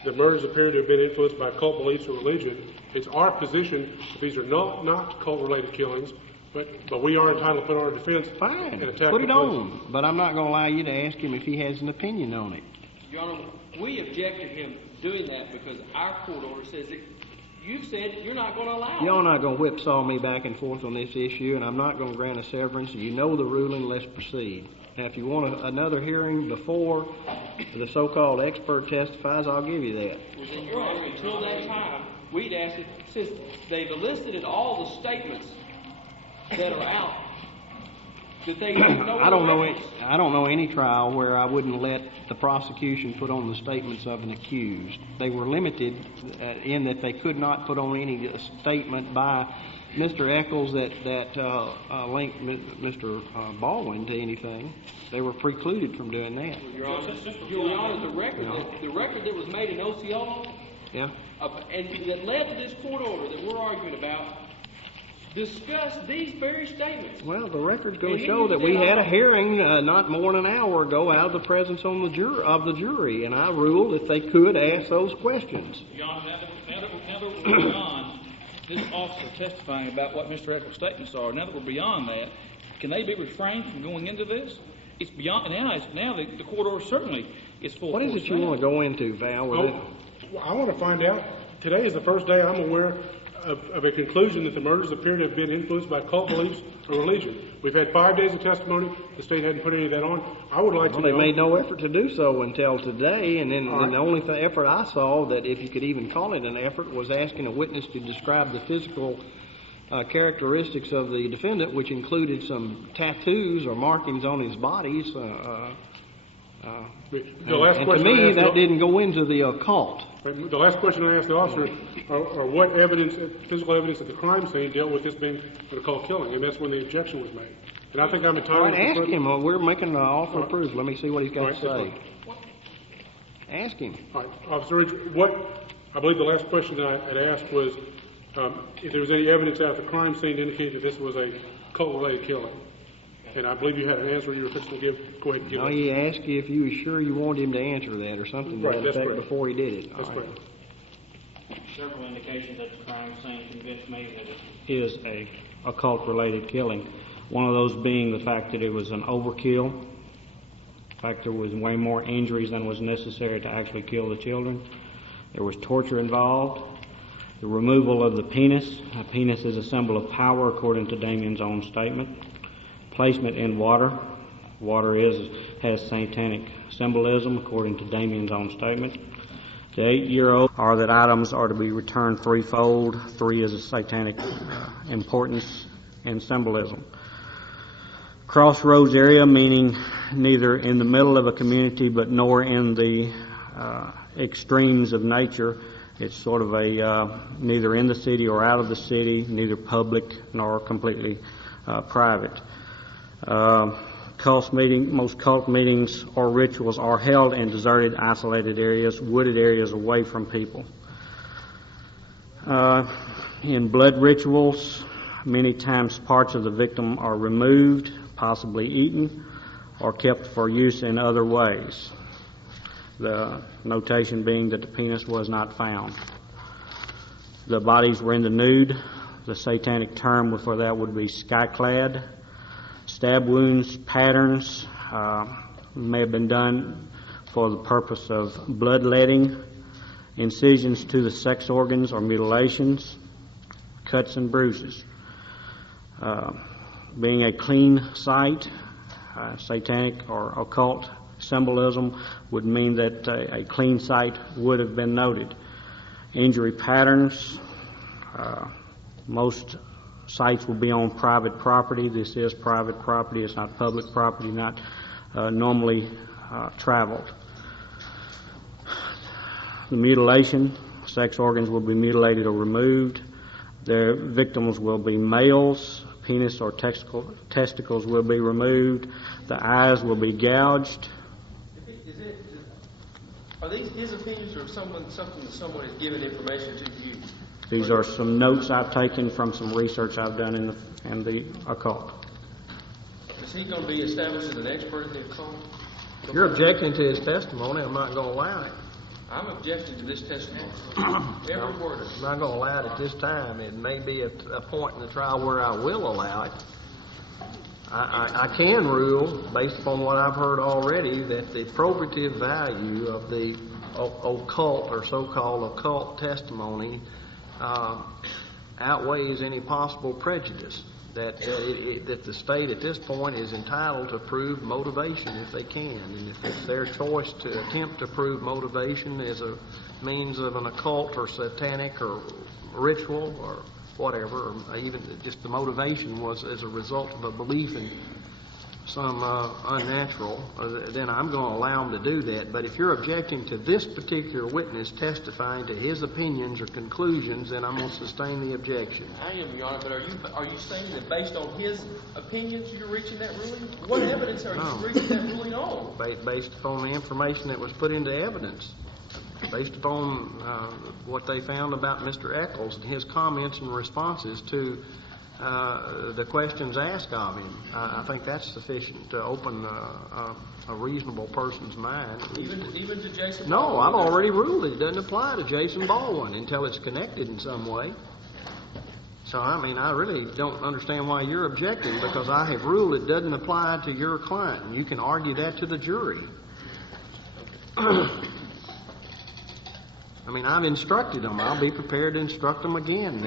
that murders appear to have been influenced by cult beliefs or religion. It's our position that these are not cult-related killings, but we are entitled to put on our defense. Fine, and attack put the it police. on. But I'm not going to allow you to ask him if he has an opinion on it. Your Honor, we object to him doing that because our court order says that you said you're not going to allow it. Y'all not going to whipsaw me back and forth on this issue, and I'm not going to grant a severance. You know the ruling. Let's proceed. Now, if you want another hearing before the so-called expert testifies, I'll give you that. Well, then, Your Honor, until that time, we'd ask it, since they've elicited all the statements that are out, that they know I don't know any trial where I wouldn't let the prosecution put on the statements of an accused. They were limited in that they could not put on any statement by Mr. Echols that linked Mr. Baldwin to anything. They were precluded from doing that. Your Honor, the record that was made in Osceola, Yeah. and that led to this court order that we're arguing about, discussed these very statements. Well, the record's going to show that we had a hearing not more than an hour ago out of the presence of the jury, and I ruled that they could ask those questions. Your Honor, now that we're beyond this officer testifying about what Mr. Echols' statements are, now that we're beyond that, can they be refrained from going into this? It's beyond, now the court order certainly is full. What is it you want to go into, Val? I want to find out. Today is the first day I'm aware of a conclusion that the murders appear to have been influenced by cult beliefs or religion. We've had 5 days of testimony. The state hadn't put any of that on. I would like to know. They made no effort to do so until today, and then the only effort I saw, that if you could even call it an effort, was asking a witness to describe the physical characteristics of the defendant, which included some tattoos or markings on his bodies. And to me, that didn't go into the occult. The last question I asked the officer are what evidence, physical evidence at the crime scene dealt with this being an occult killing, and that's when the objection was made. And I think I'm entitled to ask him. We're making an offer of proof. Let me see what he's got to say. Ask him. All right, Officer Ridge, I believe the last question that I had asked was if there was any evidence at the crime scene to indicate that this was a cult-related killing. And I believe you had an answer you were fixing to give. Go ahead and give it. No, he asked you if you were sure you wanted him to answer that or something to that effect before he did it. That's correct. Several indications at the crime scene convinced me that it is a occult-related killing. One of those being the fact that it was an overkill. In fact, there was way more injuries than was necessary to actually kill the children. There was torture involved. The removal of the penis. A penis is a symbol of power, according to Damien's own statement. Placement in water. Water has satanic symbolism, according to Damien's own statement. The 8-year-old are that items are to be returned threefold. 3 is a satanic importance and symbolism. Crossroads area, meaning neither in the middle of a community but nor in the extremes of nature. It's sort of a neither in the city or out of the city, neither public nor completely private. Most cult meetings or rituals are held in deserted, isolated areas, wooded areas away from people. In blood rituals, many times parts of the victim are removed, possibly eaten, or kept for use in other ways. The notation being that the penis was not found. The bodies were in the nude. The satanic term for that would be skyclad. Stab wounds, patterns may have been done for the purpose of bloodletting, incisions to the sex organs or mutilations, cuts and bruises. Being a clean site, satanic or occult symbolism would mean that a clean site would have been noted. Injury patterns, most sites will be on private property. This is private property. It's not public property, not normally traveled. The mutilation, sex organs will be mutilated or removed. Their victims will be males. Penis or testicles will be removed. The eyes will be gouged. Are these his opinions or something that someone has given information to you? These are some notes I've taken from some research I've done in the occult. Is he going to be established as an expert in the occult? If you're objecting to his testimony, I'm not going to allow it. I'm objecting to this testimony. Every word of it. I'm not going to allow it at this time. It may be a point in the trial where I will allow it. I can rule, based upon what I've heard already, that the probative value of the occult or so-called occult testimony outweighs any possible prejudice. That the state at this point is entitled to prove motivation if they can. And if it's their choice to attempt to prove motivation as a means of an occult or satanic or ritual or whatever, or even just the motivation was as a result of a belief in some unnatural, then I'm going to allow them to do that. But if you're objecting to this particular witness testifying to his opinions or conclusions, then I'm going to sustain the objection. I am, Your Honor, but are you saying that based on his opinions you're reaching that ruling? What evidence are you reaching that ruling on? Based upon the information that was put into evidence. Based upon what they found about Mr. Echols and his comments and responses to the questions asked of him. I think that's sufficient to open a reasonable person's mind. Even to Jason Baldwin? No, I've already ruled it doesn't apply to Jason Baldwin until it's connected in some way. So, I really don't understand why you're objecting, because I have ruled it doesn't apply to your client. And you can argue that to the jury. I've instructed them. I'll be prepared to instruct them again.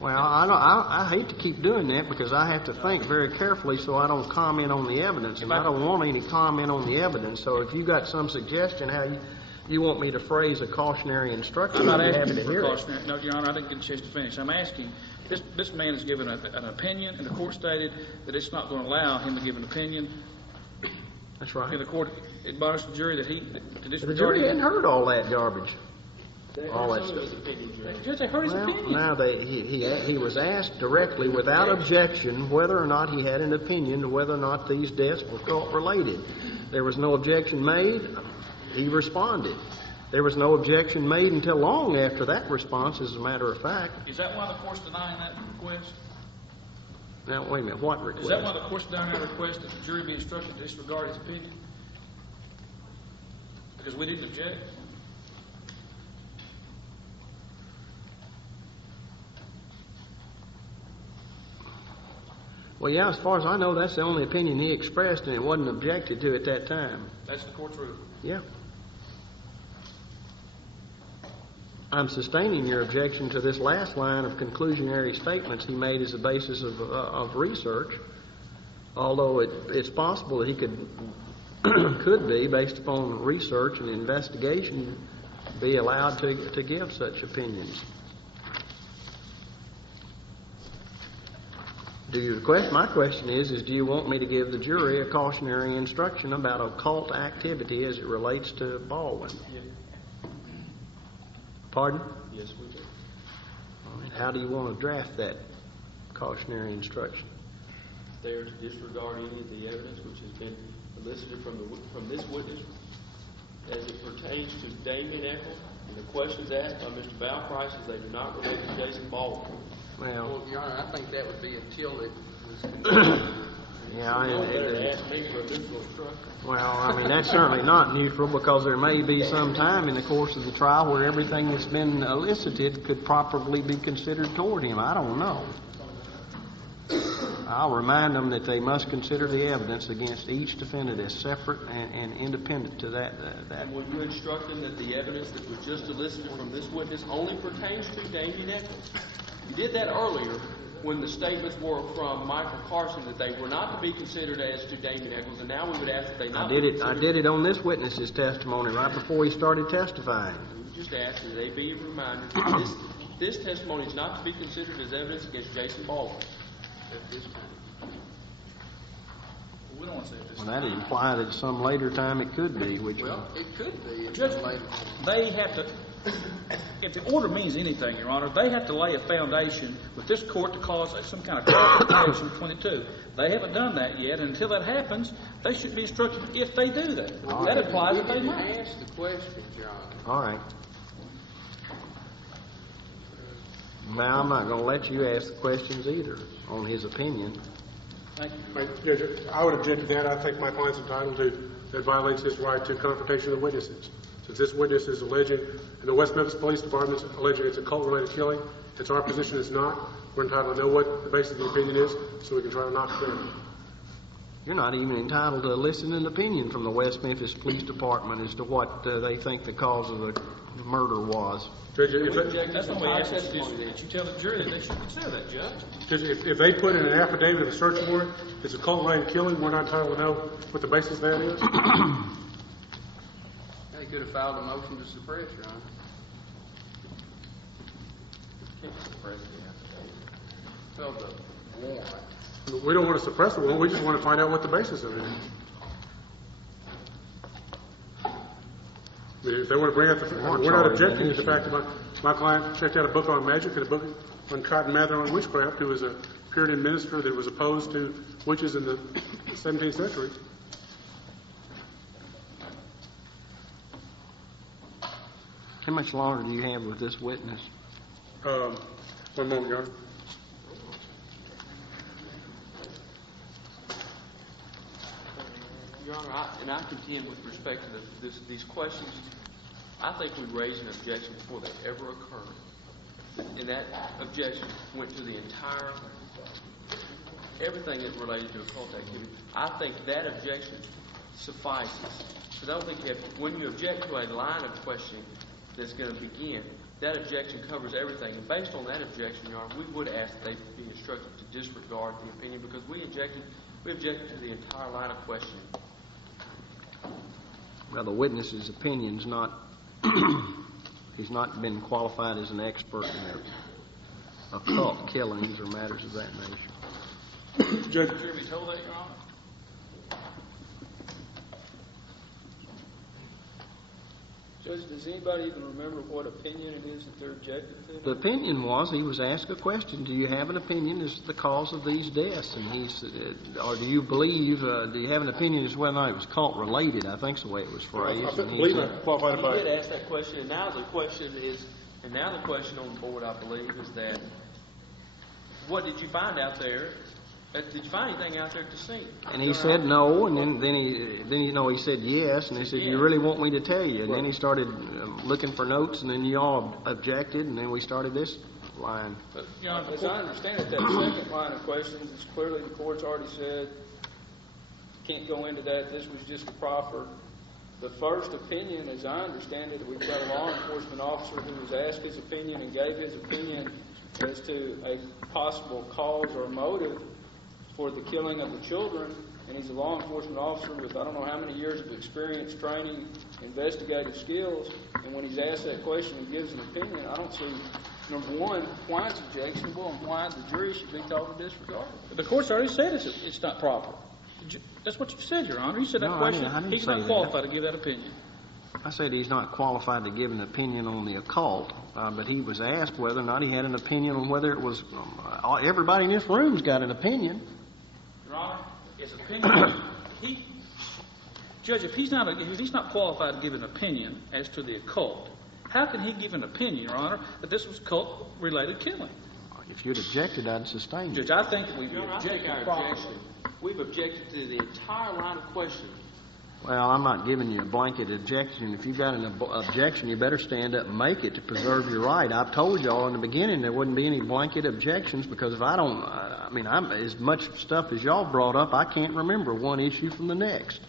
Well, I hate to keep doing that because I have to think very carefully so I don't comment on the evidence, and I don't want any comment on the evidence. So if you got some suggestion how you want me to phrase a cautionary instruction, I'm not I'd be asking happy to for hear it. cautionary. No, Your Honor, I didn't get a chance to finish. I'm asking, this man has given an opinion, and the court stated that it's not going to allow him to give an opinion. That's right. And the court admonished the jury that the jury hadn't heard all that garbage. All that stuff. Judge, they heard his opinion. Now he was asked directly, without objection, whether or not he had an opinion to whether or not these deaths were cult related. There was no objection made. He responded. There was no objection made until long after that response, as a matter of fact. Is that why the court's denying that request? Now, wait a minute, what request? Is that why the court's denying that request, that the jury be instructed to disregard his opinion? Because we didn't object? Well, yeah, as far as I know, that's the only opinion he expressed, and it wasn't objected to at that time. That's the court's rule? Yeah. I'm sustaining your objection to this last line of conclusionary statements he made as a basis of research, although it's possible that he could be, based upon research and investigation, be allowed to give such opinions. My question is do you want me to give the jury a cautionary instruction about occult activity as it relates to Baldwin? Yeah. Pardon? Yes, we do. All right. How do you want to draft that cautionary instruction? They are to disregard any of the evidence which has been elicited from this witness as it pertains to Damien Echols, and the questions asked by Mr. Valprice as they do not relate to Jason Baldwin. Well, Your Honor, I think that would be until it was well, I mean, that's certainly not neutral because there may be some time in the course of the trial where everything that's been elicited could properly be considered toward him. I don't know. I'll remind them that they must consider the evidence against each defendant as separate and independent to that. Would you instruct them that the evidence that was just elicited from this witness only pertains to Damien Echols? You did that earlier when the statements were from Michael Carson that they were not to be considered as to Damien Echols, and now we would ask that they not be considered. I did it on this witness's testimony right before he started testifying. We would just ask that they be reminded that this testimony is not to be considered as evidence against Jason Baldwin at this time. We don't want to say this. Well, that implied at some later time it could be, which... Well, it could be. Judge, they have to, if the order means anything, Your Honor, they have to lay a foundation with this court to cause some kind of clarification between the two. They haven't done that yet, and until that happens, they should be instructed if they do that. All that right. applies if they might. Ask the questions, Your Honor. All right. Now, I'm not going to let you ask the questions either on his opinion. Thank you. Judge, I would object to that. I think my client's entitled to, that violates his right to confrontation of the witnesses. Since this witness is alleging, and the West Memphis Police Department is alleging it's a cult-related killing, it's our position it's not. We're entitled to know what the basis of the opinion is so we can try to knock it down. You're not even entitled to listen an opinion from the West Memphis Police Department as to what they think the cause of the murder was. Judge, That's the way I ask that you tell the jury that they should consider that, Judge. Judge, if they put in an affidavit of a search warrant, it's a cult-related killing, we're not entitled to know what the basis of that is? They could have filed a motion to suppress, Your Honor. Can't suppress the affidavit. Well, the warrant. We don't want to suppress the warrant, we just want to find out what the basis of it is. I mean, if they want to bring out the... we're not objecting to the fact that my client checked out a book on magic and a book on Cotton Mather on witchcraft, who was a Puritan minister that was opposed to witches in the 17th century. How much longer do you have with this witness? 1 moment, Your Honor. Your Honor, I contend with respect to these questions, I think we raised an objection before they ever occurred. And that objection went to the entire, everything that related to occult activity. I think that objection suffices. Because I don't think you have, when you object to a line of questioning that's going to begin, that objection covers everything. And based on that objection, Your Honor, we would ask that they be instructed to disregard the opinion because we objected to the entire line of questioning. Well, the witness's opinion's not, he's not been qualified as an expert in occult killings or matters of that nature. Judge, Should we be told that, Your Honor? Judge, does anybody even remember what opinion it is that they're objecting to? The opinion was he was asked a question, do you have an opinion as to the cause of these deaths? And he said, or do you believe, do you have an opinion as to whether or not it was cult-related? I think's the way it was phrased. I believe I'm qualified by He did ask that question, and now the question on the board, I believe, is that what did you find out there? Did you find anything out there at the scene? And he said no, and then he said yes, and they said, you really want me to tell you? And then he started looking for notes, and then you all objected, and then we started this line. You know, as I understand it, that second line of questions is clearly the court's already said, can't go into that, this was just a proffer. The first opinion, as I understand it, we've got a law enforcement officer who was asked his opinion and gave his opinion as to a possible cause or motive for the killing of the children, and he's a law enforcement officer with I don't know how many years of experience, training, investigative skills, and when he's asked that question and gives an opinion, I don't see Number one, why it's objectionable and why the jury should be told to disregard it. The court's already said it's not proper. That's what you said, Your Honor. You said that No, I question. didn't He's say not that. qualified to give that opinion. I said he's not qualified to give an opinion on the occult, but he was asked whether or not he had an opinion on whether it was, everybody in this room's got an opinion. Your Honor, his opinion, Judge, if he's not qualified to give an opinion as to the occult, how can he give an opinion, Your Honor, that this was cult-related killing? If you'd objected, I'd sustain you. Judge, I think that we've Your Honor, I think objected our properly. objection, we've objected to the entire line of questioning. Well, I'm not giving you a blanket objection. If you've got an objection, you better stand up and make it to preserve your right. I've told y'all in the beginning there wouldn't be any blanket objections because if I don't, I'm as much stuff as y'all brought up, I can't remember one issue from the next.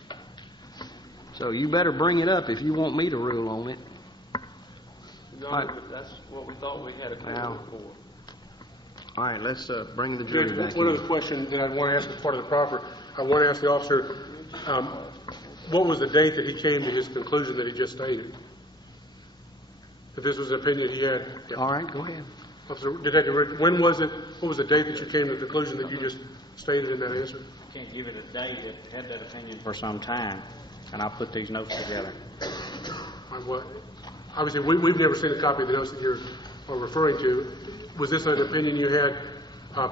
So you better bring it up if you want me to rule on it. Your Honor, that's what we thought we had a court for. All right, let's bring the jury Judge, back one in. other question that I want to ask as part of the proffer. I want to ask the officer, what was the date that he came to his conclusion that he just stated? If this was an opinion he had. Yeah. All right, go ahead. Officer, Detective Ridge, when was it? What was the date that you came to the conclusion that you just stated in that answer? Can't give it a date. It had that opinion for some time, and I put these notes together. Obviously, we've never seen a copy of the notes that you're referring to. Was this an opinion you had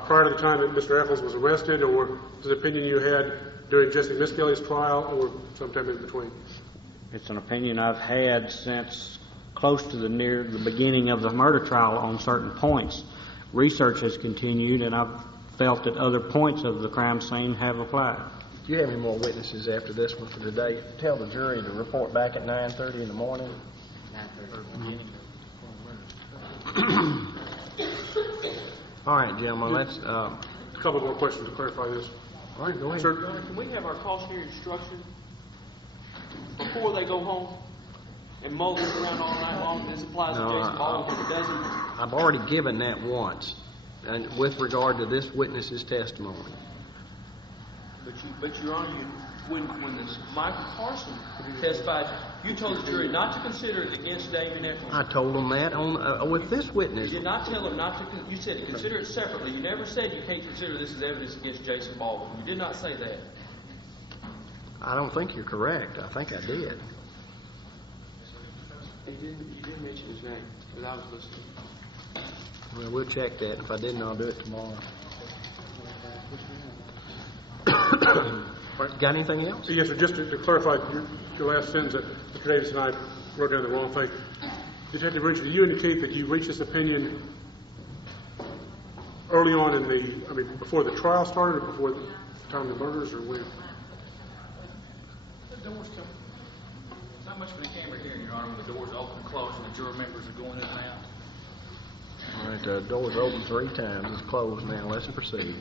prior to the time that Mr. Echols was arrested, or was it an opinion you had during Jesse Miskelly's trial, or sometime in between? It's an opinion I've had since close to near the beginning of the murder trial on certain points. Research has continued, and I've felt that other points of the crime scene have applied. Do you have any more witnesses after this one for today? Tell the jury to report back at 9:30 in the morning. 9:30. All right, gentlemen, let's... A couple more questions to clarify this. All right, go ahead. Sir, Can we have our cautionary instruction before they go home and mull this around all night long? This applies to Jason Baldwin if it doesn't. I've already given that once, and with regard to this witness's testimony. But Your Honor, when this Michael Carson testified, you told the jury not to consider it against Damien Echols. I told them that on with this witness. You did not tell them not to. You said to consider it separately. You never said you can't consider this as evidence against Jason Baldwin. You did not say that. I don't think you're correct. I think I did. You did mention his name, but I was listening. Well, we'll check that. If I didn't, I'll do it tomorrow. Got anything else? yes, sir. Just to clarify your last sentence that Mr. Davis and I wrote down the wrong thing. Detective Richard, did you indicate that you reached this opinion early on before the trial started, or before the time of the murders, or when? The doors come. Not much of a camera here, Your Honor, when the doors open and close and the juror members are going in and out. All right, the door's open 3 times. It's closed now. Let's proceed.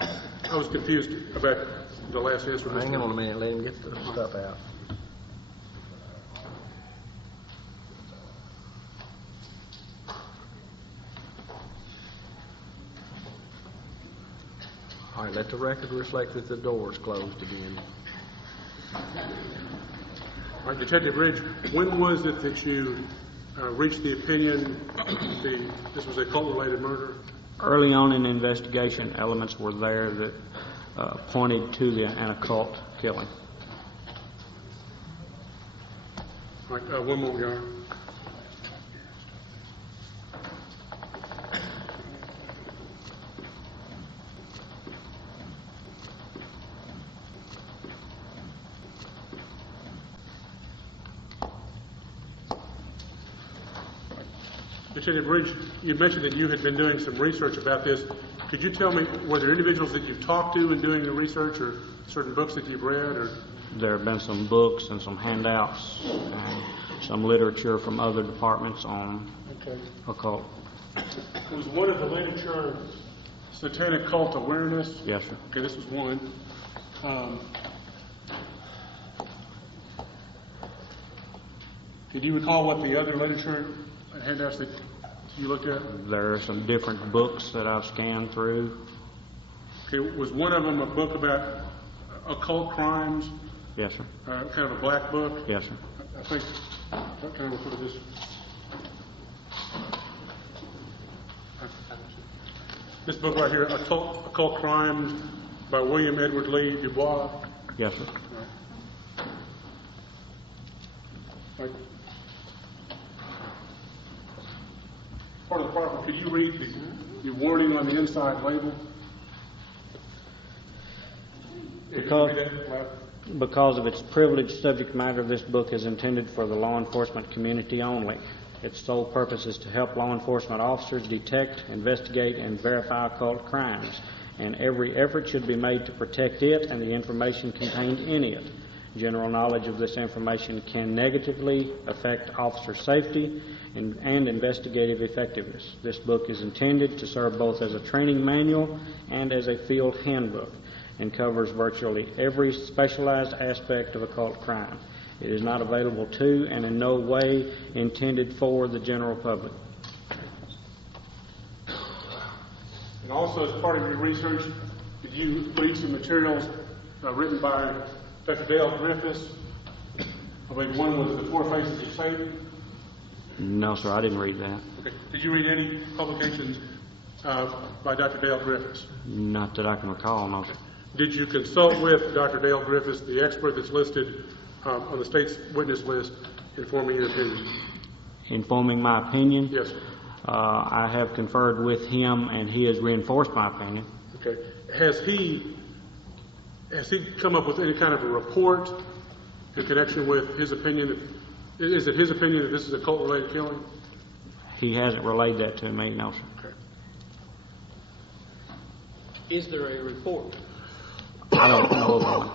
I was confused about the last answer. Hang on a minute. Let him get the stuff out. All right, let the record reflect that the door is closed again. All right, Detective Ridge, when was it that you reached the opinion this was a cult-related murder? Early on in the investigation, elements were there that pointed to an occult killing. All right, one more, Your Honor. Detective Ridge, you mentioned that you had been doing some research about this. Could you tell me, were there individuals that you've talked to in doing the research, or certain books that you've read? Or There have been some books and some handouts and some literature from other departments on occult. was one of the literature satanic cult awareness? Yes, sir. Okay, this was one. Did you recall what the other literature handouts that you looked at? There are some different books that I've scanned through. Okay, was one of them a book about occult crimes? Yes, sir. Kind of a black book? Yes, sir. I think, what kind of refer to this? This book right here, Occult Crimes by William Edward Lee Dubois. Yes, sir. Right. Part of the problem, could you read the wording on the inside label? Because of its privileged subject matter, this book is intended for the law enforcement community only. Its sole purpose is to help law enforcement officers detect, investigate, and verify occult crimes, and every effort should be made to protect it and the information contained in it. General knowledge of this information can negatively affect officer safety and investigative effectiveness. This book is intended to serve both as a training manual and as a field handbook, and covers virtually every specialized aspect of occult crime. It is not available to and in no way intended for the general public. And also, as part of your research, did you read some materials written by Dr. Dale Griffiths? I believe one was The Four Faces of Satan. No, sir, I didn't read that. Okay. Did you read any publications by Dr. Dale Griffiths? Not that I can recall, no, sir. Did you consult with Dr. Dale Griffiths, the expert that's listed on the state's witness list, informing your opinion? Informing my opinion? Yes. I have conferred with him, and he has reinforced my opinion. Okay. Has he come up with any kind of a report in connection with his opinion? Is it his opinion that this is a cult-related killing? He hasn't relayed that to me, no, sir. Okay. Is there a report? I don't know of one.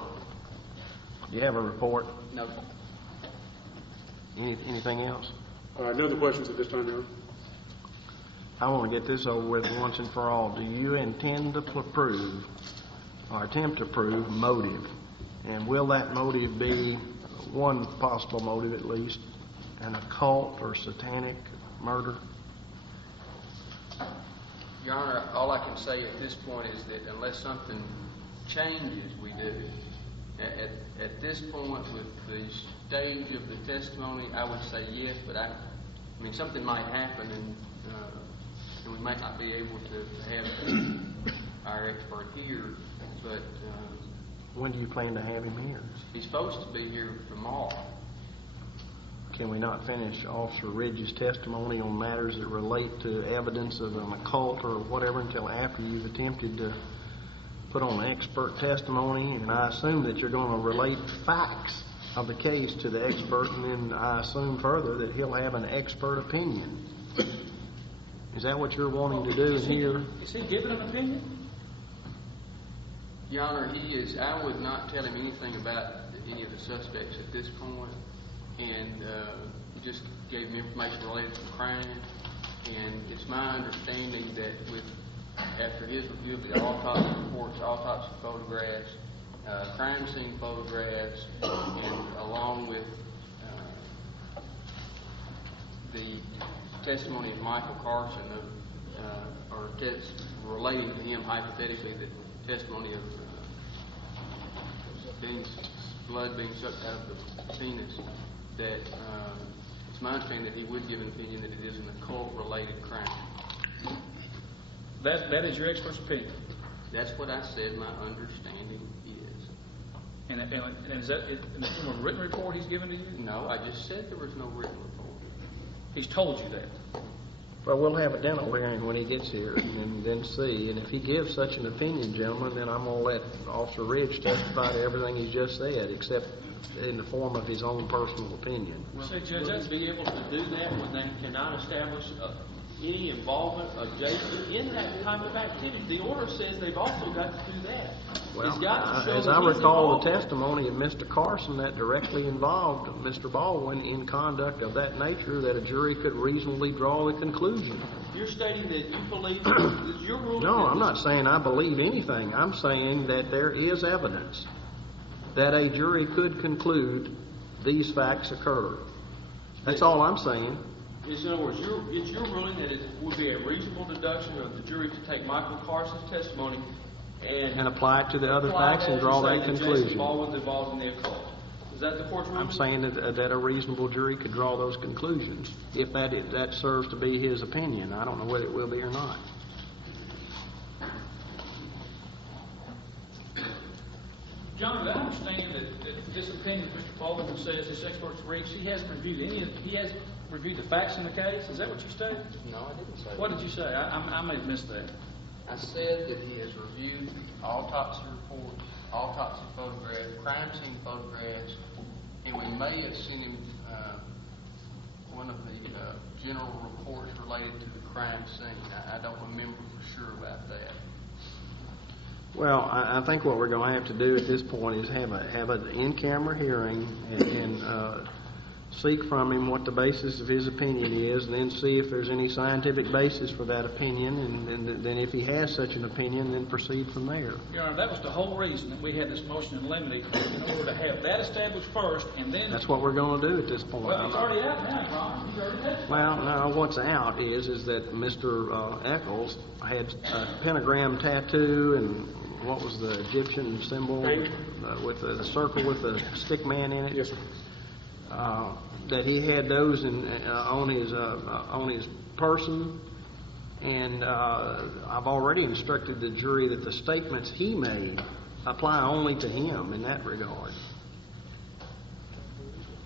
Do you have a report? No. Anything else? No other questions at this time, Your Honor. I want to get this over with once and for all. Do you intend to prove, or attempt to prove, motive? And will that motive be, one possible motive at least, an occult or satanic murder? Your Honor, all I can say at this point is that unless something changes, we do. At this point, with the stage of the testimony, I would say yes, but I mean, something might happen, and we might not be able to have our expert here, but... when do you plan to have him here? He's supposed to be here tomorrow. Can we not finish Officer Ridge's testimony on matters that relate to evidence of an occult or whatever until after you've attempted to put on expert testimony? And I assume that you're going to relate facts of the case to the expert, and then I assume further that he'll have an expert opinion. Is that what you're wanting to do here? Is he giving an opinion? Your Honor, he is. I would not tell him anything about any of the suspects at this point, and just gave him information related to the crime. And it's my understanding that after his review of the autopsy reports, autopsy photographs, crime scene photographs, and along with the testimony of Michael Carson or relating to him hypothetically the testimony of blood being sucked out of the penis, that it's my understanding that he would give an opinion that it is an occult-related crime. That is your expert's opinion? That's what I said my understanding is. And is that in the form of a written report he's given to you? No, I just said there was no written report. He's told you that? Well, we'll have a dental hearing when he gets here and then see. And if he gives such an opinion, gentlemen, then I'm going to let Officer Ridge testify to everything he's just said, except in the form of his own personal opinion. Well, so Judge, will they be able to do that when they cannot establish any involvement of Jason in that type of activity? The order says they've also got to do that. Well, he's got to show as that I he's recall involved. the testimony of Mr. Carson, that directly involved Mr. Baldwin in conduct of that nature that a jury could reasonably draw the conclusion. You're stating that you believe that your rule... No, I'm not saying I believe anything. I'm saying that there is evidence that a jury could conclude these facts occurred. That's all I'm saying. In other words, it's your ruling that it would be a reasonable deduction of the jury to take Michael Carson's testimony and apply it to the other facts and draw that conclusion. Jason Baldwin's involved in the occult. Is that the court's ruling? I'm saying that a reasonable jury could draw those conclusions if that serves to be his opinion. I don't know whether it will be or not. John, I understand that this opinion Mr. Baldwin says this expert's reached, he hasn't reviewed the facts in the case. Is that what you stated? No, I didn't say that. What did you say? I may have missed that. I said that he has reviewed autopsy reports, autopsy photographs, crime scene photographs, and we may have sent him one of the general reports related to the crime scene. I don't remember for sure about that. Well, I think what we're going to have to do at this point is have an in-camera hearing and seek from him what the basis of his opinion is, and then see if there's any scientific basis for that opinion, and then if he has such an opinion, then proceed from there. Your Honor, that was the whole reason that we had this motion in limine, in order to have that established first, and then... That's what we're going to do at this point. Well, it's already out now, Ron. He's already had it. Well, no, what's out is that Mr. Echols had a pentagram tattoo, and what was the Egyptian symbol with the circle with the stick man in it? Yes, sir. That he had those on his person, and I've already instructed the jury that the statements he made apply only to him in that regard.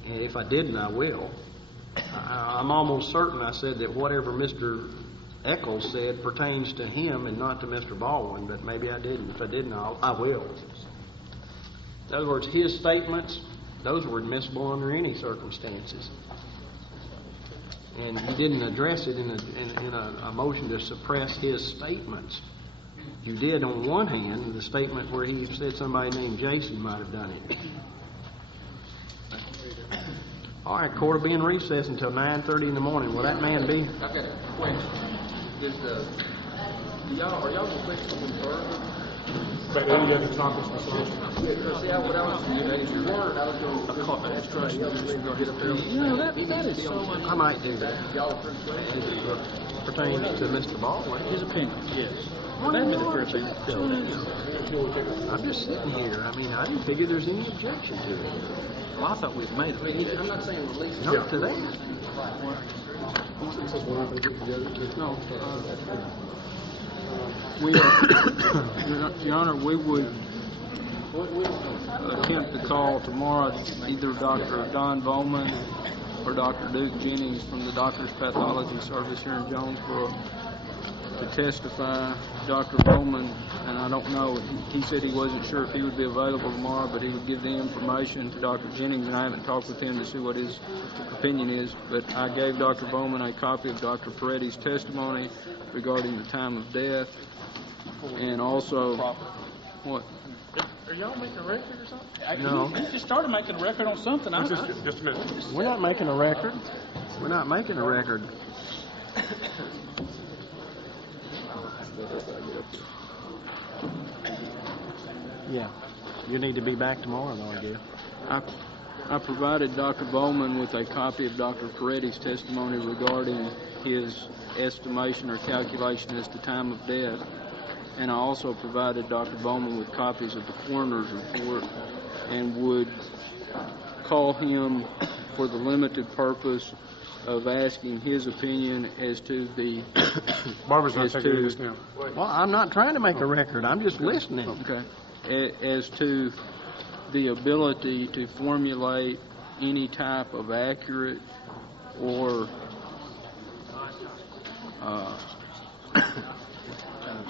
And if I didn't, I will. I'm almost certain I said that whatever Mr. Echols said pertains to him and not to Mr. Baldwin, but maybe I didn't. If I didn't, I will. In other words, his statements, those were admissible under any circumstances. And he didn't address it in a motion to suppress his statements. You did, on one hand, the statement where he said somebody named Jason might have done it. All right, court will be in recess until 9:30 in the morning. Will that man be? I've got a question. Are y'all going to fix something further? But any other topics besides? See, what I was going to do is your word. I was going to call that straight. Y'all just going to hit up there. No, that is so... I might do that. Y'all approve It pertains to Mr. Baldwin. His opinion, yes. That'd be the fair thing. I'm just sitting here. I mean, I didn't figure there's any objection to it. Well, I thought we'd made it. I'm not saying release it. Not to that. No. Your Honor, we would attempt to call tomorrow either Dr. Don Bowman or Dr. Duke Jennings from the Doctor's Pathology Service here in Jonesboro to testify. Dr. Bowman, and I don't know, he said he wasn't sure if he would be available tomorrow, but he would give the information to Dr. Jennings, and I haven't talked with him to see what his opinion is, but I gave Dr. Bowman a copy of Dr. Peretti's testimony regarding the time of death, and also, what? Are y'all making a record or something? No. You just started making a record on something. Just a minute. We're not making a record. We're not making a record. Yeah. You need to be back tomorrow, though, I guess. I provided Dr. Bowman with a copy of Dr. Peretti's testimony regarding his estimation or calculation as to time of death, and I also provided Dr. Bowman with copies of the coroner's report and would call him for the limited purpose of asking his opinion as to the... Barbara's not taking this now. Well, I'm not trying to make a record. I'm just listening. Okay. As to the ability to formulate any type of accurate or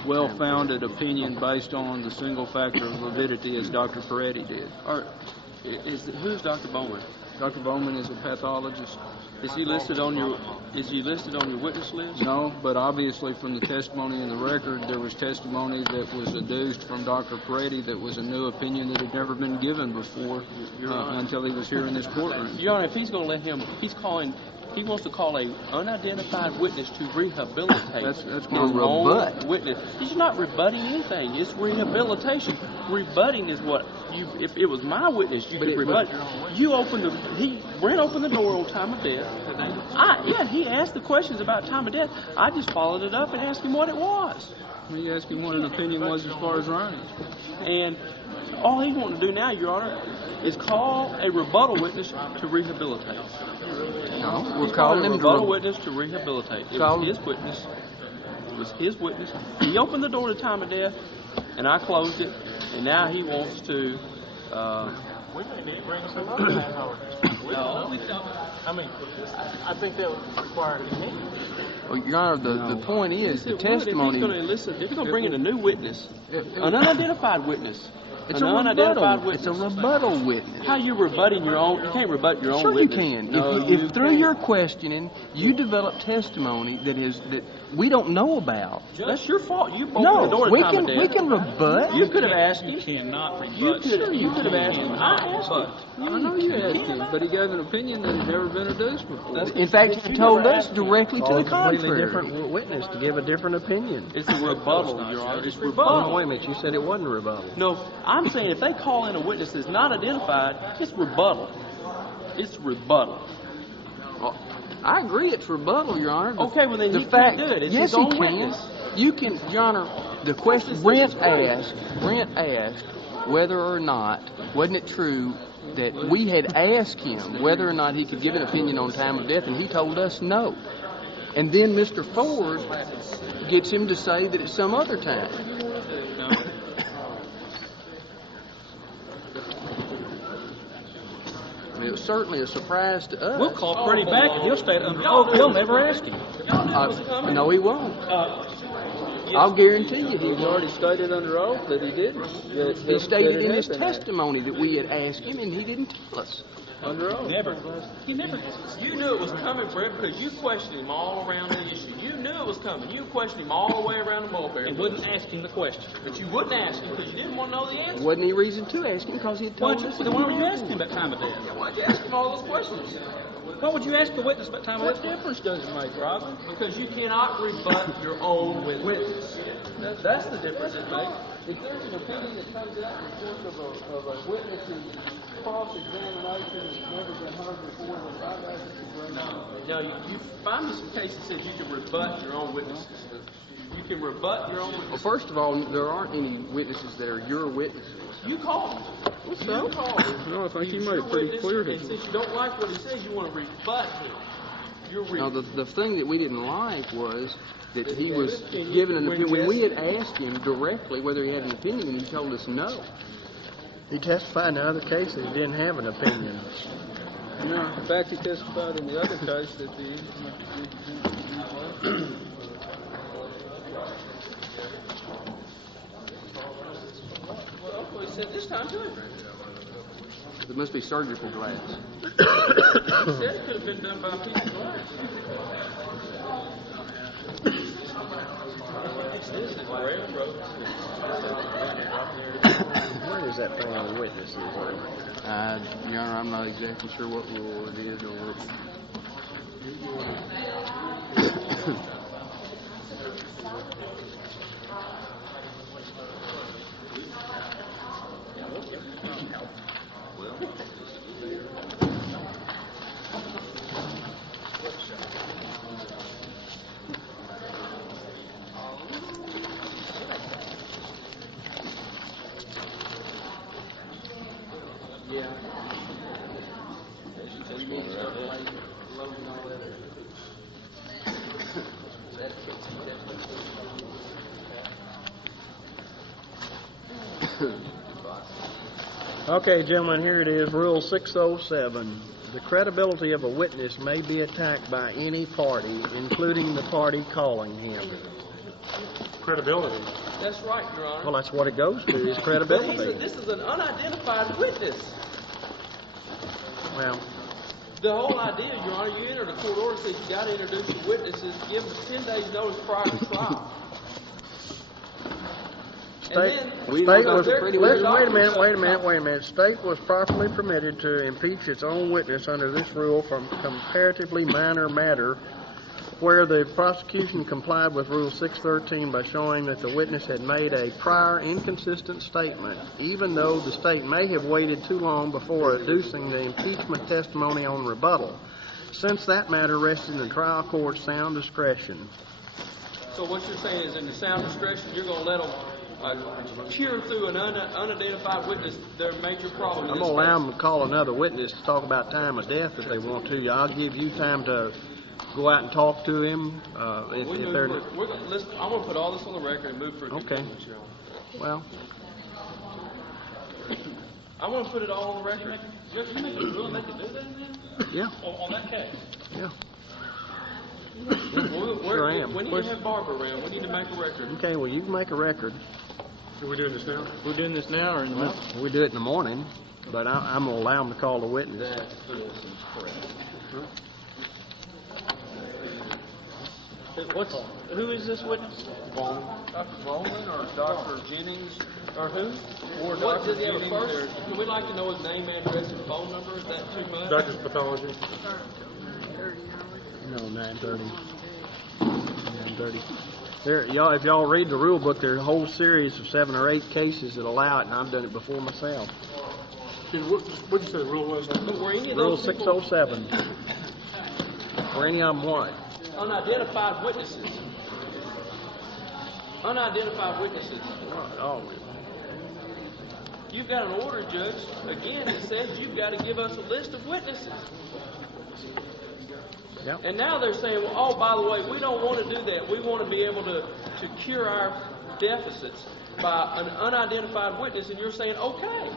well-founded opinion based on the single factor of validity as Dr. Peretti did. Who's Dr. Bowman? Dr. Bowman is a pathologist. Is he listed on your witness list? No, but obviously from the testimony in the record, there was testimony that was adduced from Dr. Peretti that was a new opinion that had never been given before until he was here in this courtroom. Your Honor, if he's going to let him, he wants to call a unidentified witness to rehabilitate. That's his rebut. own witness. He's not rebutting anything. It's rehabilitation. Rebutting is what if it was my witness, you could rebut. Bryn opened the door on time of death. He asked the questions about time of death. I just followed it up and asked him what it was. He asked him what an opinion was as far as Ronnie. And all he's wanting to do now, Your Honor, is call a rebuttal witness to rehabilitate. No, we're calling him a rebuttal witness to rehabilitate. It was his witness. It was his witness. He opened the door to time of death, and I closed it. And now he wants to We may need to bring some other manpower. No, we don't. I mean, I think that would require an opinion. Well, Your Honor, the point is, the testimony... If you're going to bring in a new witness, an unidentified witness, It's a rebuttal. It's a rebuttal witness. How you rebutting your own? You can't rebut your own Sure witness. you can. No, if through your questioning you develop testimony that we don't know about. That's your fault. You opened the door No, to time of death. we can rebut. You could have asked him. You cannot rebut. You could have asked him. I asked him. I know you asked him, but he gave an opinion that had never been adduced before. In fact, he told us directly to the A completely contrary. different witness to give a different opinion. It's a rebuttal, Your Honor. It's rebuttal. No, wait a minute. You said it wasn't a rebuttal. No, I'm saying if they call in a witness that's not identified, it's rebuttal. It's rebuttal. Well, I agree it's rebuttal, Your Honor. Okay, well then the he fact, can't do it. It's yes, his own he can. witness. You can, Your Honor. The question Brent asked whether or not, wasn't it true that we had asked him whether or not he could give an opinion on time of death, and he told us no. And then Mr. Ford gets him to say that it's some other time. I mean, it was certainly a surprise to us. We'll call Freddie back and he'll stay under oath. He'll never ask him. No, he won't. I'll guarantee you He's already stated under oath that he didn't. He stated in his testimony that we had asked him, and he didn't tell us. Under oath. Never. He never. You knew it was coming, Brent, because you questioned him all around the issue. You knew it was coming. You questioned him all the way around the mulberry. And wouldn't ask him the question. But you wouldn't ask him because you didn't want to know the answer. Wasn't any reason to ask him because he had told us. Then why would you ask him about time of death? Why'd you ask him all those questions? Why would you ask the witness about time of What death? difference does it make, Robin? Because you cannot rebut your own witness. That's the difference it makes. If there's an opinion that comes out in the course of a witness's cross-examination that's never been heard before, then I'd ask you to bring it up. Now, you find me some cases that says you can rebut your own witnesses. You can rebut your own witnesses. Well, first of all, there aren't any witnesses that are your witnesses. You called him. You called him. No, I think you He's made your it pretty witness, clear and since you don't like what he says, you want to rebut him. Now, the thing that we didn't like was that he was given an opinion. When we had asked him directly whether he had an opinion, and he told us no. He testified in the other case that he didn't have an opinion. No, in fact, he testified in the other case that Well, he said this time too. It must be surgical glass. He said it could have been done by a piece of glass. Where is that thing on witnesses? Your Honor, I'm not exactly sure what rule it is or Okay, gentlemen, here it is, Rule 607. The credibility of a witness may be attacked by any party, including the party calling him. Credibility. That's right, Your Honor. Well, that's what it goes to, is credibility. This is an unidentified witness. Well, The whole idea, Your Honor, you entered a court order that says you got to introduce your witnesses, give them 10 days notice prior to trial. State was, wait a minute. State was properly permitted to impeach its own witness under this rule from comparatively minor matter where the prosecution complied with Rule 613 by showing that the witness had made a prior inconsistent statement, even though the state may have waited too long before adducing the impeachment testimony on rebuttal, since that matter rested in the trial court's sound discretion. So what you're saying is in the sound discretion, you're going to let them cheer through an unidentified witness their major problem. I'm going to allow them to call another witness to talk about time of death if they want to. I'll give you time to go out and talk to him. I'm going to put all this on the record and move for a Okay. Well, I want to put it all on the record. Judge, you make a ruling they can do that now? Yeah, On that case? yeah. We Sure I am. need to have Barbara around. We need to make a record. Okay, well, you can make a record. Are we doing this now? We're doing this now or in the Well, we do it in the morning, but I'm gonna allow them to call the witness. That is correct. Who is this witness? Dr. Baldwin or Dr. Jennings, or who? Or What, Dr. does he have a Jennings first? Would we like to know his name, address, and phone number? Is that too much? Doctor's pathology. No, 9:30. 9:30. There, y'all, if y'all read the rule book, there's a whole series of 7 or 8 cases that allow it, and I've done it before myself. What did you say the rule was? Were any of Rule those people 607. Were any of them what? unidentified witnesses? Unidentified witnesses. Oh, You've got an order, Judge. Again, it says you've got to give us a list of witnesses. yep. And now they're saying, well, oh, by the way, we don't want to do that. We want to be able to cure our deficits by an unidentified witness, and you're saying, okay.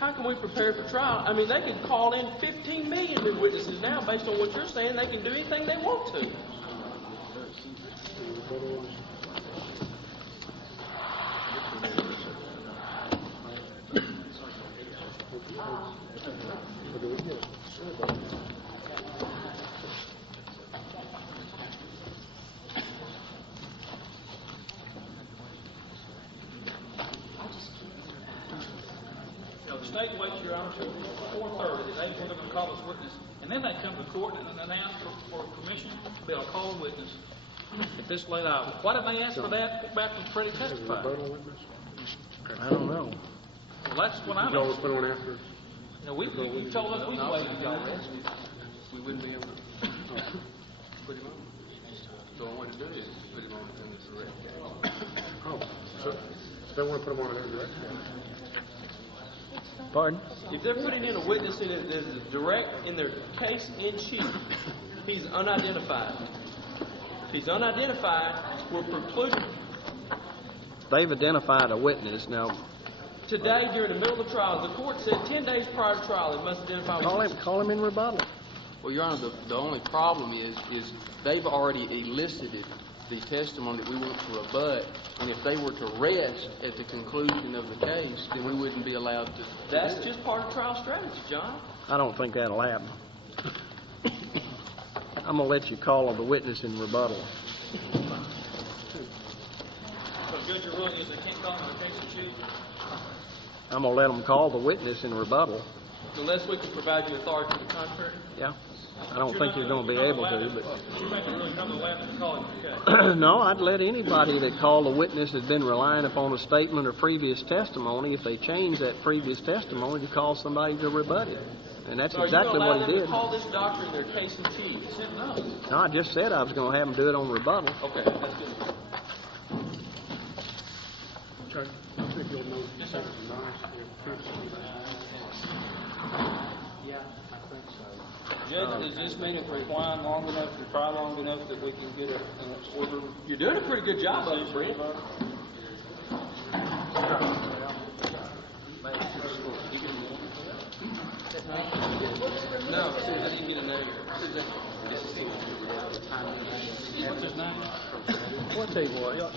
How can we prepare for trial? I mean, they can call in 15 million new witnesses now based on what you're saying. They can do anything they want to. The state waits your honor till 4:30, the day before they're going to call this witness, and then they come to court and then ask for permission to be able to call a witness at this late hour. Why didn't they ask for that back when Freddie testified? I don't know. Well, that's what I'm You always asking. put on after. You know, you told us we waited y'all. We wouldn't be able to put him on. So all I want to do is put him on in this direct case. Oh, so they want to put them on an indirect. Pardon? If they're putting in a witness in it that is direct in their case in chief, he's unidentified. If he's unidentified, we're precluded. They've identified a witness. Now, Today, during the middle of the trial, the court said 10 days prior to trial, they must identify a witness. call him in rebuttal. Well, Your Honor, the only problem is they've already elicited the testimony that we want to rebut, and if they were to rest at the conclusion of the case, then we wouldn't be allowed to. That's just part of trial strategy, John. I don't think that'll happen. I'm gonna let you call on the witness in rebuttal. So, Judge, your ruling is they can't call him in a case in chief? I'm gonna let them call the witness in rebuttal. Unless we can provide you authority to the contrary. Yeah. I don't think you're gonna be able to, but. You make the ruling, you're not allowed to call him in a case. No, I'd let anybody that called a witness that's been relying upon a statement or previous testimony, if they change that previous testimony, to call somebody to rebut it. And that's So exactly what he are you did. going to allow them to call this doctor in their case in chief? No. No, I just said I was gonna have them do it on rebuttal. Okay, that's good. Okay. I think you'll know. Judge, is this meeting requiring long enough to try long enough that we can get an order? You're doing a pretty good job of it, Brent. No, I didn't get a name. What's his name? I'll tell you what, y'all.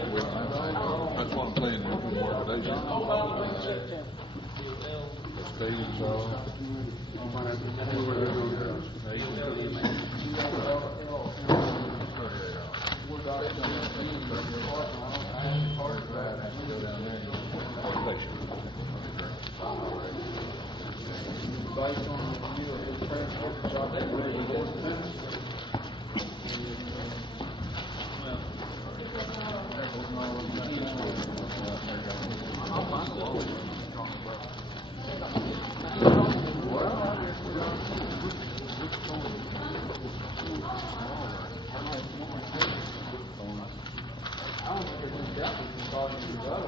That's what I'm saying, more today. doubt we can call you to go.